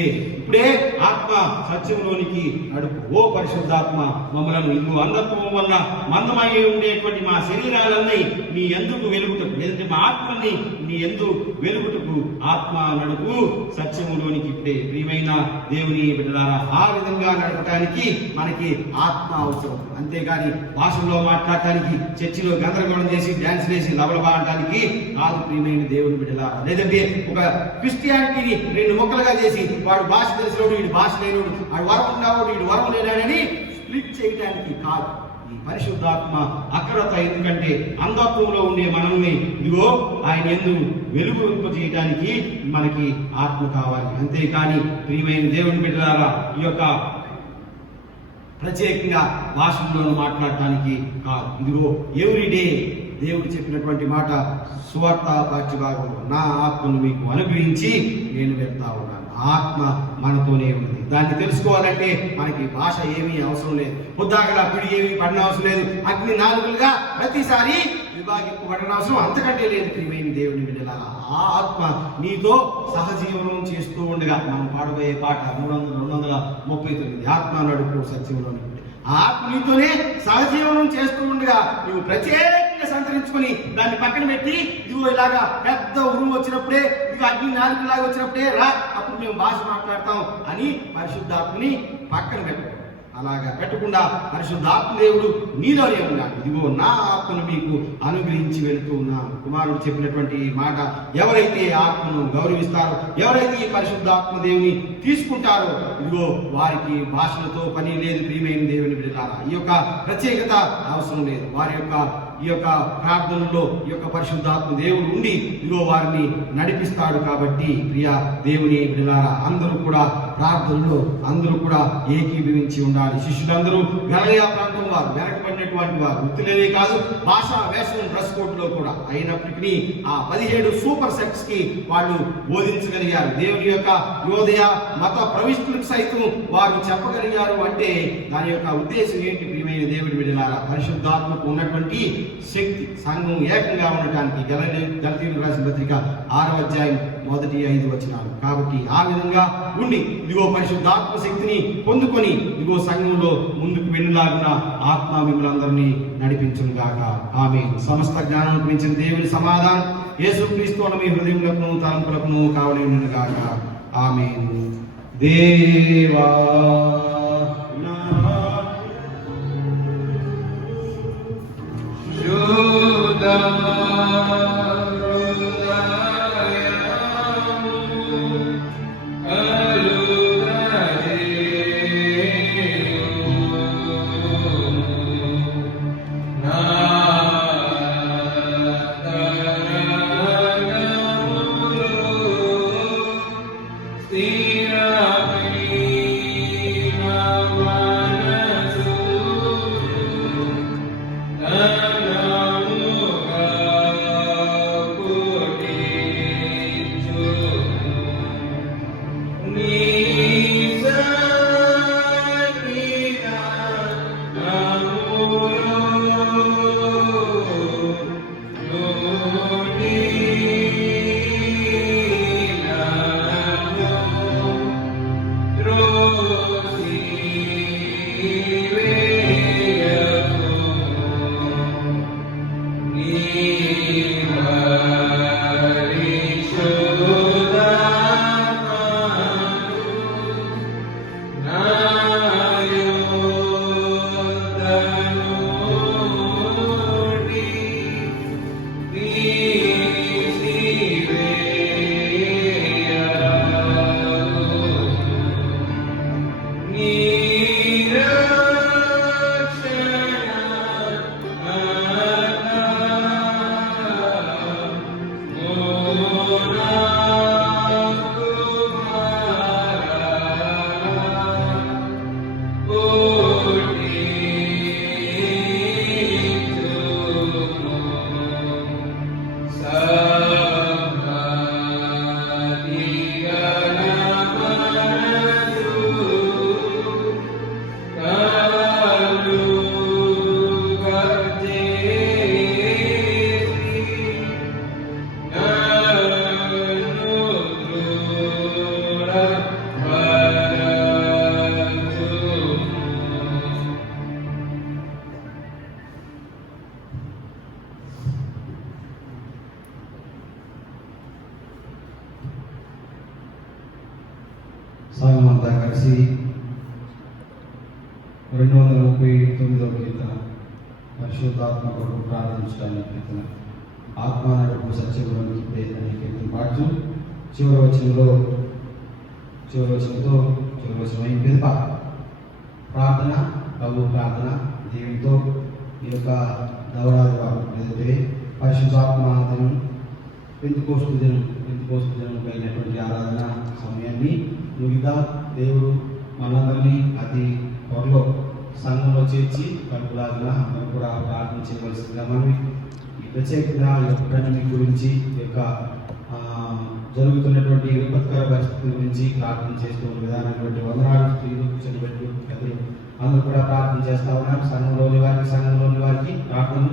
ఆత్మ సత్యములోనికి నడుపు. ఓ పరిశుద్ధాత్మ, మమ్మలను ఇల్లు అంధత్వం వల్ల మందమై ఉండేటువంటి మా శరీరాలన్నీ నీ ఎందుకు వెలుగుటకు, లేదంటే మా ఆత్మని నీ ఎందు వెలుగుటకు ఆత్మ నడుపు సత్యములోనికి. ఇప్పుడే ప్రియమైన దేవుని బిడ్డలారా, ఆ విధంగా నడపడానికి మనకి ఆత్మ అవసరం. అంతేగాని భాషల్లో మాట్లాడటానికి, చర్చిలో గందరగోళం చేసి డ్యాన్స్ వేసి లవలబాడటానికి కాదు. ప్రియమైన దేవుని బిడ్డలారా, లేదంటే ఒక క్రిస్టియానిటీని 2 ముక్కలుగా చేసి వాడు భాష తెలిసినోడు, వీడు భాష లేనోడు, వాడు వరం ఉన్నాడు, వీడు వరం లేనాడని స్ప్లిట్ చేయడానికి కాదు. ఈ పరిశుద్ధాత్మ అక్కడత. ఎందుకంటే అంధత్వంలో ఉండే మనల్ని ఇదిగో ఆయన యందు వెలుగుంపజేయడానికి మనకి ఆత్మ కావాలి. అంతేకాని ప్రియమైన దేవుని బిడ్డలారా, ఈ యొక్క ప్రత్యేకంగా భాషల్లోనూ మాట్లాడటానికి కాదు. ఇదిగో ఎవ్రీడే దేవుడు చెప్పినటువంటి మాట సువార్త పాఠ్యభాగంలో, నా ఆత్మను మీకు అనుగ్రహించి నేను వెళ్తా ఉన్నాను. ఆత్మ మనతోనే ఉంది. దాన్ని తెలుసుకోవాలంటే మనకి భాష ఏమీ అవసరం లేదు, పొద్దాగల పిడి ఏమీ పడిన అవసరం లేదు, అగ్ని నాలుగులుగా ప్రతిసారి విభాగింపబడిన అవసరం అంతకంటే లేదు. ప్రియమైన దేవుని బిడ్డలారా, ఆ ఆత్మ నీతో సహజీవనం చేస్తూ ఉండగా మనం పాడబోయే పాట 239 ఆత్మ నడుపు సత్యంలో. ఆ ఆత్మ నీతోనే సహజీవనం చేస్తూ ఉండగా నువ్వు ప్రత్యేకంగా సంతరించుకొని దాన్ని పక్కన పెట్టి ఇదిగో ఇలాగా పెద్ద ఉరుము వచ్చినప్పుడే, ఇదిగో అగ్ని నాలుగులాగా వచ్చినప్పుడే రా, అప్పుడు మేము భాష మాట్లాడతాం అని పరిశుద్ధాత్మని పక్కన పెట్టాం. అలాగా పెట్టకుండా పరిశుద్ధాత్మ దేవుడు నీలోనే ఉన్నాడు. ఇదిగో నా ఆత్మను మీకు అనుగ్రహించి వెళుతూ ఉన్నాను. కుమారుడు చెప్పినటువంటి మాట, ఎవరైతే ఆత్మను గౌరవిస్తారో, ఎవరైతే ఈ పరిశుద్ధాత్మ దేవుని తీసుకుంటారో, ఇదిగో వారికి భాషలతో పని లేదు. ప్రియమైన దేవుని బిడ్డలారా, ఈ యొక్క ప్రత్యేకత అవసరం లేదు. వారి యొక్క ఈ యొక్క ప్రార్థనలో ఈ యొక్క పరిశుద్ధాత్మ దేవుడు ఉండి ఇదిగో వారిని నడిపిస్తాడు. కాబట్టి ప్రియ దేవుని బిడ్డలారా, అందరూ కూడా ప్రార్థనలో అందరూ కూడా ఏకీభవించి ఉండాలి. శిష్యులందరూ గలిలయ ప్రాంతం వారు, వెనకబడినటువంటి వారు, వృత్తిలోనే కాదు భాషా వేషం డ్రెస్ కోడ్ లో కూడా. అయినప్పటికీ ఆ 17 సూపర్ సెక్ట్స్ కి వాళ్ళు బోధించగలిగారు. దేవుని యొక్క యోదయ మత ప్రవిష్టులకు సైతం వారు చెప్పగలిగారు. అంటే దాని యొక్క ఉద్దేశం ఏంటి? ప్రియమైన దేవుని బిడ్డలారా, పరిశుద్ధాత్మకు ఉన్నటువంటి శక్తి సంఘం ఏకంగా ఉండటానికి. గలతీయులకు రాసిన పత్రిక 6వ అధ్యాయం 1-5 వచనాలు. కాబట్టి ఆ విధంగా ఉండి ఇదిగో పరిశుద్ధాత్మ శక్తిని పొందుకొని ఇదిగో సంఘంలో ముందుకు వెళ్ళులాగున ఆత్మ మిమ్మల్ని నడిపించును గాక. ఆమేన్. సమస్త జ్ఞానం మించిన దేవుని సమాధానం యేసుక్రీస్తు మీ హృదయములకు తలంపులకు కావలేను గాక. ఆమేన్. దేవా స్థిరమైన మనసు సంఘమంతా కలిసి 239వ కీర్తన పరిశుద్ధాత్మ కొరకు ప్రార్థించడానికి కీర్తన ఆత్మ నడుపు సత్యగుణంకి అనే కీర్తన పాడుతూ చివరి వచనంతో చివరి వచనం అయిన పిదప ప్రార్థన ప్రభు ప్రార్థన దేవునితో ఈ యొక్క దవరాది వారు లేదంటే పరిశుద్ధాత్మ దినం పెంతుకోస్తు దినం అయినటువంటి ఆరాధన సమయాన్ని ముగిదా దేవుడు మనందరినీ అతి త్వరలో సంఘంలో చేర్చి కలుపులాగిన మనం కూడా ప్రార్థన చేయవలసిందిగా మనం ఈ ప్రత్యేకంగా ఈ యొక్క ప్రణాళిక గురించి ఈ యొక్క జరుగుతున్నటువంటి విపత్కర పరిస్థితుల గురించి ప్రార్థన చేస్తూ విధానటువంటి వందనాలు స్త్రీలు కూర్చొని పెద్దలు అందరూ కూడా ప్రార్థన చేస్తా ఉన్నారు. సంఘంలోని వారికి ప్రార్థన,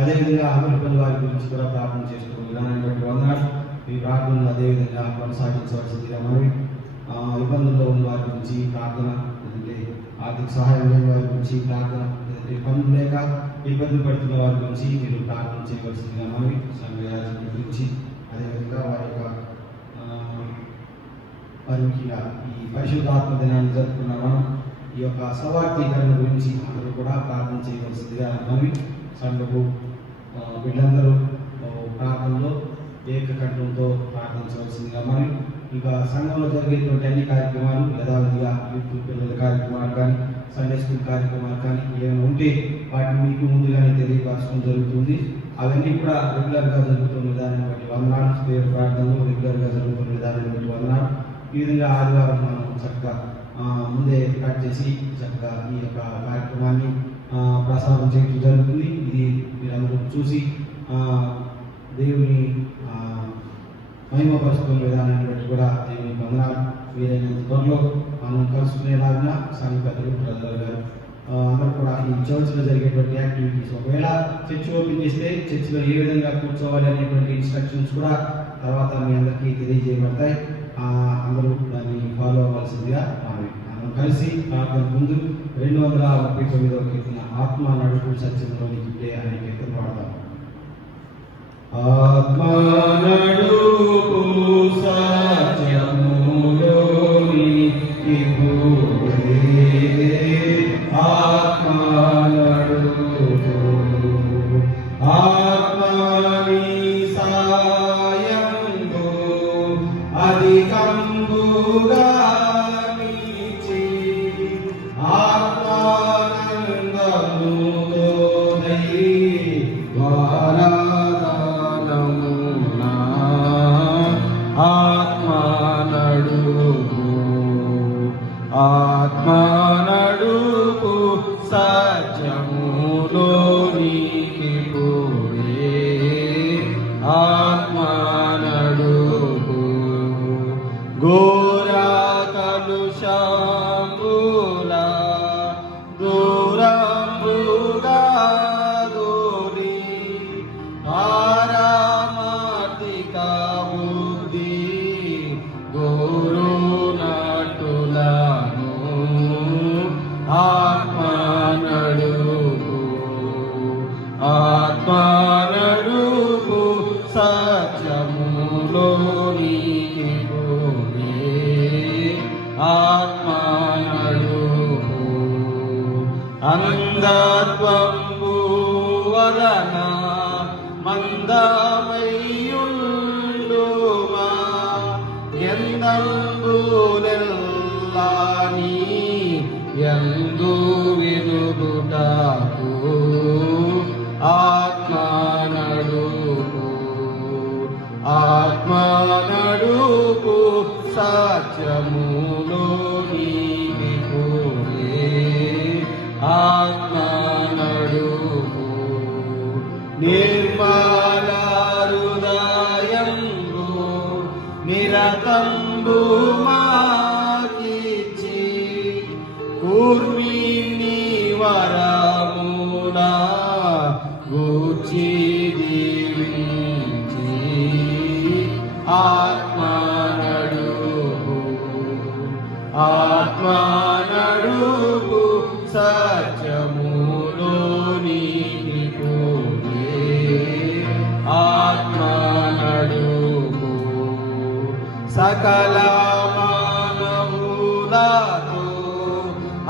అదేవిధంగా అమలుపల్లి వారి గురించి కూడా ప్రార్థన చేస్తూ విధానటువంటి వందనాలు ఈ ప్రార్థనలు అదేవిధంగా కొనసాగించవలసిందిగా మనం ఇబ్బందుల్లో ఉన్న వారి గురించి ప్రార్థన, లేదంటే ఆర్థిక సహాయం లేని వారి గురించి ప్రార్థన, లేదంటే పనులు లేక ఇబ్బంది పడుతున్న వారి గురించి మీరు ప్రార్థన చేయవలసిందిగా మనం సంఘయాజకుల గురించి అదేవిధంగా వారి యొక్క ముఖ్యంగా ఈ పరిశుద్ధాత్మ దినాన్ని జరుపుకున్న మనం ఈ యొక్క సవార్థీకరణ గురించి అందరూ కూడా ప్రార్థన చేయవలసిందిగా మనం సంఘపు వీళ్ళందరూ ప్రార్థనలో ఏకకంఠంతో ప్రార్థించవలసిందిగా మనం ఇంకా సంఘంలో జరిగేటువంటి అన్ని కార్యక్రమాలు యథావిధిగా యూట్యూబ్ పిల్లల కార్యక్రమాలు కానీ సండే స్కూల్ కార్యక్రమాలు కానీ ఏమైనా ఉంటే వాటిని మీకు ముందుగానే తెలియపరచడం జరుగుతుంది. అవన్నీ కూడా రెగ్యులర్గా జరుగుతున్న విధానం బట్టి వందనాలు, దేవుడి ప్రార్థనలు రెగ్యులర్గా జరుగుతున్న విధానాన్ని బట్టి వందనాలు. ఈ విధంగా ఆదివారం మనం చక్కగా ముందే కట్ చేసి చక్కగా ఈ యొక్క కార్యక్రమాన్ని ప్రసారం చేయడం జరుగుతుంది. ఇది మీరందరూ చూసి దేవుని మహిమపరుస్తున్న విధానాన్ని బట్టి కూడా దేవుని వందనాలు. వీలైనంత త్వరలో మనం కలుసుకునేలాగా సంఘ పెద్దలు ప్రజలు గారు అందరూ కూడా ఈ చర్చ్లో జరిగేటువంటి యాక్టివిటీస్, ఒకవేళ చర్చ్ ఓపెన్ చేస్తే చర్చ్లో ఏ విధంగా కూర్చోవాలి అనేటువంటి ఇన్స్ట్రక్షన్స్ కూడా తర్వాత మీ అందరికీ తెలియజేయబడతాయి. అందరూ దాన్ని ఫాలో అవ్వాల్సిందిగా మనం కలిసి ప్రార్థన ముందు 239వ కీర్తన ఆత్మ నడుపు సత్యంలోనికి అనే కీర్తన పాడతాం. ఆత్మ నడుపు సత్యములోనికి ఆత్మ నడుపు ఆత్మని సాయంగు అధికంబుగా నీచి ఆత్మానందముతో వారాదానమునా ఆత్మ నడుపు ఆత్మ నడుపు సత్యములోనికి పోయే ఆత్మ నడుపు ఘోరా కలుషంబుల దూరంబుగా దూరి ఆరా సత్యములోనికి పోయే ఆత్మ నడుపు అంధత్వంబు వలన మందమయ్యుండుమా ఎందంబులెల్లాని ఎందు వినుగుటకు ఆత్మ నడుపు ఆత్మ నడుపు సత్యములోనికి పోయే ఆత్మ నడుపు నిర్మల హృదయంబు నిరతంబు మాకిచ్చి కూర్మిని వరములా గూర్చి దీవించి ఆత్మ నడుపు ఆత్మ నడుపు సత్యములోనికి పోయే ఆత్మ నడుపు సకల మానవులకు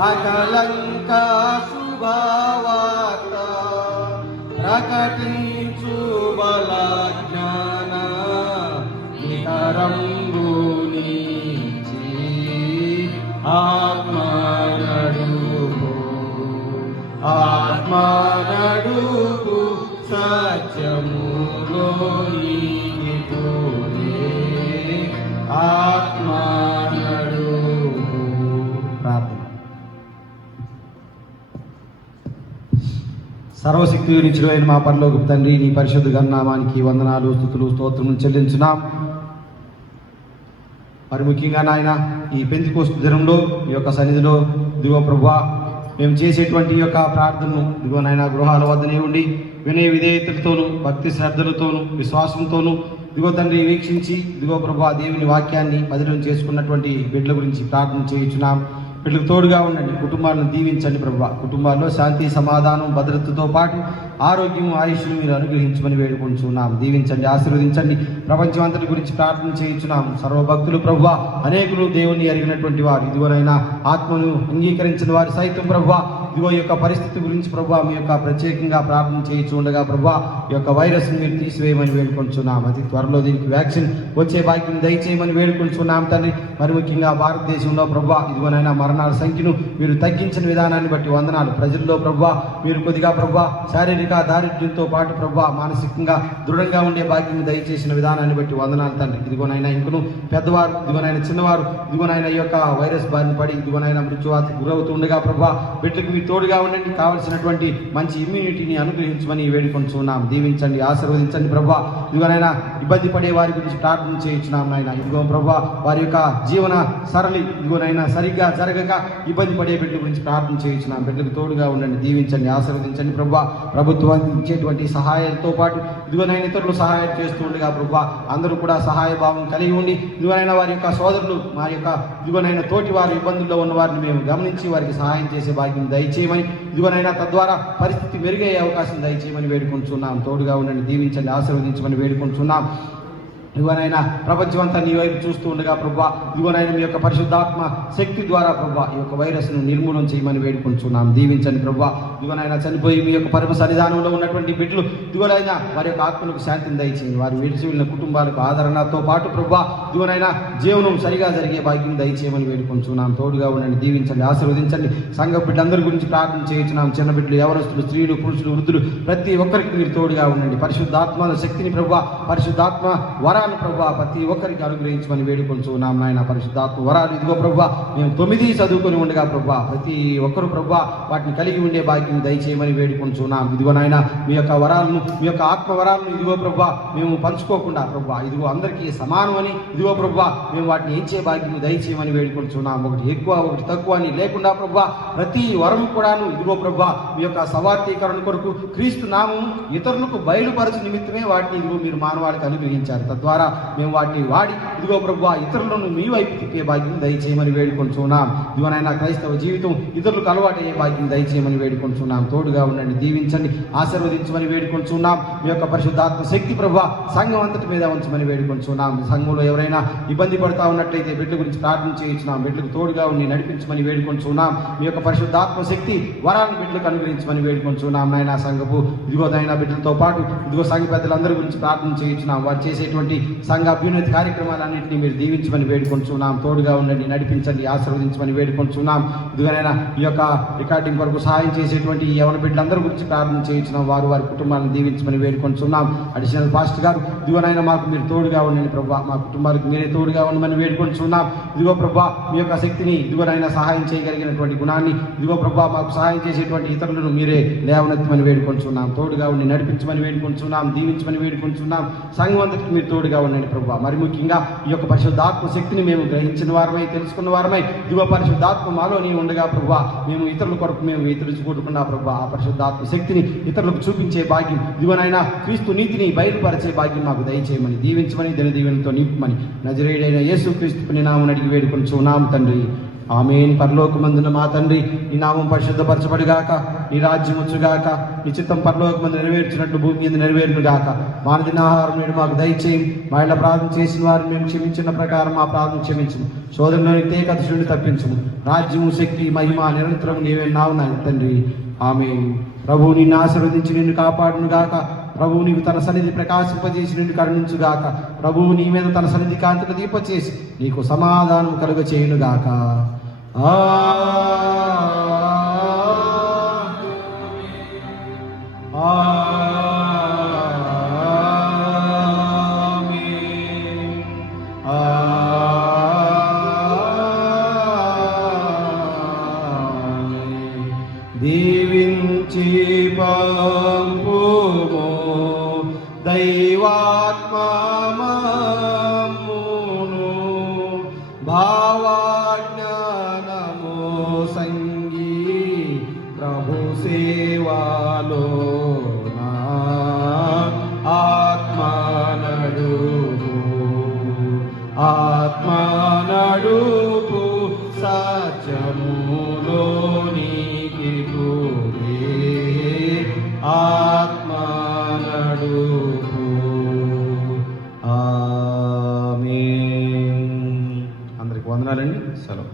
అకలంక శుభవార్త ప్రకటించు బల జ్ఞాన నికరంబునిచి ఆత్మ నడుపు ఆత్మ నడుపు సత్యములోనికి పోయే ఆత్మ నడుపు. ప్రార్థన. సర్వశక్తి నిత్యుడైన మా పరలోకపు తండ్రి, నీ పరిశుద్ధ గణనామానికి వందనాలు, స్తుతులు, స్తోత్రములు చెల్లించున్నాం. మరి ముఖ్యంగా నాయన ఈ పెంతెకోస్తు దినంలో ఈ యొక్క సన్నిధిలో దిగో ప్రభువా మేము చేసేటువంటి ఈ యొక్క ప్రార్థనను దిగో నాయన గృహాల వద్దనే ఉండి వినయ విధేయతలతోనూ భక్తి శ్రద్ధలతోనూ విశ్వాసంతోనూ దిగో తండ్రి వీక్షించి దిగో ప్రభువా దేవుని వాక్యాన్ని పదిలం చేసుకున్నటువంటి బిడ్డల గురించి ప్రార్థన చేయించున్నాం. వీళ్ళకి తోడుగా ఉండండి, కుటుంబాలను దీవించండి ప్రభువా. కుటుంబాల్లో శాంతి సమాధానం భద్రతతో పాటు ఆరోగ్యం ఆయుష్ను మీరు అనుగ్రహించమని వేడుకుంటున్నాం. దీవించండి, ఆశీర్వదించండి. ప్రపంచం అంతటి గురించి ప్రార్థన చేయించున్నాం. సర్వభక్తులు ప్రభువా అనేకులు దేవుని ఎరిగినటువంటి వారు, ఇదిగోనైనా ఆత్మను అంగీకరించిన వారు సైతం ప్రభువా ఇదిగో ఈ యొక్క పరిస్థితి గురించి ప్రభువా మీ యొక్క ప్రత్యేకంగా ప్రార్థన చేయించు ఉండగా ప్రభువా ఈ యొక్క వైరస్ మీరు తీసివేయమని వేడుకుంటున్నాం. అతి త్వరలో దీనికి వ్యాక్సిన్ వచ్చే భాగ్యం దయచేయమని వేడుకుంటున్నాం తండ్రి. మరి ముఖ్యంగా భారతదేశంలో ప్రభువా ఇదిగోనైనా మరణాల సంఖ్యను మీరు తగ్గించిన విధానాన్ని బట్టి వందనాలు. ప్రజల్లో ప్రభువా మీరు కొద్దిగా ప్రభువా శారీరక దారిద్ర్యంతో పాటు ప్రభువా మానసికంగా దృఢంగా ఉండే భాగ్యం దయచేసిన విధానాన్ని బట్టి వందనాలు తండ్రి. ఇదిగోనైనా ఇంకను పెద్దవారు ఇదిగోనైనా చిన్నవారు ఇదిగోనైనా ఈ యొక్క వైరస్ బారిన పడి ఇదిగోనైనా మృత్యువాతికి గురవుతుండగా ప్రభువా బిడ్డకు మీరు తోడుగా ఉండండి. కావలసినటువంటి మంచి ఇమ్యూనిటీని అనుగ్రహించమని వేడుకొంచున్నాం. దీవించండి, ఆశీర్వదించండి ప్రభువా. ఇదిగోనైనా ఇబ్బంది పడే వారి గురించి ప్రార్థన చేయించున్నాం నాయన. ఇదిగో ప్రభువా వారి యొక్క జీవన సరళి ఇదిగోనైనా సరిగ్గా జరగక ఇబ్బంది పడే బిడ్డల గురించి ప్రార్థన చేయించున్నాం. బిడ్డకు తోడుగా ఉండండి, దీవించండి, ఆశీర్వదించండి ప్రభువా. ప్రభుత్వం ఇచ్చేటువంటి సహాయాలతో పాటు ఇదిగోనైనా ఇతరులు సహాయం చేస్తూ ఉండగా ప్రభువా అందరూ కూడా సహాయ భావం కలిగి ఉండి ఇదిగోనైనా వారి యొక్క సోదరులు మా యొక్క ఇదిగోనైనా తోటి వారి ఇబ్బందుల్లో ఉన్న వారిని మేము గమనించి వారికి సహాయం చేసే భాగ్యం దయచేయమని ఇదిగోనైనా తద్వారా పరిస్థితి మెరుగయ్యే అవకాశం దయచేయమని వేడుకుంటున్నాం. తోడుగా ఉండండి, దీవించండి, ఆశీర్వదించమని వేడుకుంటున్నాం. ఇదిగోనైనా ప్రపంచం అంతా నీ వైపు చూస్తూ ఉండగా ప్రభువా ఇదిగోనైనా మీ యొక్క పరిశుద్ధాత్మ శక్తి ద్వారా ప్రభువా ఈ యొక్క వైరస్ను నిర్మూలన చేయమని వేడుకుంటున్నాం. దీవించండి ప్రభువా. ఇదిగోనైనా చనిపోయి మీ యొక్క పరమ సన్నిధానంలో ఉన్నటువంటి బిడ్డలు ఇదిగోనైనా వారి యొక్క ఆత్మలకు శాంతిని దయచేయండి. వారు విడిచి వెళ్ళిన కుటుంబాలకు ఆదరణతో పాటు ప్రభువా ఇదిగోనైనా జీవనం సరిగా జరిగే భాగ్యం దయచేయమని వేడుకుంటున్నాం. తోడుగా ఉండండి, దీవించండి, ఆశీర్వదించండి. సంఘ బిడ్డలందరి గురించి ప్రార్థన చేయించున్నాం. చిన్న బిడ్డలు, యవనస్తులు, స్త్రీలు, పురుషులు, వృద్ధులు ప్రతి ఒక్కరికి మీరు తోడుగా ఉండండి. పరిశుద్ధాత్మల శక్తిని ప్రభువా పరిశుద్ధాత్మ వరాలు ప్రభువా ప్రతి ఒక్కరికి అనుగ్రహించమని వేడుకొంచున్నాం నాయన. పరిశుద్ధాత్మ వరాలు ఇదిగో ప్రభువా మేము 9 చదువుకొని ఉండగా ప్రభువా ప్రతి ఒక్కరు ప్రభువా వాటిని కలిగి ఉండే భాగ్యం దయచేయమని వేడుకొంచున్నాం. ఇదిగో నాయన మీ యొక్క వరాలను మీ యొక్క ఆత్మ వరాలను ఇదిగో ప్రభువా మేము పంచుకోకుండా ప్రభువా ఇదిగో అందరికీ సమానమని ఇదిగో ప్రభువా మేము వాటిని ఇచ్చే భాగ్యం దయచేయమని వేడుకొంచున్నాం. ఒకటి ఎక్కువ ఒకటి తక్కువ అని లేకుండా ప్రభువా ప్రతి వరం కూడాను ఇదిగో ప్రభువా మీ యొక్క సవార్థీకరణ కొరకు క్రీస్తు నామం ఇతరులకు బయలుపరచు నిమిత్తమే వాటిని ఇదిగో మీరు మానవాళికి అనుగ్రహించారు. తద్వారా ద్వారా మేము వాటిని వాడి ఇదిగో ప్రభువా ఇతరులను మీ వైపు తిప్పే భాగ్యం దయచేయమని వేడుకొంచున్నాం. ఇదిగోనైనా క్రైస్తవ జీవితం ఇతరులకు అలవాటయ్యే భాగ్యం దయచేయమని వేడుకొంచున్నాం. తోడుగా ఉండండి, దీవించండి, ఆశీర్వదించమని వేడుకొంచున్నాం. మీ యొక్క పరిశుద్ధాత్మ శక్తి ప్రభువా సంఘం అంతటి మీద ఉంచమని వేడుకొంచున్నాం. సంఘంలో ఎవరైనా ఇబ్బంది పడతా ఉన్నట్లయితే బిడ్డ గురించి ప్రార్థన చేయించున్నాం. బిడ్డకు తోడుగా ఉండి నడిపించమని వేడుకొంచున్నాం. మీ యొక్క పరిశుద్ధాత్మ శక్తి వరాలను బిడ్డలకు అనుగ్రహించమని వేడుకొంచున్నాం. నాయన సంఘపు ఇదిగో నాయన బిడ్డలతో పాటు ఇదిగో సంఘ పెద్దలందరి గురించి ప్రార్థన చేయించున్నాం. వారు చేసేటువంటి సంఘ అభ్యున్నతి కార్యక్రమాలన్నింటినీ మీరు దీవించమని వేడుకొంచున్నాం. తోడుగా ఉండండి, నడిపించండి, ఆశీర్వదించమని వేడుకొంచున్నాం. ఇదిగోనైనా ఈ యొక్క రికార్డింగ్ కొరకు సహాయం చేసేటువంటి యవన బిడ్డలందరి గురించి ప్రార్థన చేయించున్నాం. వారు వారి కుటుంబాలను దీవించమని వేడుకొంచున్నాం. అడిషనల్ పాస్టర్ గారు ఇదిగోనైనా మాకు మీరు తోడుగా ఉండండి ప్రభా, మా కుటుంబాలకు మీరే తోడుగా ఉండమని వేడుకొంచున్నాం. ఇదిగో ప్రభా మీ యొక్క శక్తిని ఇదిగోనైనా సహాయం చేయగలిగినటువంటి గుణాన్ని ఇదిగో ప్రభా మాకు సహాయం చేసేటువంటి ఇతరులను మీరే లేవనెత్తమని వేడుకొంచున్నాం. తోడుగా ఉండి నడిపించమని వేడుకొంచున్నాం, దీవించమని వేడుకొంచున్నాం. సంఘం అంతటికి మీరు తోడుగా ఉండండి ప్రభా. మరి ముఖ్యంగా ఈ యొక్క పరిశుద్ధాత్మ శక్తిని మేము గ్రహించిన వారమై, తెలుసుకున్న వారమై ఇదిగో పరిశుద్ధాత్మ మాలోని ఉండగా ప్రభా మేము ఇతరుల కొరకు మేము ఎదురుచుకుంటున్నా ప్రభా. ఆ పరిశుద్ధాత్మ శక్తిని ఇతరులకు చూపించే భాగ్యం ఇదిగోనైనా క్రీస్తు నీతిని బయలుపరిచే భాగ్యం మాకు దయచేయమని, దీవించమని, దినదీవెనతో నింపమని నజరేయుడైన యేసు క్రీస్తు నామం అడిగి వేడుకొంచున్నాము తండ్రి. ఆమేన్. పరలోకమందున మా తండ్రి, నీ నామం పరిశుద్ధపరచబడుగాక, నీ రాజ్యం వచ్చుగాక, నీ చిత్తం పరలోకమందు నెరవేర్చినట్లు భూమి మీద నెరవేరునుగాక. మానదిన ఆహారం నేడు మాకు దయచేయం. మా ఇళ్ళ ప్రార్థన చేసిన వారిని మేము క్షమించిన ప్రకారం మా ప్రార్థన క్షమించము. శోధనలోని తేకత నుండి తప్పించము. రాజ్యము, శక్తి, మహిమ నిరంతరం నీవే నావున తండ్రి. ఆమేన్. ప్రభువు నిన్ను ఆశీర్వదించి నిన్ను కాపాడునుగాక. ప్రభువు నీకు తన సన్నిధి ప్రకాశింపజేసి నిన్ను కరుణించుగాక. ప్రభువు నీ మీద తన సన్నిధి కాంతిని దీపచేసి నీకు సమాధానం కలుగ చేయునుగాక. దీవించి పంపుము దైవాత్మమును, భావాజ్ఞానము సంగీ ప్రభు సేవాలో నా ఆత్మనడుపు సత్యములోనికి ఆత్మనడుపు. ఆమేన్. అందరికి వందనాలండి. సెలవు.